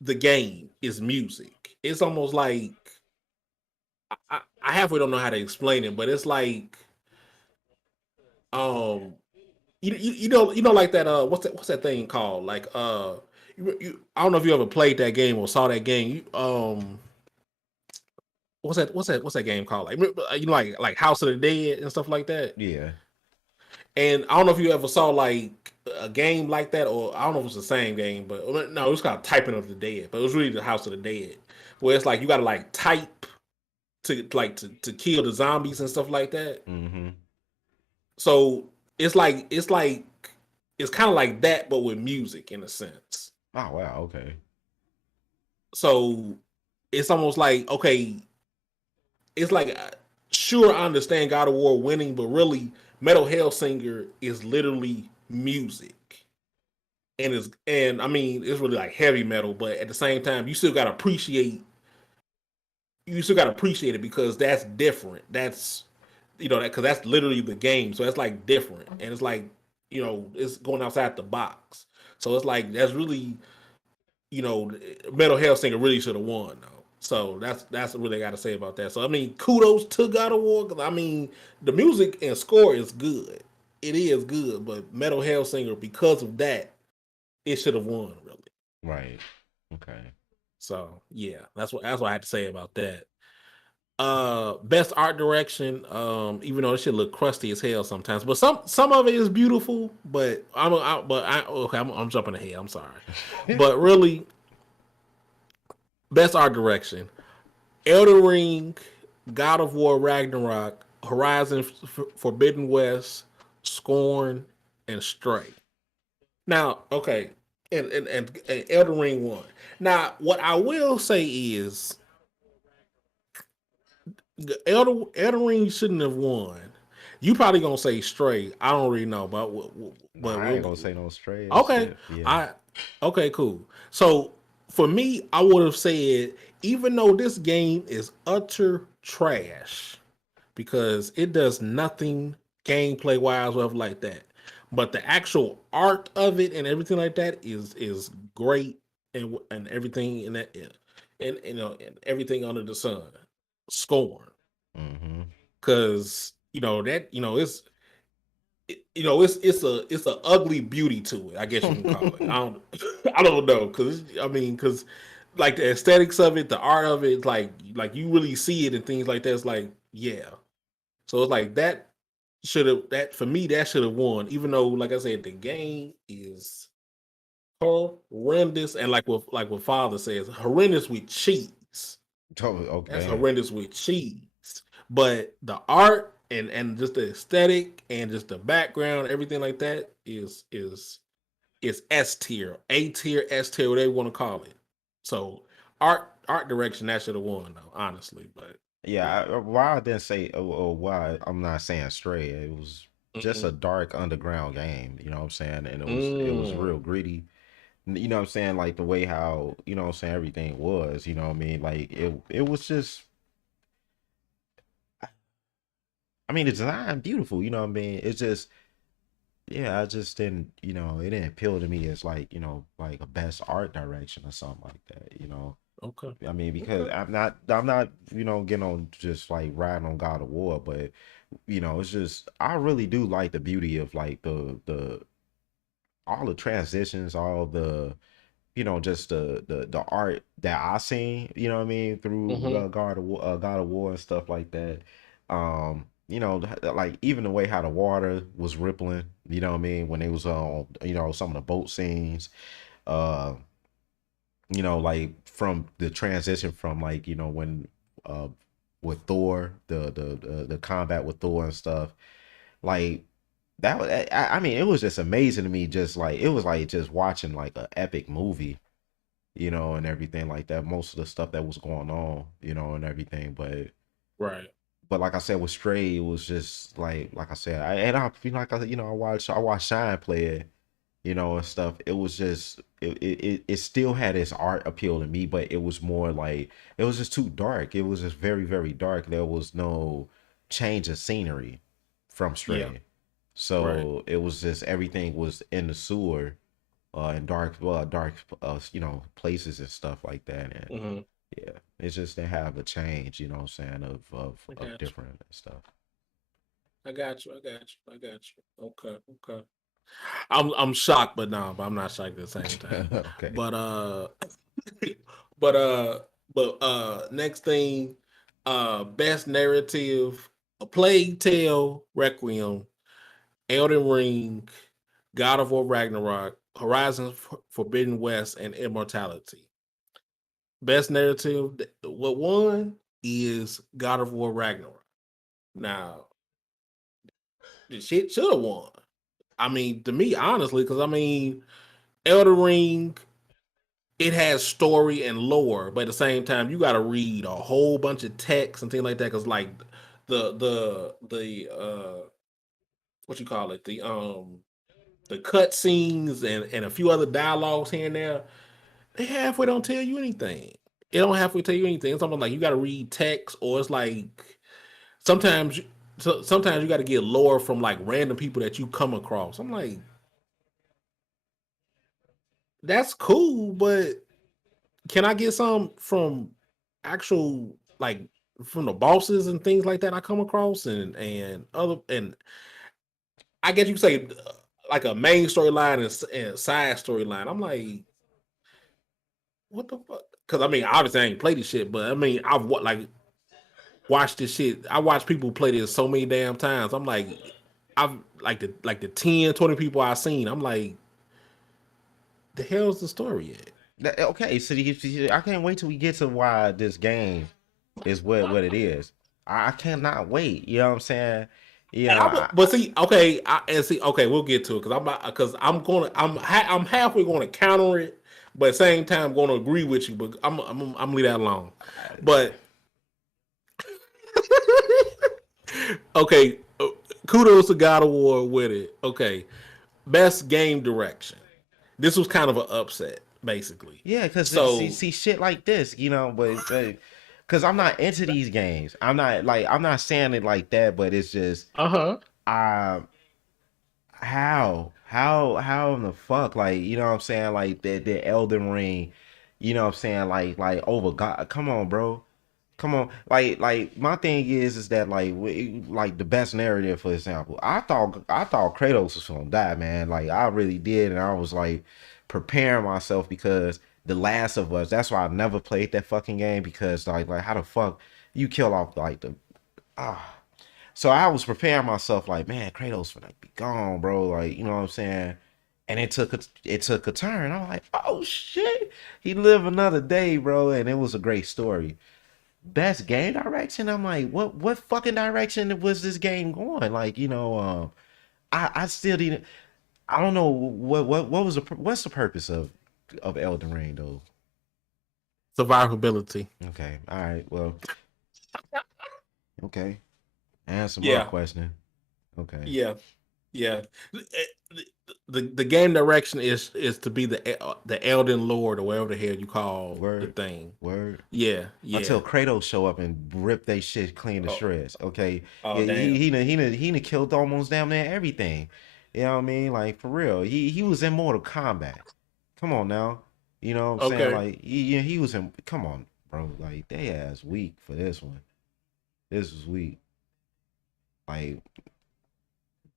the game is music. It's almost like I halfway don't know how to explain it, but it's like um like that what's that thing called like I don't know if you ever played that game or saw that game. What's that game called? Like House of the Dead and stuff like that. Yeah. And I don't know if you ever saw like a game like that, or I don't know if it's the same game, but no, it was called Typing of the Dead, but it was really the House of the Dead, where it's like you got to like type to kill the zombies and stuff like that. Mm-hmm. So it's like it's kind of like that, but with music in a sense. Oh wow, okay. So it's almost like, okay, it's like, sure, I understand God of War winning, but really, Metal Hellsinger is literally music, and I mean, it's really like heavy metal, but at the same time, you still gotta appreciate it because that's different. That's, that, because that's literally the game, so it's like different, and it's like, it's going outside the box. So it's like that's really, Metal Hellsinger really should have won though. So that's what I got to say about that. So I mean, kudos to God of War, because I mean, the music and score is good. It is good, but Metal Hellsinger, because of that, it should have won really. Right. Okay. So yeah, that's what I had to say about that. Best art direction. Even though it should look crusty as hell sometimes, but some of it is beautiful. But I'm jumping ahead. I'm sorry, but really, best art direction: Elden Ring, God of War Ragnarok, Horizon Forbidden West, Scorn, and Stray. Now, okay, and Elden Ring won. Now, what I will say is, Elden Ring shouldn't have won. You probably gonna say Stray. I don't really know, Nah, but I ain't we'll. gonna say no stray. Okay, Yeah. I okay, cool. So for me, I would have said, even though this game is utter trash, because it does nothing gameplay wise or like that, but the actual art of it and everything like that is great, and everything in that, and everything under the sun. Scorn, Mm-hmm. because it's a ugly beauty to it, I guess you can call it. I don't I don't know, because like the aesthetics of it, the art of it, like you really see it and things like that. It's like, yeah. So it's like that for me, that should have won, even though, like I said, the game is horrendous, and like what Father says, horrendous with cheese. That's Okay. horrendous with cheese. But the art and just the aesthetic and just the background, everything like that is S tier, A tier, S tier, whatever you want to call it. So art direction, that should have won though, honestly. But Yeah. Why I didn't say why I'm not saying stray. It was just a mm, dark underground game. You know what I'm saying? And it was real mm, gritty. You know what I'm saying? Like the way how what I'm saying everything was. You know what I mean? Like it was just. I mean, the design beautiful. You know what I mean? It's just yeah, I just didn't, it didn't appeal to me as like, like a best art direction or something like that. okay, I mean, because okay, I'm not, getting on just like riding on God of War, but it's just I really do like the beauty of like the all the transitions, all the just the art that I seen, you know what I mean, through mm-hmm, God of War and stuff like that. Like even the way how the water was rippling, you know what I mean, when it was on, some of the boat scenes, uh, like from the transition from like, when uh with Thor, the combat with Thor and stuff, like that was I mean, it was just amazing to me, just like it was like just watching like an epic movie, and everything like that. Most of the stuff that was going on, and everything. right, But like I said with Stray, it was just like I said, I feel like I watched Shine play it, and stuff. It was just it still had its art appeal to me, but it was more like it was just too dark. It was just very, very dark. There was no change of scenery from yeah, Stray. right, So it was just everything was in the sewer, in dark, places and stuff like that. And mm-hmm. yeah, it's just to have a change, what I'm saying, I of got different stuff. I got you. I got you. I got you. Okay. Okay. I'm shocked, but no, but I'm not shocked at the same time. Okay. But but next thing, best narrative: A Plague Tale, Requiem, Elden Ring, God of War Ragnarok, Horizon Forbidden West, and Immortality. Best narrative, what won is God of War Ragnarok. Now, the shit should have won. I mean, to me, honestly, because I mean, Elden Ring, it has story and lore, but at the same time, you got to read a whole bunch of text and things like that. Because like the what you call it, the cut scenes and a few other dialogues here and there, they halfway don't tell you anything. It don't halfway tell you anything. It's something like you got to read text, or it's like sometimes sometimes you got to get lore from like random people that you come across. I'm like, that's cool, but can I get some from actual like from the bosses and things like that I come across and other and I guess you could say like a main storyline and side storyline. I'm like, what the fuck? Because I mean, obviously I ain't played this shit, but I mean like watched this shit. I watch people play this so many damn times. I'm like, I've like the 10, 20 people I've seen. I'm like, the hell's the story yet? Okay, so I can't wait till we get to why this game is what it is. I cannot wait. You know what I'm saying? You And know, but see, okay, and see, okay, we'll get to it because I'm halfway going to counter it, but at the same time going to agree with you. But I'm leave that alone. But okay, kudos to God of War with it. Okay, best game direction. This was kind of an upset, basically. yeah, because So, see shit like this, you know, but because I'm not into these games. I'm not saying it like that, but it's just uh-huh. I how in the fuck, like, you know what I'm saying, like the Elden Ring, you know what I'm saying, like over God, come on, bro. Come on, like my thing is that like the best narrative, for example. I thought Kratos was gonna die, man. Like I really did, and I was like preparing myself because The Last of Us. That's why I never played that fucking game because like how the fuck you kill off like the ah. So I was preparing myself like, man, Kratos finna be gone, bro. Like, you know what I'm saying? And it took a turn. I'm like, oh shit, he lived another day, bro. And it was a great story. Best game direction. I'm like, what fucking direction was this game going? Like, I still didn't. I don't know what was what's the purpose of Elden Ring though. Survivability. Okay, all right, well, okay, answer my Yeah, question. Okay, yeah, yeah. The game direction is to be the Elden Lord or whatever the hell you call the word, thing. word. Yeah, Until yeah. Kratos show up and rip they shit clean to Oh, shreds. Okay, oh yeah, damn. he done killed almost damn near everything. You know what I mean? Like for real, he was in Mortal Kombat. Come on now, you know what I'm saying? Okay. Like he was in. Come on, bro. Like they ass weak for this one. This was weak. Like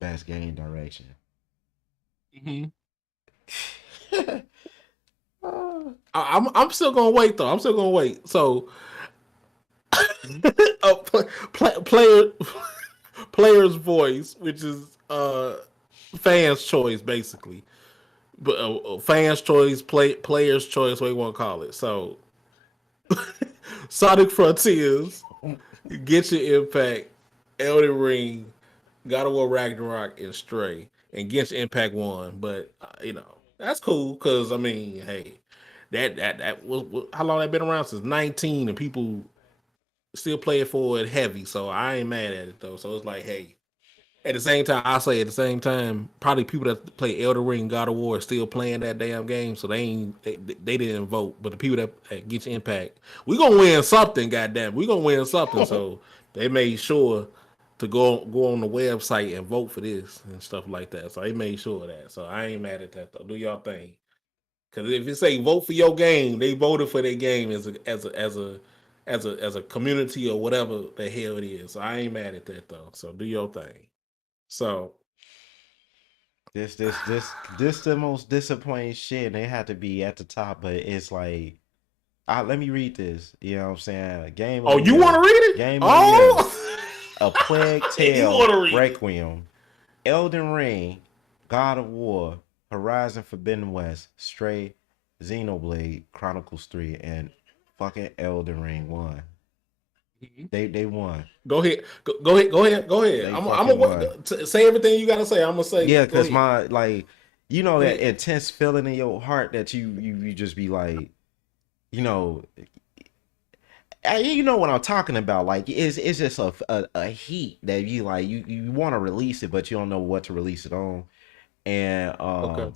best game direction. Hmm. Ah, I'm still gonna wait though. I'm still gonna wait. So, player player's voice, which is fans' choice, basically. But fans' choice, player's choice, what you want to call it. So, Sonic Frontiers, Genshin Impact, Elden Ring, God of War Ragnarok, and Stray, and Genshin Impact won. But that's cool because I mean, hey, that was how long that been around since 19, and people still play it for it heavy. So I ain't mad at it though. So it's like, hey, at the same time, I say at the same time, probably people that play Elder Ring, God of War, are still playing that damn game, so they didn't vote. But the people that get your impact, we gonna win something. Goddamn, we gonna win something. So they made sure to go on the website and vote for this and stuff like that. So they made sure of that. So I ain't mad at that though. Do y'all thing? Because if it say vote for your game, they voted for their game as a community or whatever the hell it is. So I ain't mad at that though. So do your thing. So this the most disappointing shit. They had to be at the top, but it's like, let me read this. You know what I'm saying? Game of oh, the you want year. to read it? Game of the year. Oh, A Plague you want Tale to read it? Requiem. Elden Ring. God of War. Horizon Forbidden West. Stray. Xenoblade Chronicles 3. And fucking Elden Ring 1. Mhm. They won. Go ahead. Go ahead. Go ahead. Go ahead. They I'm fucking won. gonna say everything you gotta say. I'm gonna say. Yeah, Go cause ahead. my like, you know Go that ahead. intense feeling in your heart that you just be like, you know, you know what I'm talking about. Like it's just a heat that you like you want to release it, but you don't know what to release it on. And Okay.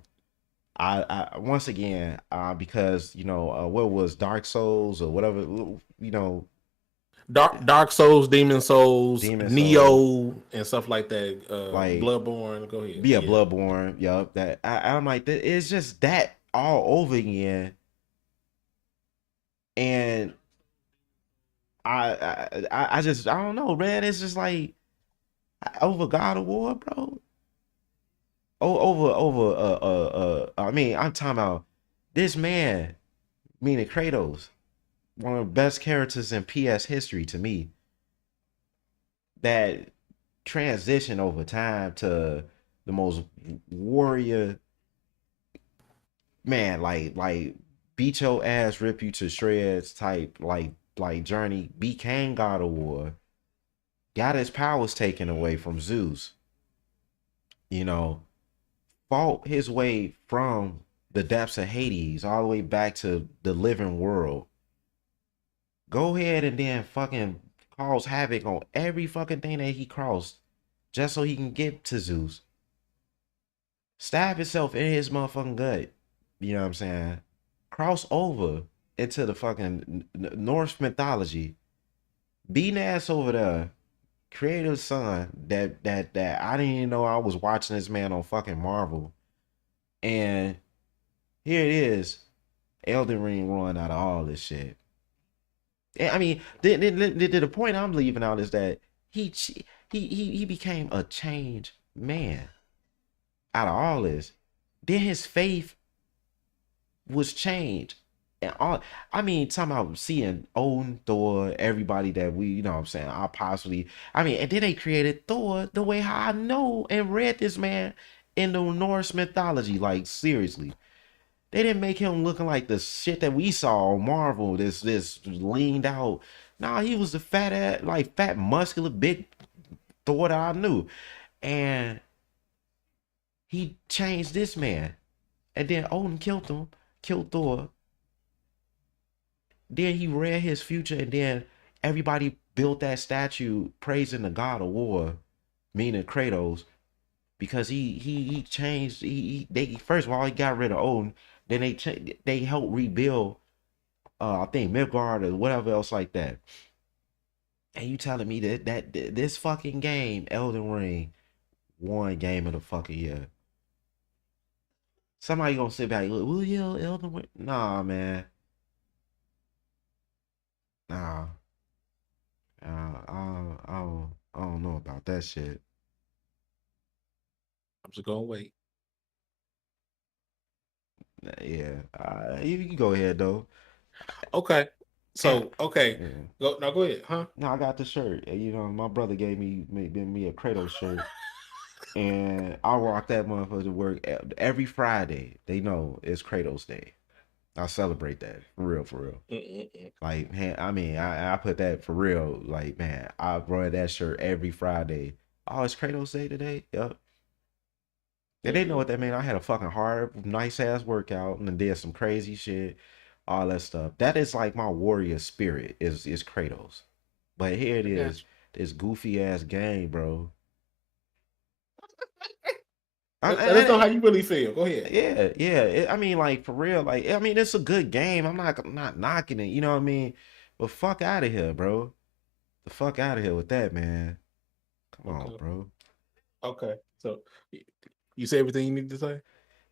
I once again because what was Dark Souls or whatever, Dark Souls, Demon Souls, Demon Souls, Neo, and stuff like that. like Bloodborne. Go ahead. be a Yeah. Bloodborne. Yup, that I'm like it's just that all over again. And I just I don't know, man. It's just like over God of War, bro. Over I mean, I'm talking about this man, meaning Kratos, one of the best characters in PS history to me. That transition over time to the most warrior man, like beat your ass, rip you to shreds type like journey, became God of War, got his powers taken away from Zeus, you know, fought his way from the depths of Hades all the way back to the living world. Go ahead and then fucking cause havoc on every fucking thing that he crossed just so he can get to Zeus. Stab himself in his motherfucking gut. You know what I'm saying? Cross over into the fucking Norse mythology. Beating ass over there. Creative son that I didn't even know I was watching this man on fucking Marvel. And here it is, Elden Ring run out of all this shit. And I mean, the point I'm leaving out is that he he became a changed man out of all this. Then his faith was changed. And all I mean, talking about seeing Odin, Thor, everybody that we, you know what I'm saying, I possibly I mean, and then they created Thor the way how I know and read this man in the Norse mythology. Like seriously. They didn't make him looking like the shit that we saw on Marvel, this leaned out. Nah, he was the fat ass, like fat, muscular, big Thor that I knew. And he changed this man. And then Odin killed him, killed Thor. Then he read his future, and then everybody built that statue praising the god of war, meaning Kratos, because he changed. They first of all he got rid of Odin. Then they helped rebuild. I think Midgard or whatever else like that. And you telling me that this fucking game, Elden Ring, won game of the fucking year? Somebody gonna sit back, will you Elden Ring? Nah, man. Nah. I don't know about that shit. I'm just gonna wait. Yeah, you can go ahead though. Okay. And So okay. yeah. Go now. Go ahead. Huh? No, I got the shirt. You know, my brother gave me a Kratos shirt, and I rock that motherfucker to work every Friday. They know it's Kratos Day. I celebrate that for real, for real. Mm-mm-mm. Like, man, I mean, I put that for real. Like, man, I wear that shirt every Friday. Oh, it's Kratos Day today. Yep. And they know what that mean. I had a fucking hard, nice ass workout and then did some crazy shit, all that stuff. That is like my warrior spirit is Kratos. But here it I got is, you. this goofy ass game, bro. Let us know how And you really feel. Go ahead. yeah. I mean, like for real. Like, I mean, it's a good game. I'm not knocking it. You know what I mean? But fuck out of here, bro. The fuck out of here with that, man. Come on, Okay. bro. Okay. So you say everything you need to say.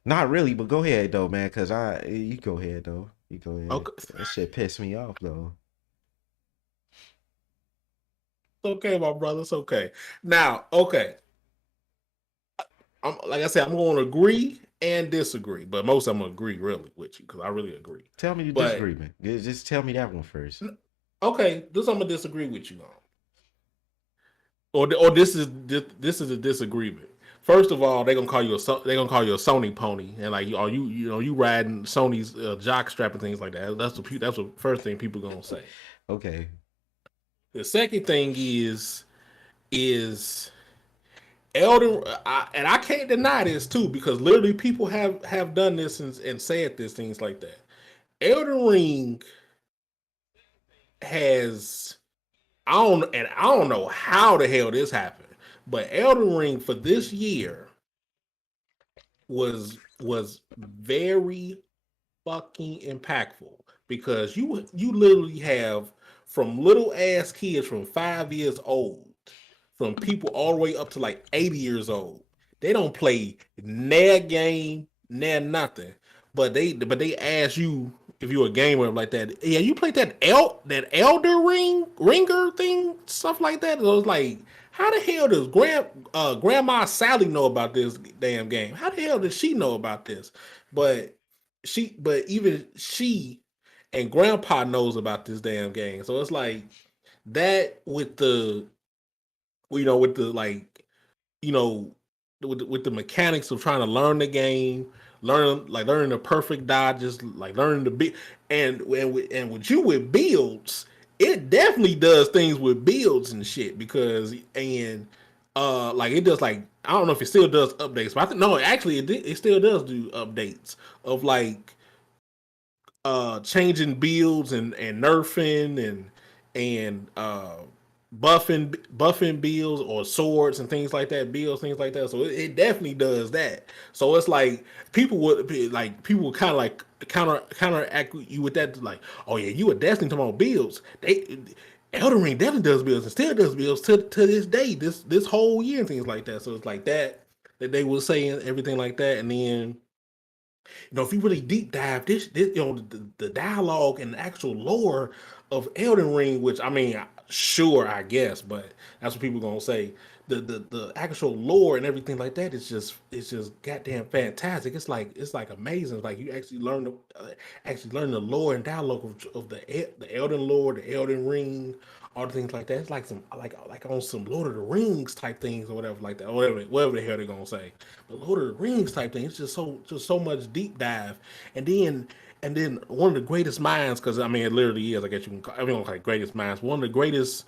Not really, but go ahead though, man. Cause you go ahead though. You go ahead. Okay. That shit pissed me off though. It's okay, my brother. It's okay. Now, okay. I'm like I said, I'm going to agree and disagree, but most I'm gonna agree really with you because I really agree. Tell me the But disagreement. Just tell me that one first. okay, this I'm gonna disagree with you on, or this is a disagreement. First of all, they gonna call you a Sony pony, and like are you riding Sony's jock strap and things like that. That's the first thing people gonna say. Okay. The second thing is Elden, and I can't deny this too because literally people have done this and said this things like that. Elden Ring has I don't know how the hell this happened, but Elden Ring for this year was very fucking impactful because you literally have from little ass kids from 5 years old, from people all the way up to like 80 years old. They don't play nah game, nah nothing. But they ask you if you're a gamer like that. Yeah, you played that Elder Ringer thing, stuff like that. It was like, how the hell does Grandma Sally know about this damn game? How the hell does she know about this? But but even she and Grandpa knows about this damn game. So it's like that with the with the like you know with the mechanics of trying to learn the game, learning the perfect dodges, like learning the big and with you with builds, it definitely does things with builds and shit because and like it does like I don't know if it still does updates, but I think no, actually it still does do updates of like changing builds and nerfing and buffing builds or swords and things like that, builds things like that. So it definitely does that. So it's like people would kind of like counteract you with that, like, oh yeah, you a Destiny talking about builds. They Elden Ring definitely does builds and still does builds to this day, this whole year and things like that. So it's like that they were saying everything like that, and then if you really deep dive this the dialogue and the actual lore of Elden Ring, which I mean, sure, I guess, but that's what people are gonna say. The actual lore and everything like that is just goddamn fantastic. It's like amazing. It's like you actually learn the lore and dialogue of the Elden lore, the Elden Ring, all the things like that. It's like some like on some Lord of the Rings type things or whatever like that, or whatever the hell they're gonna say. But Lord of the Rings type thing. It's just so much deep dive, and then one of the greatest minds, because I mean it literally is. I guess you can call, I mean like greatest minds. One of the greatest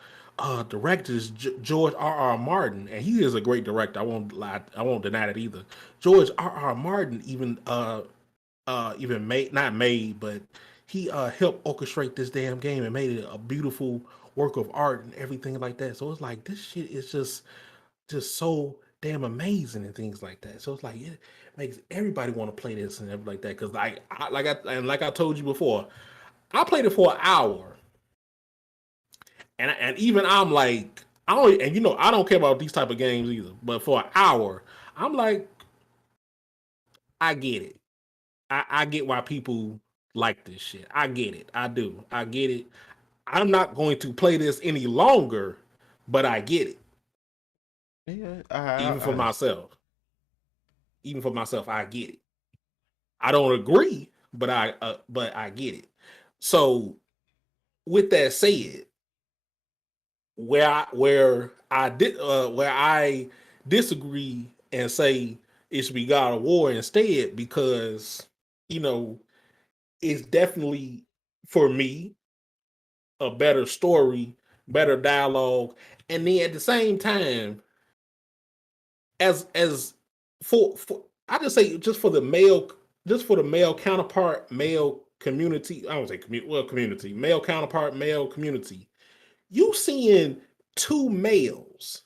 directors, George R. R. Martin, and he is a great director. I won't lie. I won't deny that either. George R. R. Martin even made not made, but he helped orchestrate this damn game and made it a beautiful work of art and everything like that. So it's like this shit is just so damn amazing and things like that. So it's like it makes everybody want to play this and everything like that. Because like I told you before, I played it for an hour, and even I'm like I don't and I don't care about these type of games either. But for an hour, I'm like I get it. I get why people like this shit. I get it. I do. I get it. I'm not going to play this any longer, but I get it. Yeah, Even for myself. Even for myself, I get it. I don't agree, but I get it. So with that said, where I disagree and say it should be God of War instead because you know it's definitely for me a better story, better dialogue, and then at the same time, as for I just say just for the male counterpart, male community. I don't say community, male counterpart, male community. You seeing two males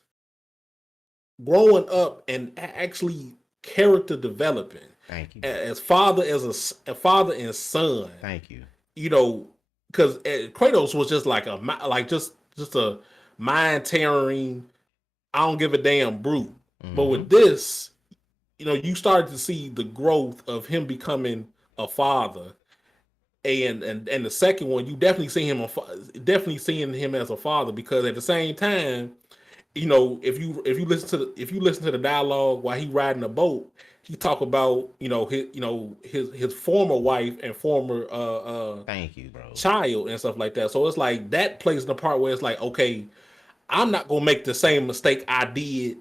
growing up and actually character developing thank you, as father a father and son. thank you. You know, because Kratos was just like just a mind tearing, I don't give a damn brute. But Mm-hmm. with this, you started to see the growth of him becoming a father, and the second one, you definitely see him definitely seeing him as a father because at the same time, if you listen to the dialogue while he riding the boat, he talk about his former wife and former Thank you, bro. child and stuff like that. So it's like that plays in the part where it's like, okay, I'm not gonna make the same mistake I did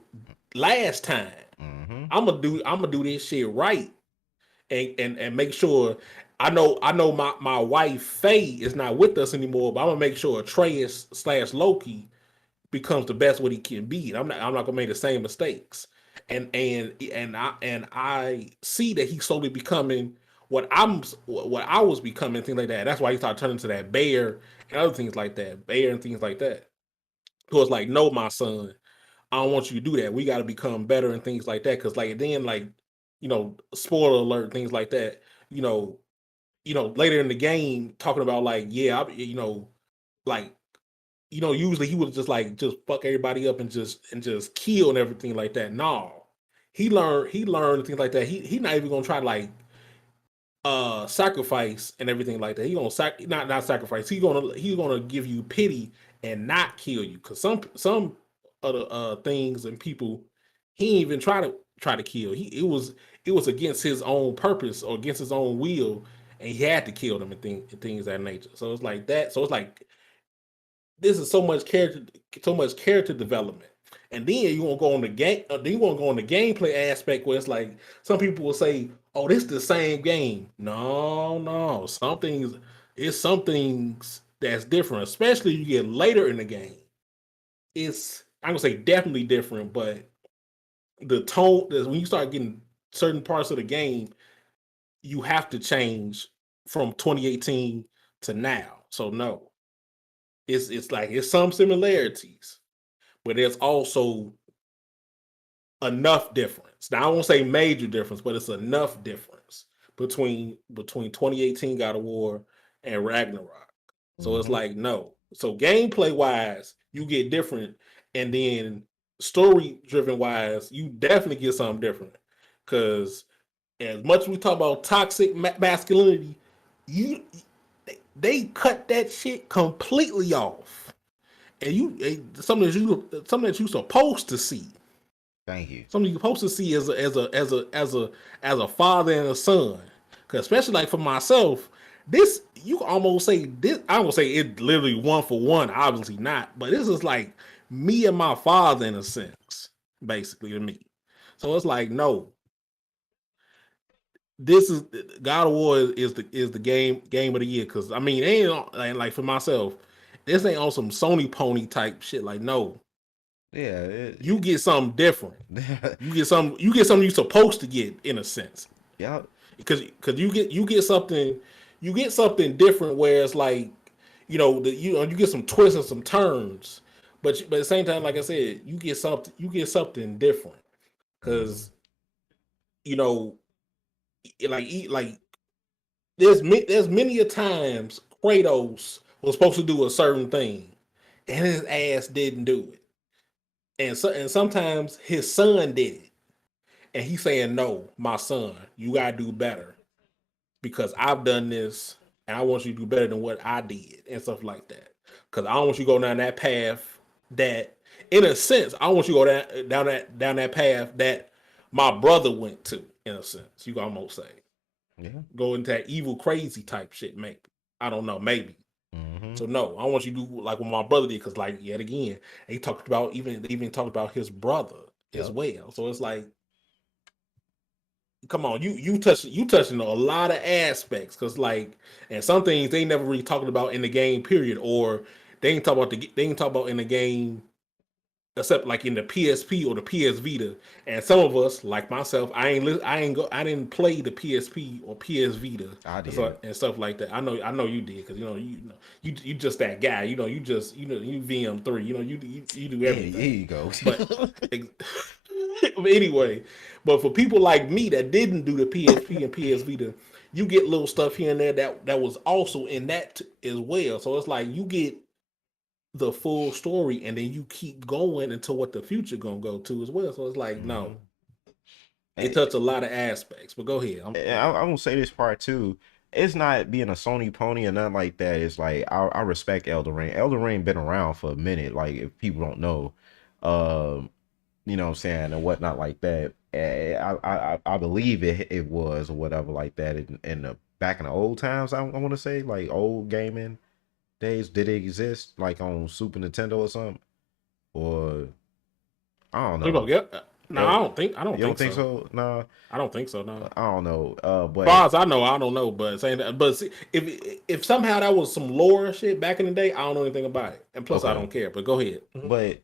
last time. Mm-hmm. I'm gonna do this shit right and make sure. I know my wife Faye is not with us anymore, but I'm gonna make sure Atreus slash Loki becomes the best what he can be. And I'm not gonna make the same mistakes. And I see that he's slowly becoming what I was becoming, things like that. That's why he started turning to that bear and other things like that, bear and things like that. So it's like, no, my son, I don't want you to do that. We got to become better and things like that. Because like then like spoiler alert, things like that. You know, later in the game, talking about like yeah, like usually he would just fuck everybody up and just kill and everything like that. No, he learned things like that. He not even gonna try to like sacrifice and everything like that. He gonna not sacrifice. He's gonna give you pity and not kill you. Cause some other things and people he ain't even try to kill. It was against his own purpose or against his own will, and he had to kill them and things of that nature. So it's like that. So it's like this is so much character development. And then you want to go on the game. Then you want to go on the gameplay aspect where it's like some people will say, "Oh, this is the same game." No, no, some things that's different, especially you get later in the game. I'm gonna say definitely different, but the tone when you start getting certain parts of the game, you have to change from 2018 to now. So no, it's like it's some similarities, but there's also enough difference. Now I won't say major difference, but it's enough difference between 2018 God of War and Ragnarok. So it's Mm-hmm. like no. So gameplay wise, you get different, and then story driven wise, you definitely get something different. Because as much as we talk about toxic masculinity, you they cut that shit completely off, and something that you supposed to see, Thank you. something you're supposed to see as a father and a son. Because especially like for myself, this you can almost say this. I don't say it literally one for one. Obviously not, but this is like me and my father in a sense, basically to me. So it's like no, this is God of War is the game of the year. Because I mean, it ain't like for myself, this ain't on some Sony pony type shit. Like no, Yeah. you get something different. You get something you're supposed to get in a sense. Yeah. Because you get something different where it's like you get some twists and some turns, but at the same time, like I said, you get something different Mm-hmm. because you know like there's many a times Kratos was supposed to do a certain thing and his ass didn't do it, and sometimes his son did it, and he's saying no, my son, you gotta do better because I've done this and I want you to do better than what I did and stuff like that. Because I don't want you to go down that path that, in a sense, I want you to go down that path that my brother went to. In a sense, you can almost say Yeah. go into that evil, crazy type shit. Maybe I don't know. Maybe. Mm-hmm. So no, I want you to do like what my brother did. Because like yet again, they even talked about his brother as Yep. well. So it's like come on, you touching a lot of aspects because like, and some things they never really talking about in the game period, or they ain't talk about in the game except like in the PSP or the PS Vita. And some of us, like myself, I didn't play the PSP or PS Vita I and did. stuff like that. I know you did because you just that guy. You just you VM3. You do Yeah. Here everything, you go. but. But anyway, but for people like me that didn't do the PSP and PS Vita, you get little stuff here and there that was also in that as well. So it's like you get the full story, and then you keep going until what the future gonna go to as well. So it's like no, Mm-hmm. it touched a lot of aspects. But go ahead. I'm gonna say this part too. It's not being a Sony pony or nothing like that. It's like I respect Elder Ring. Elder Ring been around for a minute. Like if people don't know, um, you know what I'm saying, and whatnot like that. I believe it was or whatever like that in the back in the old times. I want to say like old gaming days. Did it exist like on Super Nintendo or something? Or I don't You know, know. yeah. No, El, I don't you don't think think so. so? Nah, I don't think so. No. I don't know. Far But as I know, I don't know. But saying that, but see, if somehow that was some lore shit back in the day, I don't know anything about it. And plus, I okay. don't care. But go ahead. But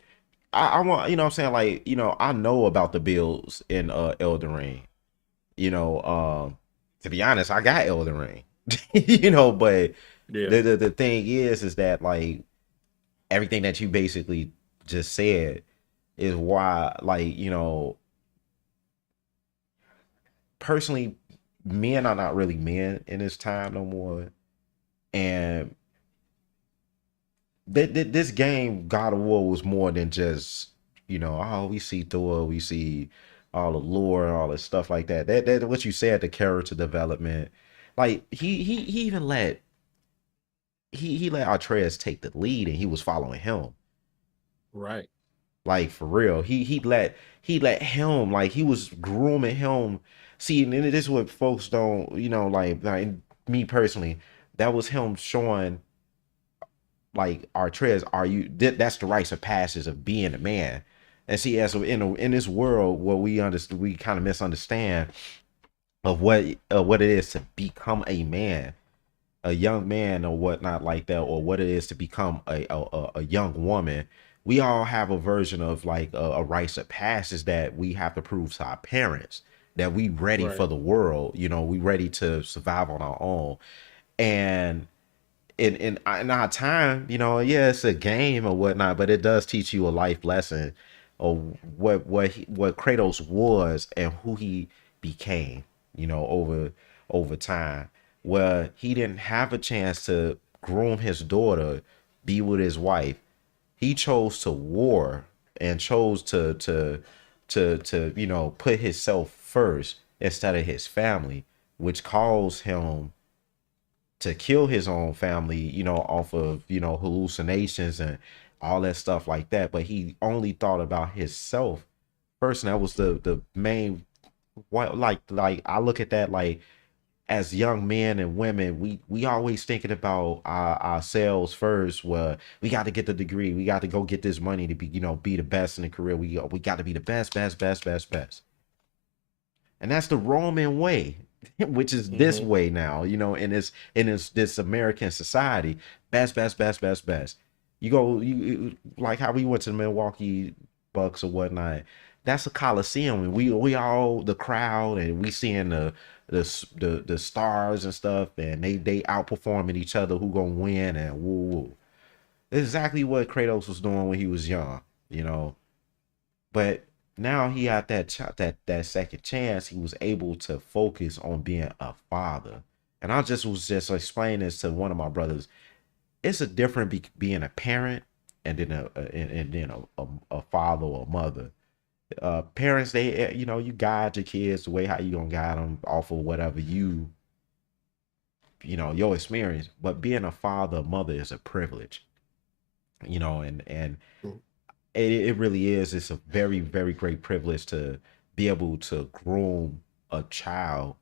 I want, you know what I'm saying, like, I know about the builds in Elden Ring. To be honest, I got Elden Ring. But Yeah. the thing is that, like, everything that you basically just said is why, like, personally, men are not really men in this time no more. And this game, God of War, was more than just, oh, we see Thor, we see all the lore and all this stuff like that. That what you said, the character development. Like, he even he let Atreus take the lead, and he was following him. Right. Like, for real. He let him, like, he was grooming him. See, and this is what folks don't, like me personally, that was him showing, like, Artrez, that's the rites of passage of being a man. And see, as in this world, what we kind of misunderstand of what it is to become a man, a young man or whatnot like that, or what it is to become a young woman. We all have a version of, like, a rites of passage that we have to prove to our parents that we ready Right. for the world. We ready to survive on our own. And in our time, yeah, it's a game or whatnot, but it does teach you a life lesson of what Kratos was and who he became, over time. Where he didn't have a chance to groom his daughter, be with his wife. He chose to war and chose to put himself first instead of his family, which caused him to kill his own family, off of, hallucinations and all that stuff like that. But he only thought about himself first, and that was the main. What, like I look at that, like, as young men and women, we always thinking about ourselves first. Well, we got to get the degree, we got to go get this money to be the best in the career. We got to be the best, best, best, best, best. And that's the Roman way, which is this Hmm. way now, in this American society. Best, best, best, best, best. Like how we went to the Milwaukee Bucks or whatnot. That's a coliseum, and we all the crowd, and we seeing the stars and stuff, and they outperforming each other, who gonna win, and woo woo. Exactly what Kratos was doing when he was young, you know. But now he had that second chance. He was able to focus on being a father. And I just was just explaining this to one of my brothers. It's a different being a parent and then a father or a mother. Parents, they you guide your kids the way how you gonna guide them off of whatever your experience. But being a father or mother is a privilege, and it really is. It's a very, very great privilege to be able to groom a child,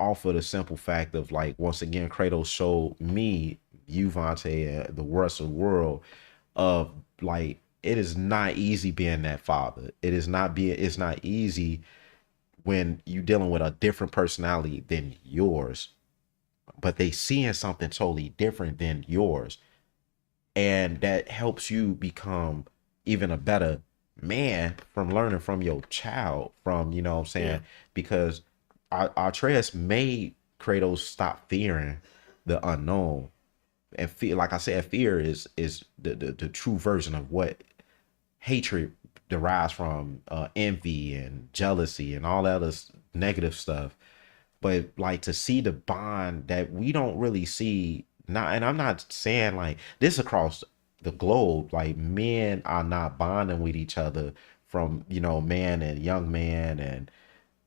off of the simple fact of, like, once again, Kratos showed me, you, Vonte, and the rest of the world, of, like, it is not easy being that father. It's not easy when you dealing with a different personality than yours, but they seeing something totally different than yours, and that helps you become even a better man from learning from your child, from, what I'm Yeah. saying, because Artreus made Kratos stop fearing the unknown. And fear, like I said, fear is the true version of what hatred derives from, envy and jealousy and all that other negative stuff. But, like, to see the bond that we don't really see now, and I'm not saying, like, this across the globe, like, men are not bonding with each other, from, man and young man and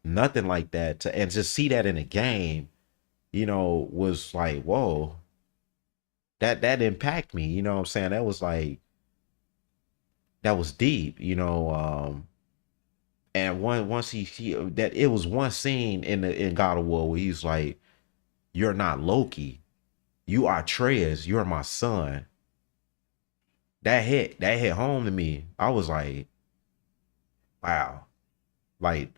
nothing like that, and just see that in a game, was like, whoa, that impact me, what I'm saying, that was like, that was deep, and once he that it was one scene in God of War where he's like, you're not Loki, you are Trez, you're my son. That hit home to me. I was like, wow, like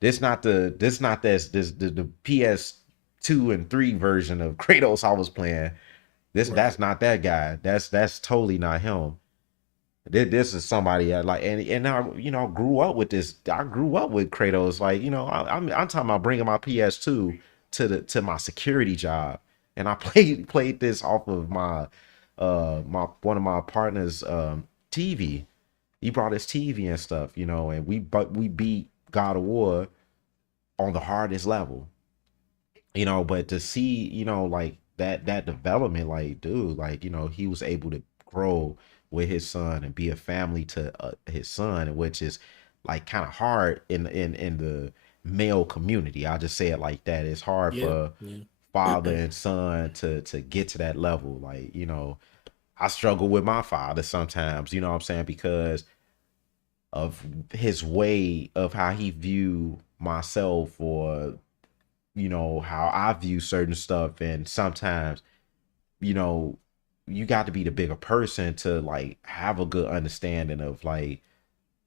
this the PS2 and 3 version of Kratos I was playing. That's Right. not that guy. That's totally not him. This is somebody that like, and I, grew up with this. I grew up with Kratos. Like, I'm talking about bringing my PS2 to my security job, and I played this off of my one of my partner's TV. He brought his TV and stuff, and we beat God of War on the hardest level, but to see, like that development, like, dude, like, he was able to grow with his son and be a family to his son, which is like kind of hard in the male community. I'll just say it like that. It's hard Yeah. for Yeah. father and son to get to that level. Like, I struggle with my father sometimes, you know what I'm saying, because of his way of how he view myself, or how I view certain stuff. And sometimes, you know you got to be the bigger person to like have a good understanding of like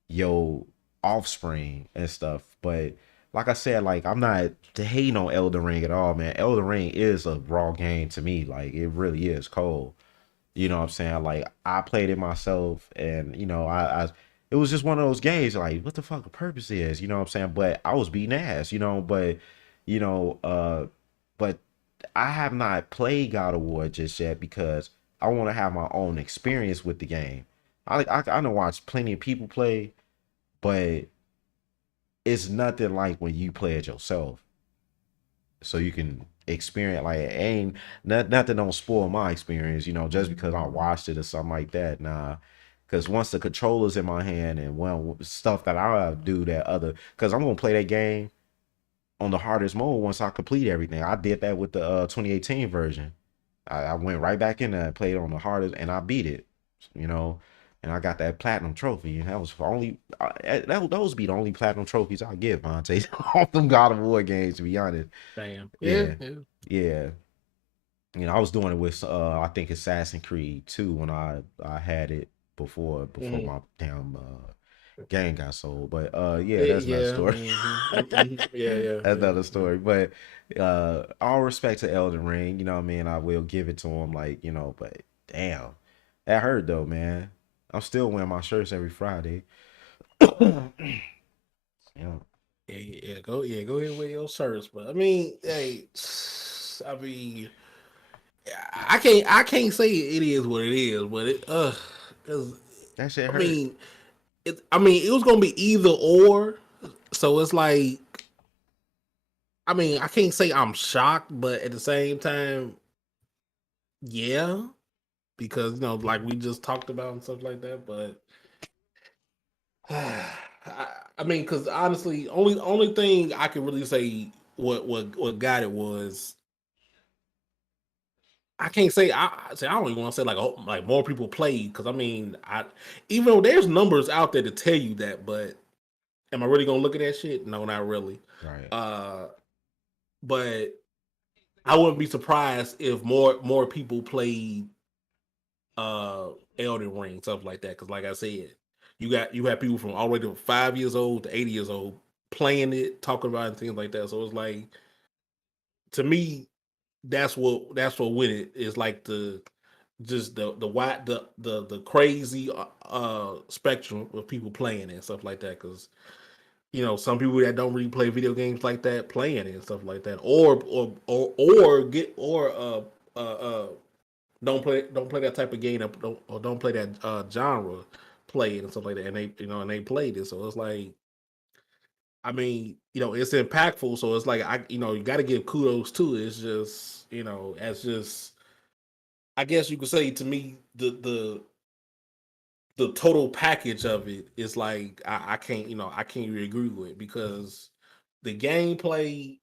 your offspring and stuff. But like I said, like, I'm not to hate on Elden Ring at all, man. Elden Ring is a raw game to me. Like, it really is cold. You know what I'm saying? Like, I played it myself, and I it was just one of those games. Like, what the fuck the purpose is? You know what I'm saying? But I was beating ass. But you know, uh, but I have not played God of War just yet because I want to have my own experience with the game. I know watch plenty of people play, but it's nothing like when you play it yourself, so you can experience. Like, it ain't nothing don't spoil my experience, just because I watched it or something like that. Nah, because once the controller's in my hand, and well, stuff that I do that other, because I'm gonna play that game on the hardest mode once I complete everything. I did that with the 2018 version. I went right back in there and played on the hardest, and I beat it. You know, and I got that platinum trophy, and that was for only those be the only platinum trophies I get, Vonte. All them God of War games, to be honest. Damn. Yeah. Yeah, Yeah. yeah. I was doing it with I think Assassin's Creed 2 when I had it before Mhm. my damn game got sold. But yeah, Yeah. that's another Yeah. story. Yeah. Yeah. That's Yeah. another story. But all respect to Elden Ring, you know what I mean? I will give it to him, like, but damn. That hurt though, man. I'm still wearing my shirts every Friday. Yeah. Yeah. Yeah. Go. Yeah. Go ahead with your service, but I mean, hey, I mean, I can't say it is what it is, but it 'cause, That shit I hurt. mean, I mean, it was gonna be either or, so it's like, I mean, I can't say I'm shocked, but at the same time, yeah, because like we just talked about and stuff like that. But I mean, because honestly, only thing I can really say what got it was, I can't say I don't even want to say like, oh, like more people played, because I mean, I even though there's numbers out there to tell you that, but am I really gonna look at that shit? No, not really. Right. Uh, but I wouldn't be surprised if more people played uh Elden Ring, stuff like that. Because like I said, you have people from all the way to 5 years old to 80 years old playing it, talking about it, and things like that. So it's like, to me, that's what win it is, like the just the wide the crazy spectrum of people playing it and stuff like that. Because some people that don't really play video games like that playing it and stuff like that, or don't play that type of game, or don't play that genre, play it and stuff like that, and they played it. So it's like, I mean, it's impactful. So it's like, you got to give kudos to it. It's just, as just, I guess you could say, to me, the total package of it is like, I can't really agree with it, because the gameplay,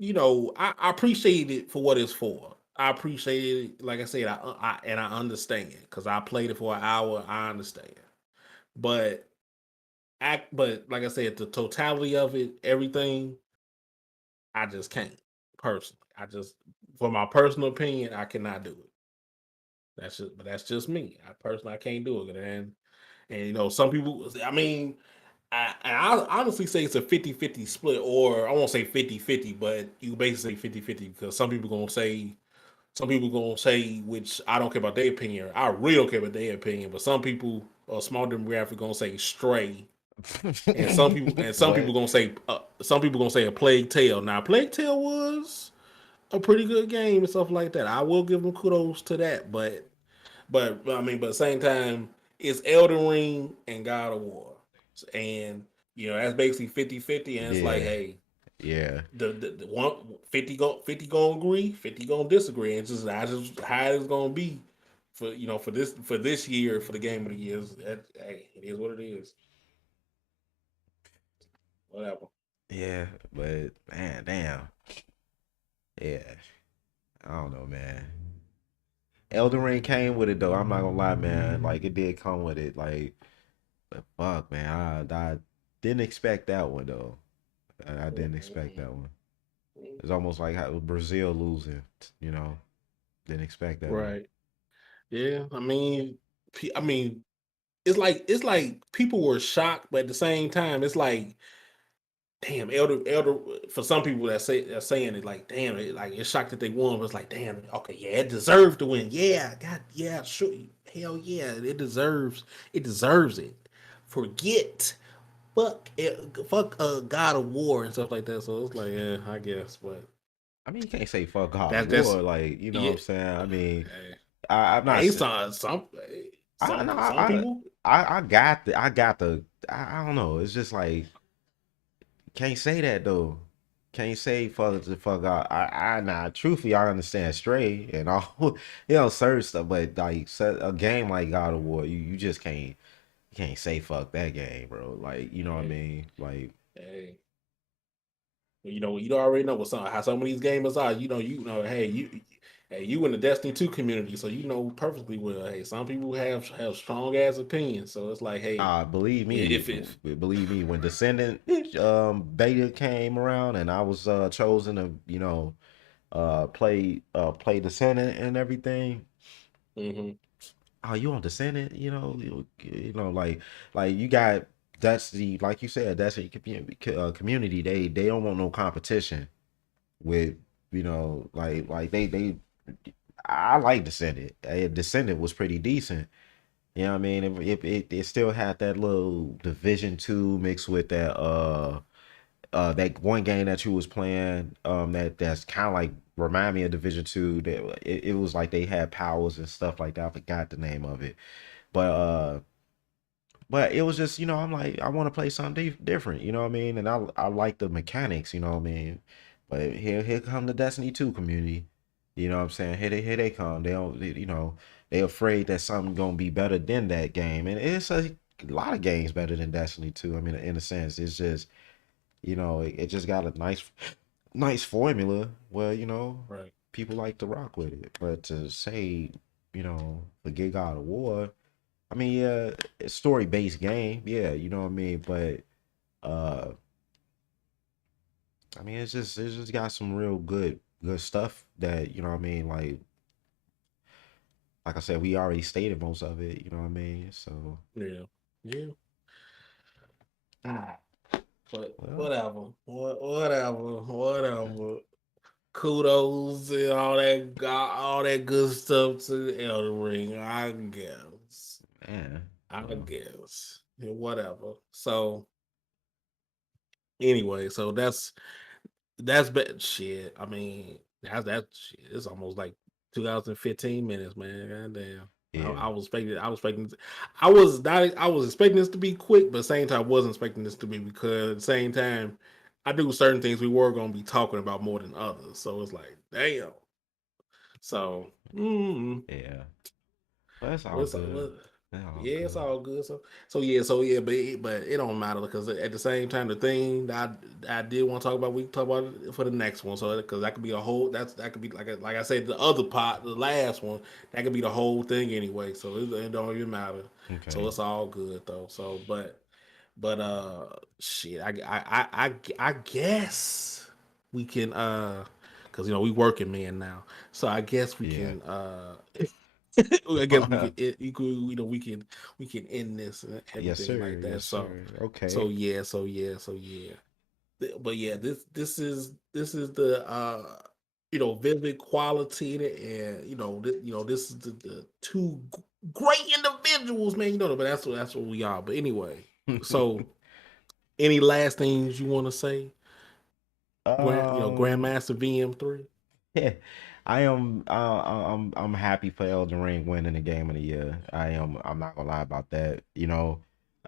I appreciate it for what it's for. I appreciate it. Like I said, I understand, because I played it for an hour. I understand, but but like I said, the totality of it, everything, I just can't, personally. For my personal opinion, I cannot do it. But that's just me. I can't do it, man. And some people, I mean, I honestly say it's a 50-50 split, or I won't say 50-50, but you basically say 50-50 because some people gonna say, which I don't care about their opinion. I really don't care about their opinion, but some people, a small demographic, gonna say Stray, and some What? people gonna say a Plague Tale. Now, Plague Tale was a pretty good game and stuff like that. I will give them kudos to that, but I mean, but at the same time, it's Elden Ring and God of War, and that's basically 50-50, and it's like, Yeah, hey, yeah, the one 50 gonna agree, 50 gonna disagree. It's just that's just how it's gonna be for this year for the game of the year. Hey, it is what it is. Whatever. yeah. But man, damn. Yeah, I don't know, man. Elden Ring came with it though. I'm not gonna lie, man. Like it did come with it. Like, but fuck, man. I didn't expect that one though. I didn't expect that one. It's almost like how Brazil losing. You know, didn't expect that one. Right. Yeah. I mean, it's like people were shocked, but at the same time, it's like, damn, elder. For some people that's saying it, like, damn, it's shocked that they won, but it's like, damn, okay, yeah, it deserved to win. Yeah, God, yeah, sure, hell yeah, it deserves it. Forget, fuck, God of War and stuff like that. So it's like, yeah, I guess, but I mean, you can't say fuck God of that's War. Like, you know what yeah. I'm saying? I mean, Hey, I'm not. hey, some I no, some people, I got the. I don't know. It's just like can't say that though. Can't say fuck the fuck out. Nah. Truthfully, I understand Stray and all, certain stuff, but like a game like God of War, you just can't say fuck that game, bro. Like, you know what I hey, mean? Like, hey. You already know how some of these gamers are. Hey, you in the Destiny 2 community, so you know perfectly well. Hey, some people have strong ass opinions, so it's like, hey, believe me, if it, believe me, when Descendant beta came around and I was chosen to, play Descendant and everything. hmm Oh, you on Descendant? Like you got that's the like you said that's the community. They don't want no competition with they. I like Descendant. Descendant was pretty decent. You know what I mean? It still had that little Division 2 mixed with that one game that you was playing that's kind of like remind me of Division 2. That it was like they had powers and stuff like that. I forgot the name of it, but it was just, I'm like, I want to play something different, you know what I mean? And I like the mechanics, you know what I mean? But here come the Destiny 2 community. You know what I'm saying? Here they come. They don't they afraid that something gonna be better than that game. And it's a lot of games better than Destiny 2. I mean, in a sense, it's just, it just got a nice formula where, right, people like to rock with it. But to say, forget God of War, I mean, yeah, it's story based game, yeah, you know what I mean. But uh, I mean, it's just got some real good stuff that you know what I mean. Like I said, we already stated most of it. You know what I mean. So yeah, yeah. Mm. But well, whatever, whatever. Kudos and all that good stuff to Elden Ring, I guess. man, I guess. Yeah, whatever. So anyway, so that's bad shit. I mean, that's shit. It's almost like 2015 minutes, man. Goddamn. yeah, I was expecting this to be quick, but at the same time I wasn't expecting this to be, because at the same time I knew certain things we were gonna be talking about more than others. So it's like, damn. So yeah. But it's all what's good. what It's all yeah, it's good. all good. So yeah, but it don't matter, because at the same time, the thing that I did want to talk about, we can talk about it for the next one. So because that could be a whole, that could be like I said, the other part, the last one, that could be the whole thing anyway. So it don't even matter. So Okay. it's all good though. So but shit, I guess we can, because we working men now, so I guess we Yeah. can I guess we could, we can end this and Yes, everything like sir. that. Yes, So, sir. Okay. so yeah. But yeah, this is the vivid quality in it, and this is the two great individuals, man. But that's what we are. But anyway, so any last things you want to say, um, Grandmaster VM3? yeah, I am. I'm happy for Elden Ring winning the game of the year. I am. I'm not gonna lie about that.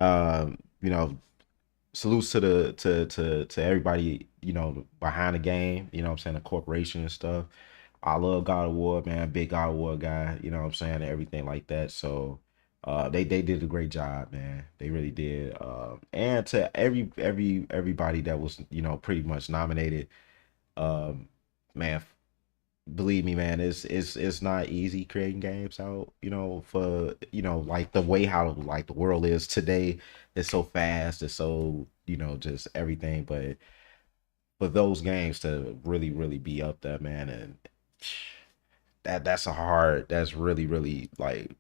Um, you know, salutes to the to everybody, behind the game, what I'm saying, the corporation and stuff. I love God of War, man, big God of War guy, you know what I'm saying, and everything like that. So they did a great job, man. They really did. And to everybody that was, pretty much nominated, um, man, believe me, man, it's not easy creating games out, for like the way how like the world is today. It's so fast, it's so, just everything. But for those games to really, really be up there, man, and that's really, really like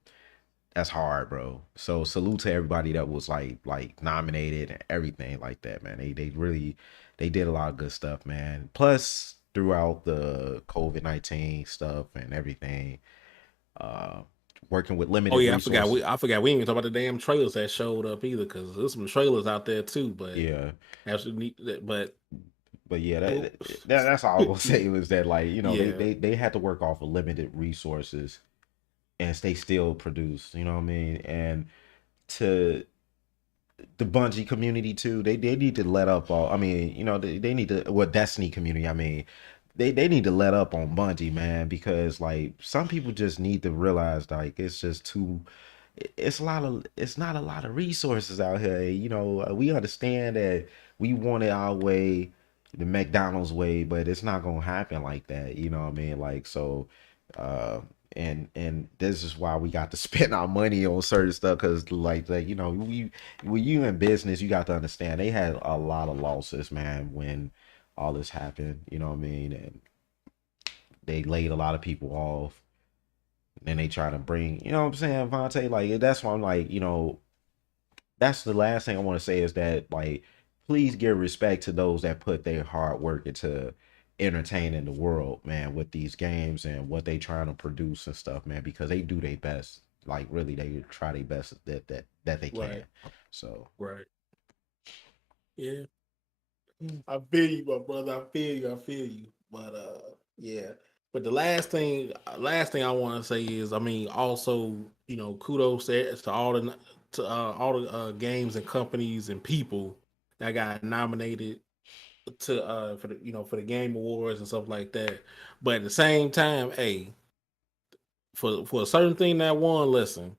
that's hard, bro. So salute to everybody that was like nominated and everything like that, man. They really they did a lot of good stuff, man. Plus throughout the COVID-19 stuff and everything, uh working with Oh limited yeah, resources. I forgot we ain't even talk about the damn trailers that showed up either, because there's some trailers out there too. But Yeah. actually, but But yeah, oh, that's all I was gonna say was that, like, yeah. they had to work off of limited resources and they still produce, you know what I mean? And to the Bungie community too. They need to let up. I mean, they need to. Well, Destiny community. I mean, they need to let up on Bungie, man, because like some people just need to realize like it's just too. It's not a lot of resources out here. We understand that we want it our way, the McDonald's way, but it's not gonna happen like that. You know what I mean? Like so, uh, and this is why we got to spend our money on certain stuff because we when you in business, you got to understand they had a lot of losses, man, when all this happened. You know what I mean? And they laid a lot of people off. Then they try to bring, you know what I'm saying, Vonte? Like that's why I'm like, that's the last thing I want to say is that like please give respect to those that put their hard work into entertaining the world, man, with these games and what they trying to produce and stuff, man, because they do their best. Like really they try their best that they can. Right, So right, yeah. I feel you, my brother. I feel you. I feel you. But yeah. But the last thing I want to say is, I mean, also, kudos to all the games and companies and people that got nominated to for the for the game awards and stuff like that. But at the same time, hey, for a certain thing that won, listen,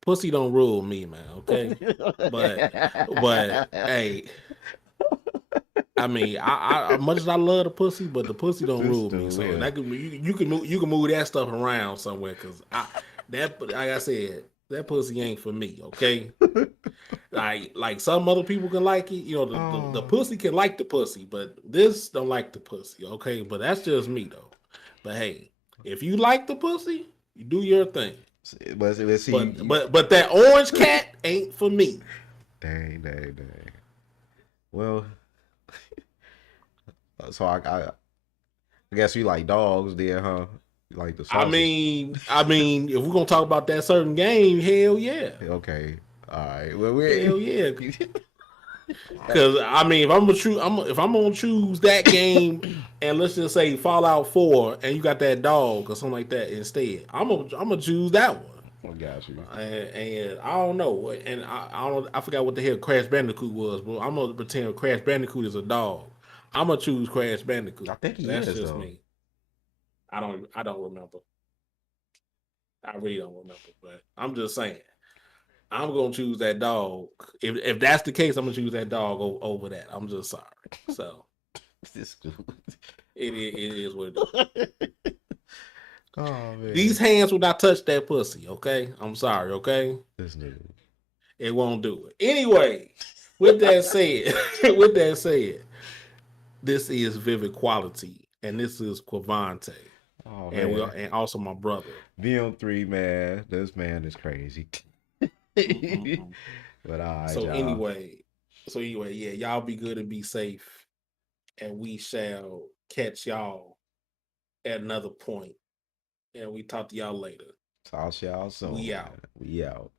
pussy don't rule me, man. Okay, but hey, I mean, much as I love the pussy, but the pussy don't this rule me. dude So here. that could you can move that stuff around somewhere, because that like I said, that pussy ain't for me. Okay, like some other people can like it. The Oh, pussy can like the pussy, but this don't like the pussy. Okay, but that's just me though. But hey, if you like the pussy, you do your thing. but see But that orange cat ain't for me. dang, dang, dang. Well, so I guess you like dogs there, huh? You like the sausage. I mean, if we're gonna talk about that certain game, hell yeah, Okay. All right. Well, we hell yeah. Because I mean, if I'm gonna choose that game, and let's just say Fallout 4, and you got that dog or something like that instead, I'm gonna choose that one. I got you. And I don't know, and I don't, I forgot what the hell Crash Bandicoot was, but I'm gonna pretend Crash Bandicoot is a dog. I'm gonna choose Crash I Bandicoot. think he That's is just though. me. I don't remember. I really don't remember, but I'm just saying. I'm gonna choose that dog. If that's the case, I'm gonna choose that dog over that. I'm just sorry. So This dude. it is what it is. Oh These man. hands will not touch that pussy. Okay, I'm sorry. Okay, This dude. it won't do it. Anyway, with that said, with that said, this is Vivid Quality, and this is Quavante. Oh and man, and also my brother. VM3 man, this man is crazy. Mm-mm-mm. But all right, So y'all. anyway, yeah, y'all be good and be safe, and we shall catch y'all at another point, and we talk to y'all later. Talk to y'all We soon, out. man. We out.